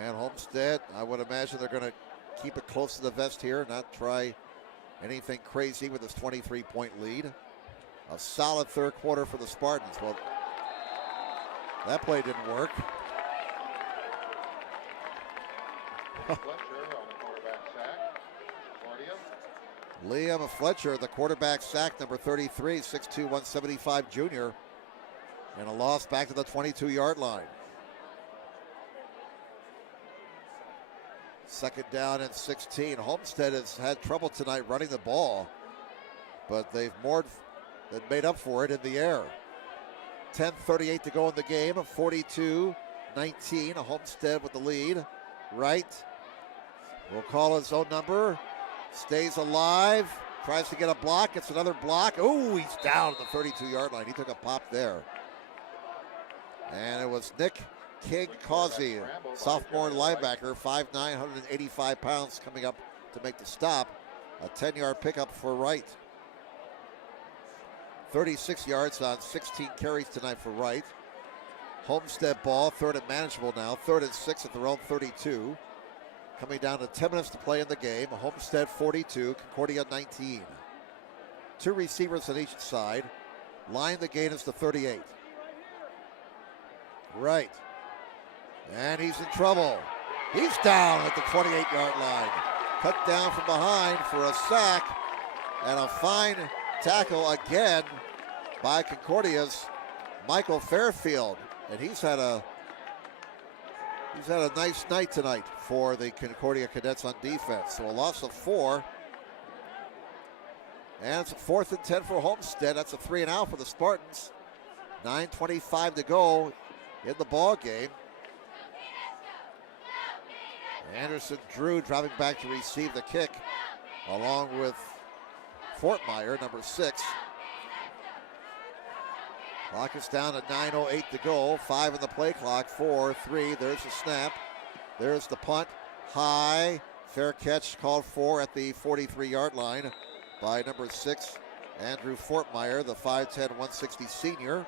And Homestead, I would imagine they're going to keep it close to the vest here, not try anything crazy with this 23-point lead. A solid third quarter for the Spartans. Well, that play didn't work. Fletcher on the quarterback sack. Concordia. Liam Fletcher, the quarterback sack, number 33, 6'2", 175 junior. And a loss back to the 22-yard line. Second down and 16. Homestead has had trouble tonight running the ball, but they've more than made up for it in the air. 10:38 to go in the game, 42-19. Homestead with the lead. Wright will call his own number. Stays alive. Tries to get a block. Gets another block. Oh, he's down at the 32-yard line. He took a pop there. And it was Nick King Causey, sophomore linebacker, 5'9", 185 pounds, coming up to make the stop. A 10-yard pickup for Wright. 36 yards on 16 carries tonight for Wright. Homestead ball, third and manageable now. 3rd and 6 at their own 32. Coming down to 10 minutes to play in the game. Homestead 42, Concordia 19. 2 receivers on each side. Line the gain is the 38. Right. And he's in trouble. He's down at the 28-yard line. Cut down from behind for a sack. And a fine tackle again by Concordia's Michael Fairfield. And he's had a nice night tonight for the Concordia Cadets on defense. So a loss of 4. And it's a 4th and 10 for Homestead. That's a 3 and out for the Spartans. 9:25 to go in the ball game. Anderson Drew dropping back to receive the kick along with Fortmeyer, number 6. Clock is down to 9:08 to go. 5 in the play clock. 4, 3. There's the snap. There's the punt. High. Fair catch called for at the 43-yard line by number 6, Andrew Fortmeyer, the 5'10", 160 senior.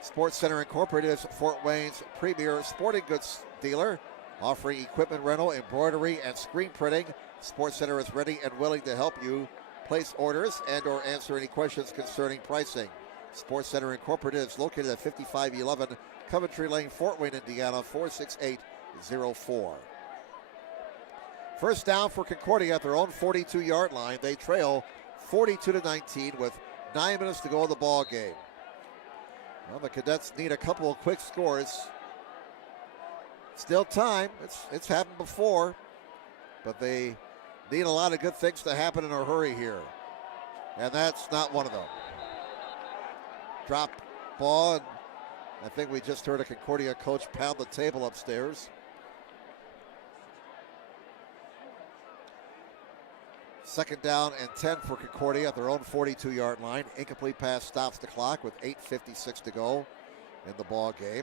Sports Center Incorporated is Fort Wayne's premier sporting goods dealer, offering equipment rental, embroidery, and screen printing. Sports Center is ready and willing to help you place orders and or answer any questions concerning pricing. Sports Center Incorporated is located at 5511 Coventry Lane, Fort Wayne, Indiana, 46804. First down for Concordia at their own 42-yard line. They trail 42-19 with 9 minutes to go in the ball game. Well, the Cadets need a couple of quick scores. Still time. It's happened before, but they need a lot of good things to happen in a hurry here, and that's not one of them. Drop ball, and I think we just heard a Concordia coach pound the table upstairs. Second down and 10 for Concordia at their own 42-yard line. Incomplete pass stops the clock with 8:56 to go in the ball game.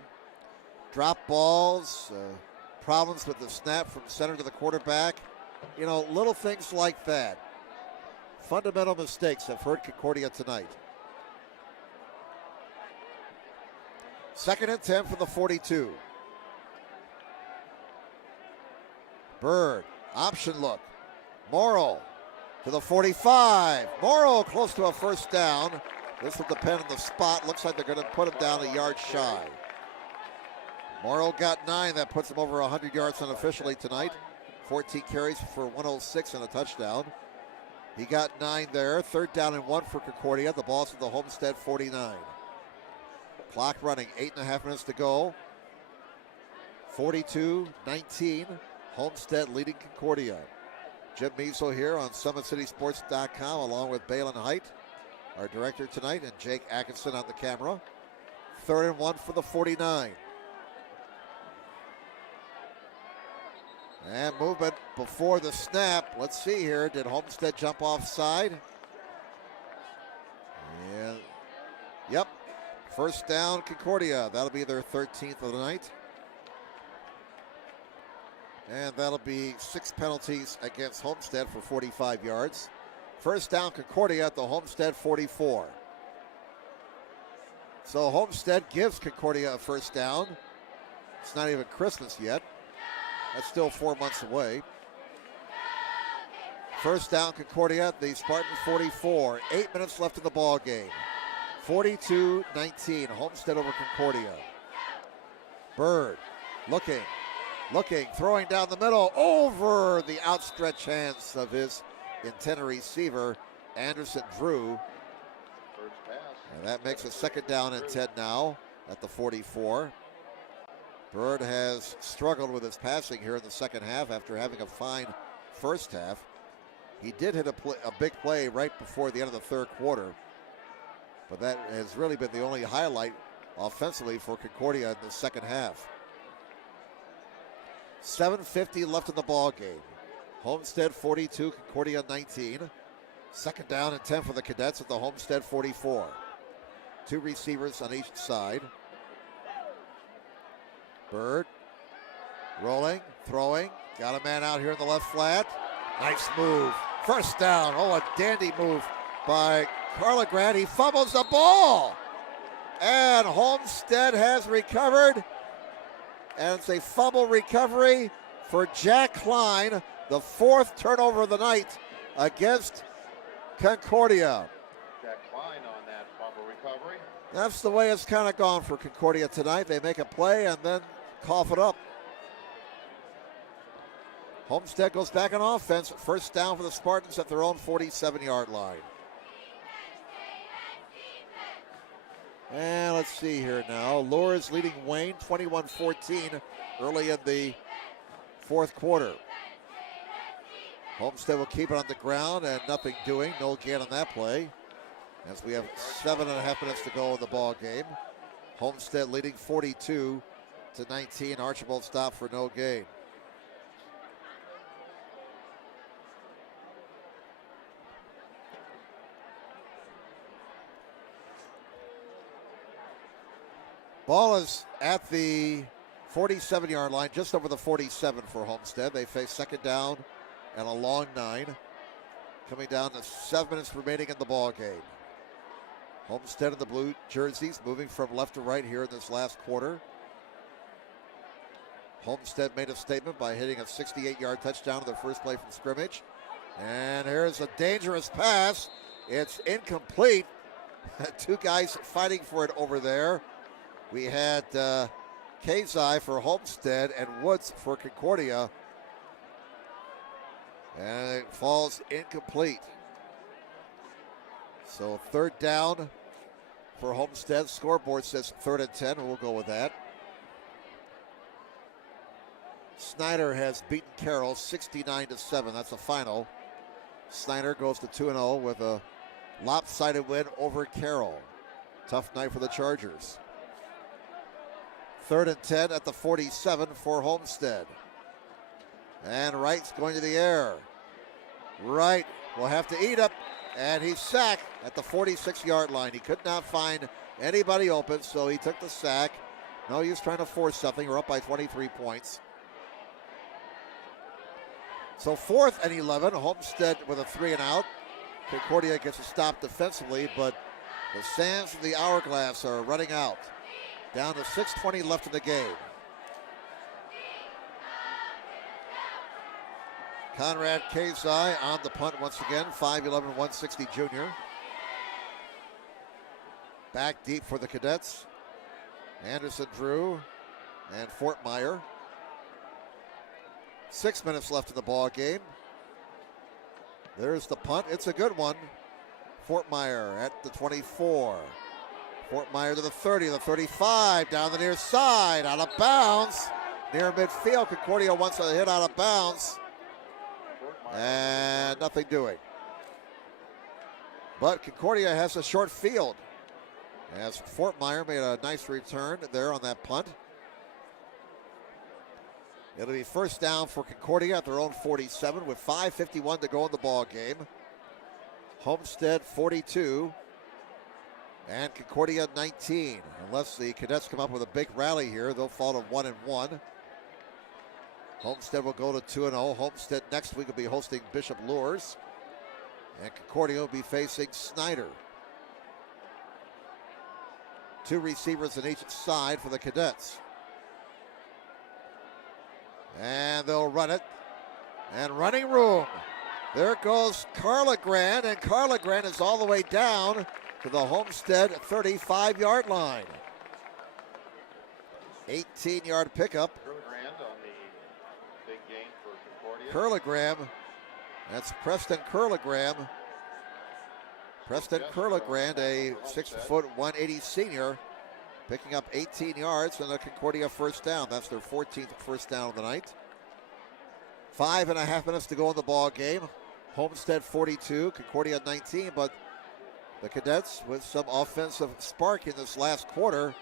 Drop balls, problems with the snap from center to the quarterback. You know, little things like that. Fundamental mistakes have hurt Concordia tonight. Second and 10 for the 42. Bird, option look. Morrow to the 45. Morrow close to a first down. This will depend on the spot. Looks like they're going to put him down a yard shy. Morrow got 9. That puts him over 100 yards unofficially tonight. 14 carries for 106 and a touchdown. He got 9 there. Third down and 1 for Concordia. The ball's at the Homestead 49. Clock running, 8.5 minutes to go. 42-19. Homestead leading Concordia. Jim Measle here on SummitCitySports.com along with Balin Height, our director tonight, and Jake Atkinson on the camera. 3rd and 1 for the 49. And movement before the snap. Let's see here. Did Homestead jump offside? And yep. First down, Concordia. That'll be their 13th of the night. And that'll be 6 penalties against Homestead for 45 yards. First down, Concordia at the Homestead 44. So Homestead gives Concordia a first down. It's not even Christmas yet. That's still 4 months away. First down, Concordia at the Spartan 44. 8 minutes left in the ball game. 42-19, Homestead over Concordia. Bird looking, throwing down the middle over the outstretched hands of his intended receiver, Anderson Drew. And that makes a second down and 10 now at the 44. Bird has struggled with his passing here in the second half after having a fine first half. He did hit a big play right before the end of the third quarter, but that has really been the only highlight offensively for Concordia in the second half. 7:50 left in the ball game. Homestead 42, Concordia 19. Second down and 10 for the Cadets at the Homestead 44. 2 receivers on each side. Bird rolling, throwing, got a man out here in the left flat. Nice move. First down. Oh, a dandy move by Carla Grant. He fumbles the ball. And Homestead has recovered. And it's a fumble recovery for Jack Klein, the 4th turnover of the night against Concordia. Jack Klein on that fumble recovery. That's the way it's kind of gone for Concordia tonight. They make a play and then cough it up. Homestead goes back on offense. First down for the Spartans at their own 47-yard line. And let's see here now. Lourdes leading Wayne 21-14 early in the fourth quarter. Homestead will keep it on the ground and nothing doing. No gain on that play as we have 7.5 minutes to go in the ball game. Homestead leading 42-19. Archibald stop for no gain. Ball is at the 47-yard line, just over the 47 for Homestead. They face second down and a long 9. Coming down to 7 minutes remaining in the ball game. Homestead in the blue jerseys moving from left to right here in this last quarter. Homestead made a statement by hitting a 68-yard touchdown to their first play from scrimmage. And here's a dangerous pass. It's incomplete. 2 guys fighting for it over there. We had Kazai for Homestead and Woods for Concordia. And it falls incomplete. So third down for Homestead. Scoreboard says 3rd and 10. We'll go with that. Snyder has beaten Carroll 69-7. That's the final. Snyder goes to 2-0 with a lopsided win over Carroll. Tough night for the Chargers. 3rd and 10 at the 47 for Homestead. And Wright's going to the air. Wright will have to eat up, and he's sacked at the 46-yard line. He could not find anybody open, so he took the sack. No use trying to force something. We're up by 23 points. So 4th and 11, Homestead with a 3 and out. Concordia gets a stop defensively, but the sands of the hourglass are running out. Down to 6:20 left in the game. Conrad Kazai on the punt once again, 5'11", 160 junior. Back deep for the Cadets. Anderson Drew and Fort Meyer. 6 minutes left in the ball game. There's the punt. It's a good one. Fort Meyer at the 24. Fort Meyer to the 30, the 35, down the near side, out of bounds. Near midfield, Concordia wants a hit out of bounds. And nothing doing. But Concordia has a short field, as Fort Meyer made a nice return there on that punt. It'll be first down for Concordia at their own 47 with 5:51 to go in the ball game. Homestead 42 and Concordia 19. Unless the Cadets come up with a big rally here, they'll fall to 1-1. Homestead will go to 2-0. Homestead next week will be hosting Bishop Lures. And Concordia will be facing Snyder. 2 receivers on each side for the Cadets. And they'll run it. And running room. There goes Carla Grand, and Carla Grand is all the way down to the Homestead 35-yard line. 18-yard pickup. Grand on the big gain for Concordia. Curligram. That's Preston Curligram. Preston Curligrand, a 6', 180 senior, picking up 18 yards and a Concordia first down. That's their 14th first down of the night. 5.5 minutes to go in the ball game. Homestead 42, Concordia 19, but the Cadets with some offensive spark in this last quarter.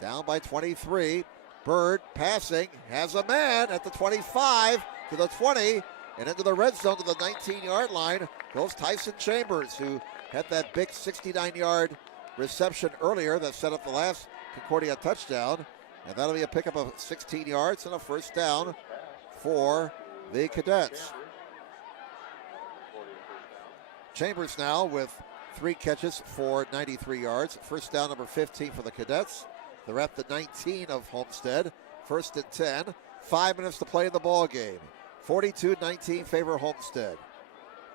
Down by 23. Bird passing, has a man at the 25 to the 20 and into the red zone to the 19-yard line goes Tyson Chambers, who had that big 69-yard reception earlier that set up the last Concordia touchdown. And that'll be a pickup of 16 yards and a first down for the Cadets. Chambers now with 3 catches for 93 yards. First down number 15 for the Cadets. They're at the 19 of Homestead. First and 10. 5 minutes to play in the ball game. 42-19 favor Homestead.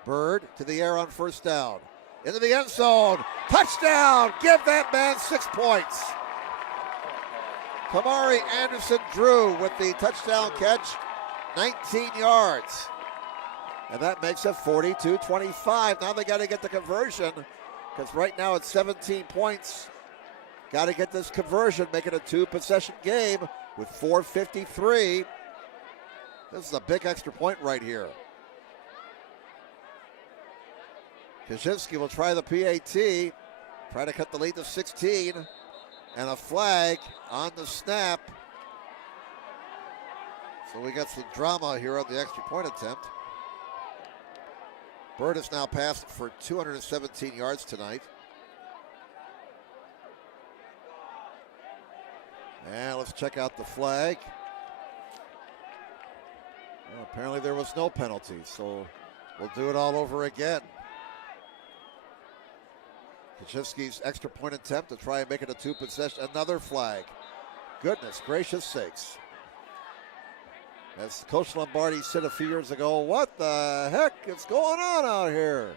Bird to the air on first down. Into the end zone. Touchdown! Give that man 6 points. Kamari Anderson-Drew with the touchdown catch. 19 yards. And that makes it 42-25. Now they got to get the conversion because right now it's 17 points. Got to get this conversion, make it a 2-possession game with 4:53. This is a big extra point right here. Kaczynski will try the PAT, try to cut the lead to 16, and a flag on the snap. So we got some drama here on the extra point attempt. Bird has now passed for 217 yards tonight. And let's check out the flag. Well, apparently there was no penalty, so we'll do it all over again. Kaczynski's extra point attempt to try and make it a 2-possession. Another flag. Goodness gracious sakes. As Coach Lombardi said a few years ago, what the heck is going on out here?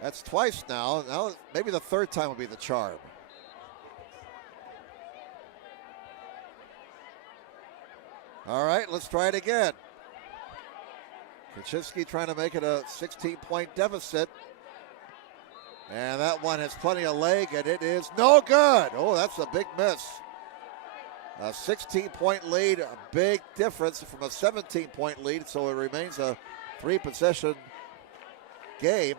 That's twice now. Now maybe the third time will be the charm. All right, let's try it again. Kaczynski trying to make it a 16-point deficit. And that one has plenty of leg, and it is no good. Oh, that's a big miss. A 16-point lead, a big difference from a 17-point lead, so it remains a 3-possession game.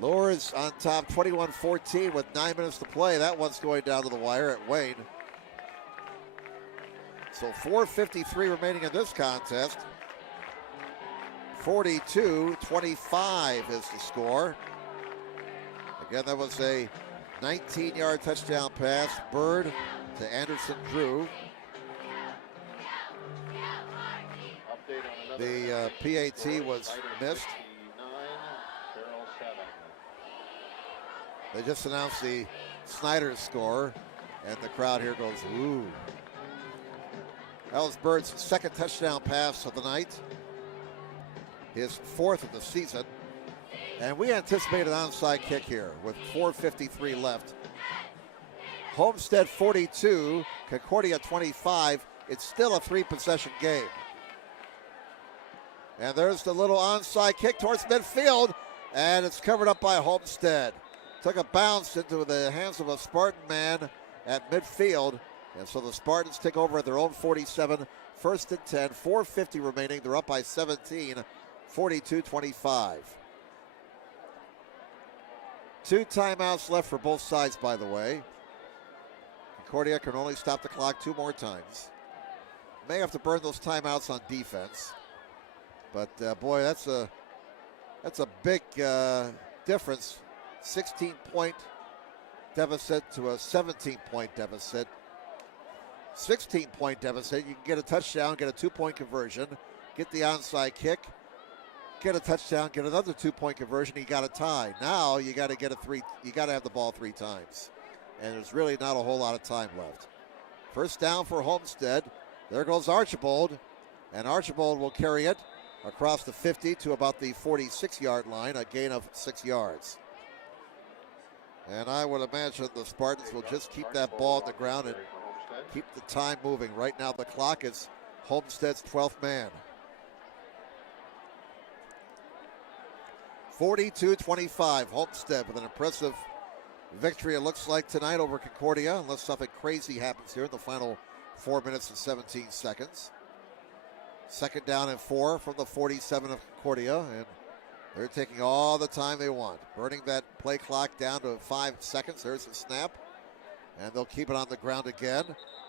Lourdes on top, 21-14 with 9 minutes to play. That one's going down to the wire at Wayne. So 4:53 remaining in this contest. 42-25 is the score. Again, that was a 19-yard touchdown pass. Bird to Anderson-Drew. The PAT was missed. They just announced the Snyder score, and the crowd here goes, woo. That was Bird's second touchdown pass of the night. His 4th of the season. And we anticipate an onside kick here with 4:53 left. Homestead 42, Concordia 25. It's still a 3-possession game. And there's the little onside kick towards midfield, and it's covered up by Homestead. Took a bounce into the hands of a Spartan man at midfield. And so the Spartans take over at their own 47. First and 10, 4:50 remaining. They're up by 17, 42-25. 2 timeouts left for both sides, by the way. Concordia can only stop the clock 2 more times. May have to burn those timeouts on defense. But boy, that's a big difference. 16-point deficit to a 17-point deficit. 16-point deficit. You can get a touchdown, get a 2-point conversion, get the onside kick, get a touchdown, get another 2-point conversion. You got a tie. Now you got to get you got to have the ball 3 times, and there's really not a whole lot of time left. First down for Homestead. There goes Archibald, and Archibald will carry it across the 50 to about the 46-yard line, a gain of 6 yards. And I would imagine the Spartans will just keep that ball on the ground and keep the time moving. Right now the clock is Homestead's 12th man. 42-25, Homestead with an impressive victory, it looks like, tonight over Concordia, unless something crazy happens here in the final 4 minutes and 17 seconds. Second down and 4 from the 47 of Concordia, and they're taking all the time they want, burning that play clock down to 5 seconds. There's the snap, and they'll keep it on the ground again.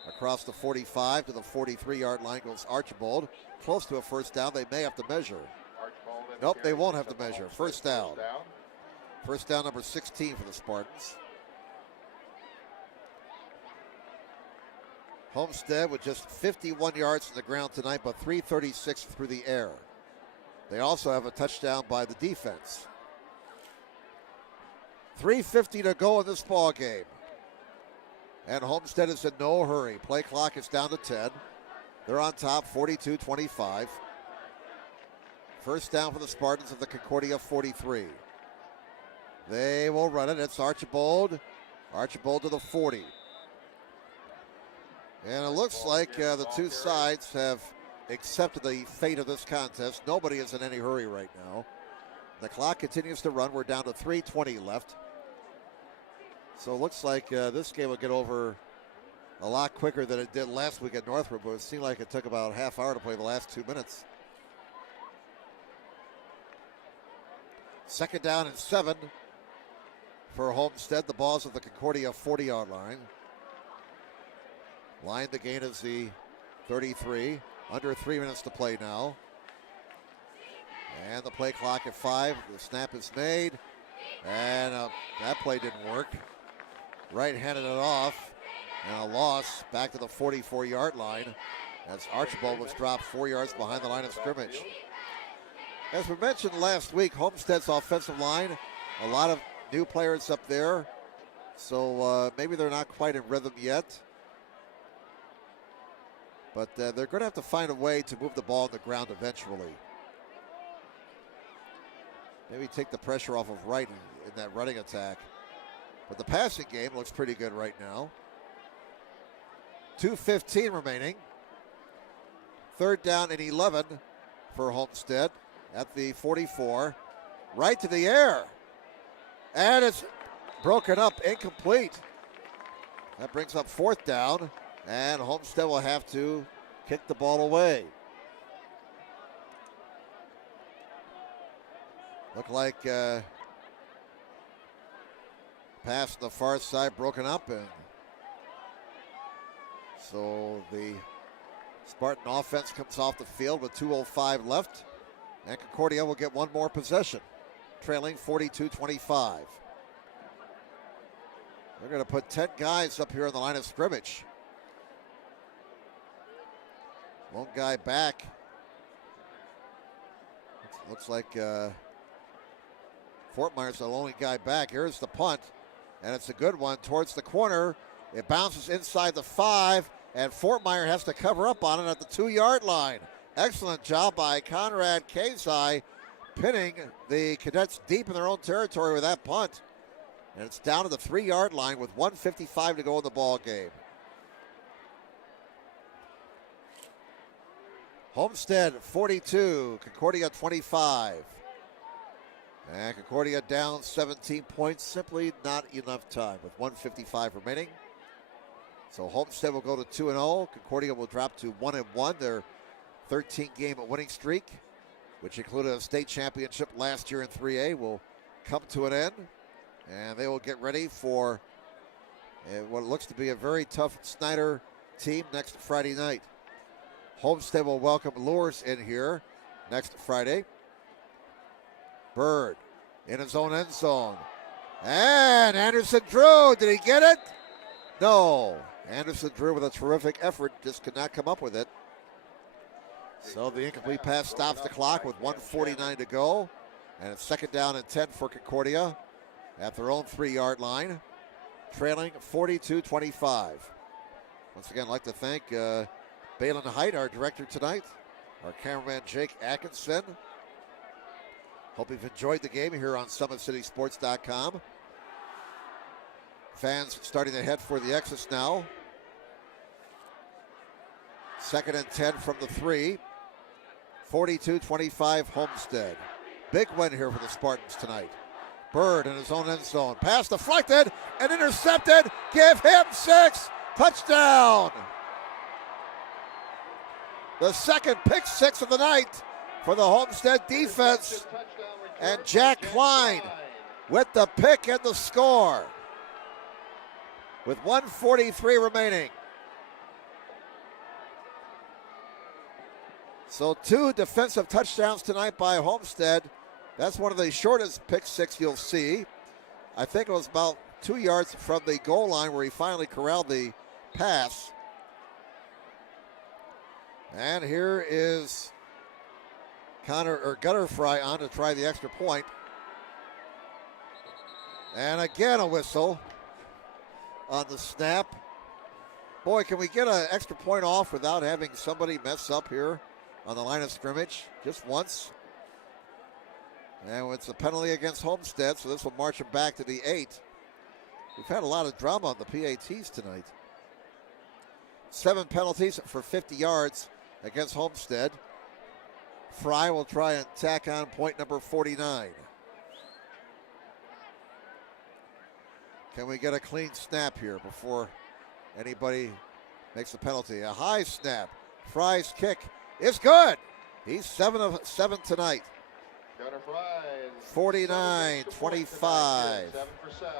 Across the 45 to the 43-yard line goes Archibald. Close to a first down. They may have to measure. Nope, they won't have to measure. First down. First down number 16 for the Spartans. Homestead with just 51 yards on the ground tonight, but 336 through the air. They also have a touchdown by the defense. 3:50 to go in this ball game. And Homestead is in no hurry. Play clock is down to 10. They're on top, 42-25. First down for the Spartans at the Concordia 43. They will run it. It's Archibald. Archibald to the 40. And it looks like the two sides have accepted the fate of this contest. Nobody is in any hurry right now. The clock continues to run. We're down to 3:20 left. So it looks like this game will get over a lot quicker than it did last week at Northrop, but it seemed like it took about a half hour to play the last 2 minutes. Second down and 7 for Homestead. The ball's at the Concordia 40-yard line. Line the gain is the 33. Under 3 minutes to play now. And the play clock at 5. The snap is made. And that play didn't work. Right-handed it off. And a loss back to the 44-yard line as Archibald was dropped 4 yards behind the line of scrimmage. As we mentioned last week, Homestead's offensive line, a lot of new players up there. So maybe they're not quite in rhythm yet. But they're going to have to find a way to move the ball on the ground eventually. Maybe take the pressure off of Wright in that running attack. But the passing game looks pretty good right now. 2:15 remaining. Third down and 11 for Homestead at the 44. Right to the air. And it's broken up, incomplete. That brings up fourth down. And Homestead will have to kick the ball away. Look like pass on the far side broken up, and so the Spartan offense comes off the field with 2:05 left, and Concordia will get one more possession, trailing 42-25. They're going to put 10 guys up here on the line of scrimmage. One guy back. Looks like Fort Myers the only guy back. Here's the punt, and it's a good one towards the corner. It bounces inside the 5, and Fort Myers has to cover up on it at the 2-yard line. Excellent job by Conrad Kazai, pinning the Cadets deep in their own territory with that punt. And it's down to the 3-yard line with 1:55 to go in the ball game. Homestead 42, Concordia 25. And Concordia down 17 points, simply not enough time with 1:55 remaining. So Homestead will go to 2-0. Concordia will drop to 1-1. Their 13-game winning streak, which included a state championship last year in 3A, will come to an end. And they will get ready for what looks to be a very tough Snyder team next Friday night. Homestead will welcome Lures in here next Friday. Bird in his own end zone. And Anderson Drew, did he get it? No, Anderson Drew with a terrific effort, just could not come up with it. So the incomplete pass stops the clock with 1:49 to go. And it's 2nd down and 10 for Concordia at their own 3-yard line, trailing 42-25. Once again, I'd like to thank Balin Height, our director tonight, our cameraman Jake Atkinson. Hope you've enjoyed the game here on SummitCitySports.com. Fans starting to head for the exits now. 2nd and 10 from the 3. 42-25 Homestead. Big win here for the Spartans tonight. Bird in his own end zone. Pass deflected and intercepted. Give him 6. Touchdown. The second pick 6 of the night for the Homestead defense. And Jack Klein with the pick and the score. With 1:43 remaining. So 2 defensive touchdowns tonight by Homestead. That's one of the shortest pick 6 you'll see. I think it was about 2 yards from the goal line where he finally corralled the pass. And here is Gunner Fry on to try the extra point. And again a whistle on the snap. Boy, can we get an extra point off without having somebody mess up here on the line of scrimmage just once? And it's a penalty against Homestead, so this will march him back to the 8. We've had a lot of drama on the PATs tonight. 7 penalties for 50 yards against Homestead. Fry will try and tack on point number 49. Can we get a clean snap here before anybody makes a penalty? A high snap. Fry's kick is good. He's 7 of 7 tonight. 49-25. 7 for 7.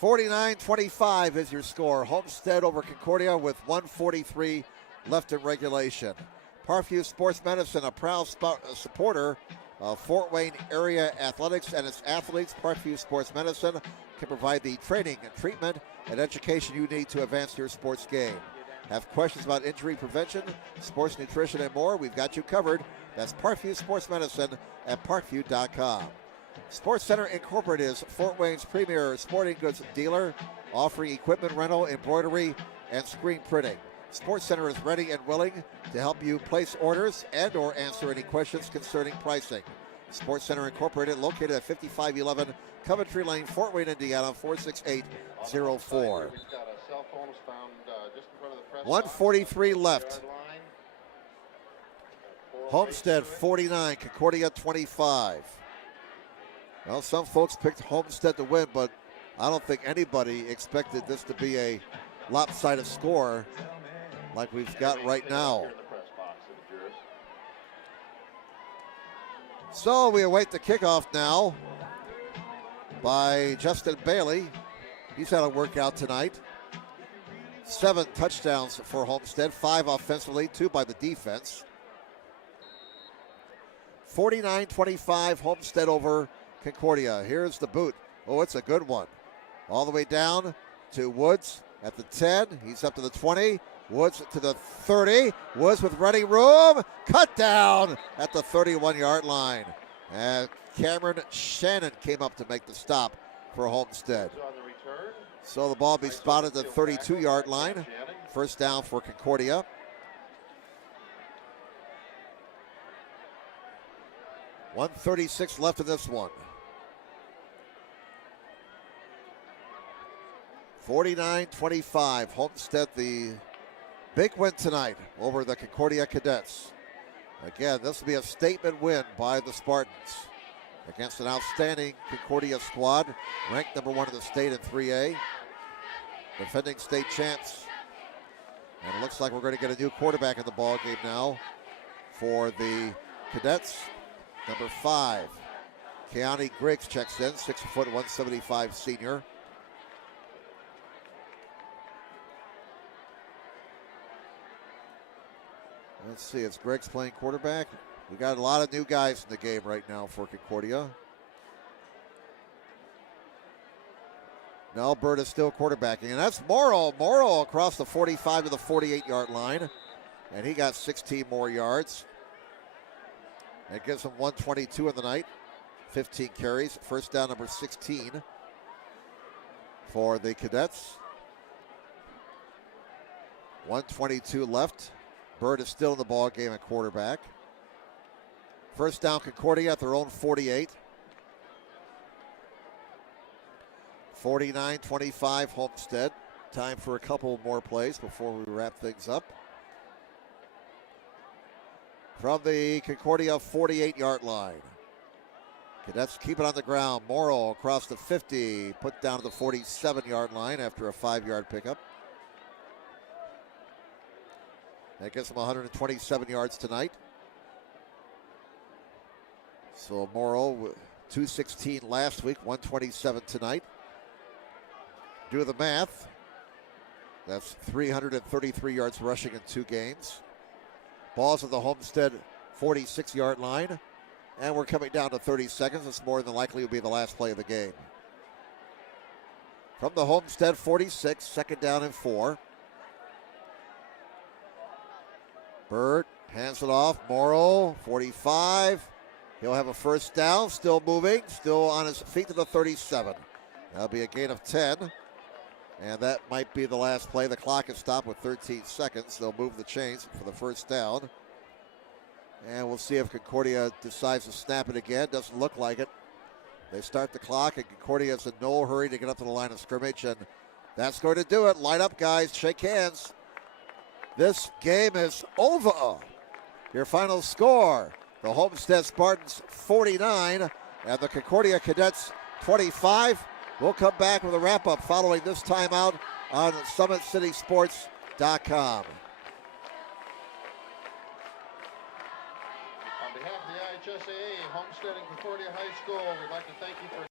49-25 is your score. Homestead over Concordia with 1:43 left in regulation. Parkview Sports Medicine, a proud supporter of Fort Wayne area athletics and its athletes. Parkview Sports Medicine can provide the training and treatment and education you need to advance your sports game. Have questions about injury prevention, sports nutrition, and more? We've got you covered. That's Parkview Sports Medicine at parkview.com. Sports Center Incorporated is Fort Wayne's premier sporting goods dealer, offering equipment rental, embroidery, and screen printing. Sports Center is ready and willing to help you place orders and or answer any questions concerning pricing. Sports Center Incorporated, located at 5511 Coventry Lane, Fort Wayne, Indiana, 46804. 1:43 left. Homestead 49, Concordia 25. Well, some folks picked Homestead to win, but I don't think anybody expected this to be a lopsided score like we've got right now. So we await the kickoff now by Justin Bailey. He's had a workout tonight. 7 touchdowns for Homestead, 5 offensively, 2 by the defense. 49-25, Homestead over Concordia. Here's the boot. Oh, it's a good one. All the way down to Woods at the 10. He's up to the 20. Woods to the 30. Woods with running room. Cut down at the 31-yard line. And Cameron Shannon came up to make the stop for Homestead. So the ball will be spotted at the 32-yard line. First down for Concordia. .136 left in this one. 49-25. Homestead, the big win tonight over the Concordia Cadets. Again, this will be a statement win by the Spartans against an outstanding Concordia squad, ranked number 1 in the state in 3A. Defending state champs. And it looks like we're going to get a new quarterback in the ball game now for the Cadets. Number 5, Keani Griggs checks in, 6 foot 175 senior. Let's see, it's Griggs playing quarterback. We got a lot of new guys in the game right now for Concordia. No, Bird is still quarterbacking, and that's Morrow. Morrow across the 45 to the 48-yard line, and he got 16 more yards. It gives him 122 in the night, 15 carries. First down, number 16 for the Cadets. 122 left. Bird is still in the ball game at quarterback. First down, Concordia at their own 48. 49-25 Homestead. Time for a couple more plays before we wrap things up. From the Concordia 48-yard line. Cadets keep it on the ground. Morrow across the 50, put down to the 47-yard line after a 5-yard pickup. That gives him 127 yards tonight. So Morrow, 216 last week, 127 tonight. Do the math. That's 333 yards rushing in 2 games. Ball's at the Homestead 46-yard line. And we're coming down to 30 seconds. It's more than likely will be the last play of the game. From the Homestead 46, second down and 4. Bird hands it off. Morrow, 45. He'll have a first down. Still moving. Still on his feet to the 37. That'll be a gain of 10. And that might be the last play. The clock is stopped with 13 seconds. They'll move the chains for the first down. And we'll see if Concordia decides to snap it again. Doesn't look like it. They start the clock, and Concordia is in no hurry to get up to the line of scrimmage. And that's going to do it. Line up, guys. Shake hands. This game is over. Your final score, the Homestead Spartans 49 and the Concordia Cadets 25. We'll come back with a wrap-up following this timeout on SummitCitySports.com. On behalf of the IHSAA, Homestead and Concordia High School, we'd like to thank you for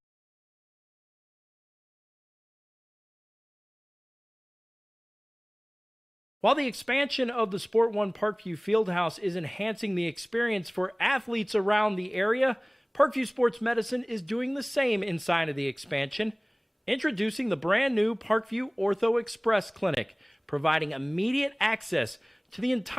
While the expansion of the Sport One Parkview Fieldhouse is enhancing the experience for athletes around the area, Parkview Sports Medicine is doing the same inside of the expansion. Introducing the brand new Parkview Ortho Express Clinic, providing immediate access to the entire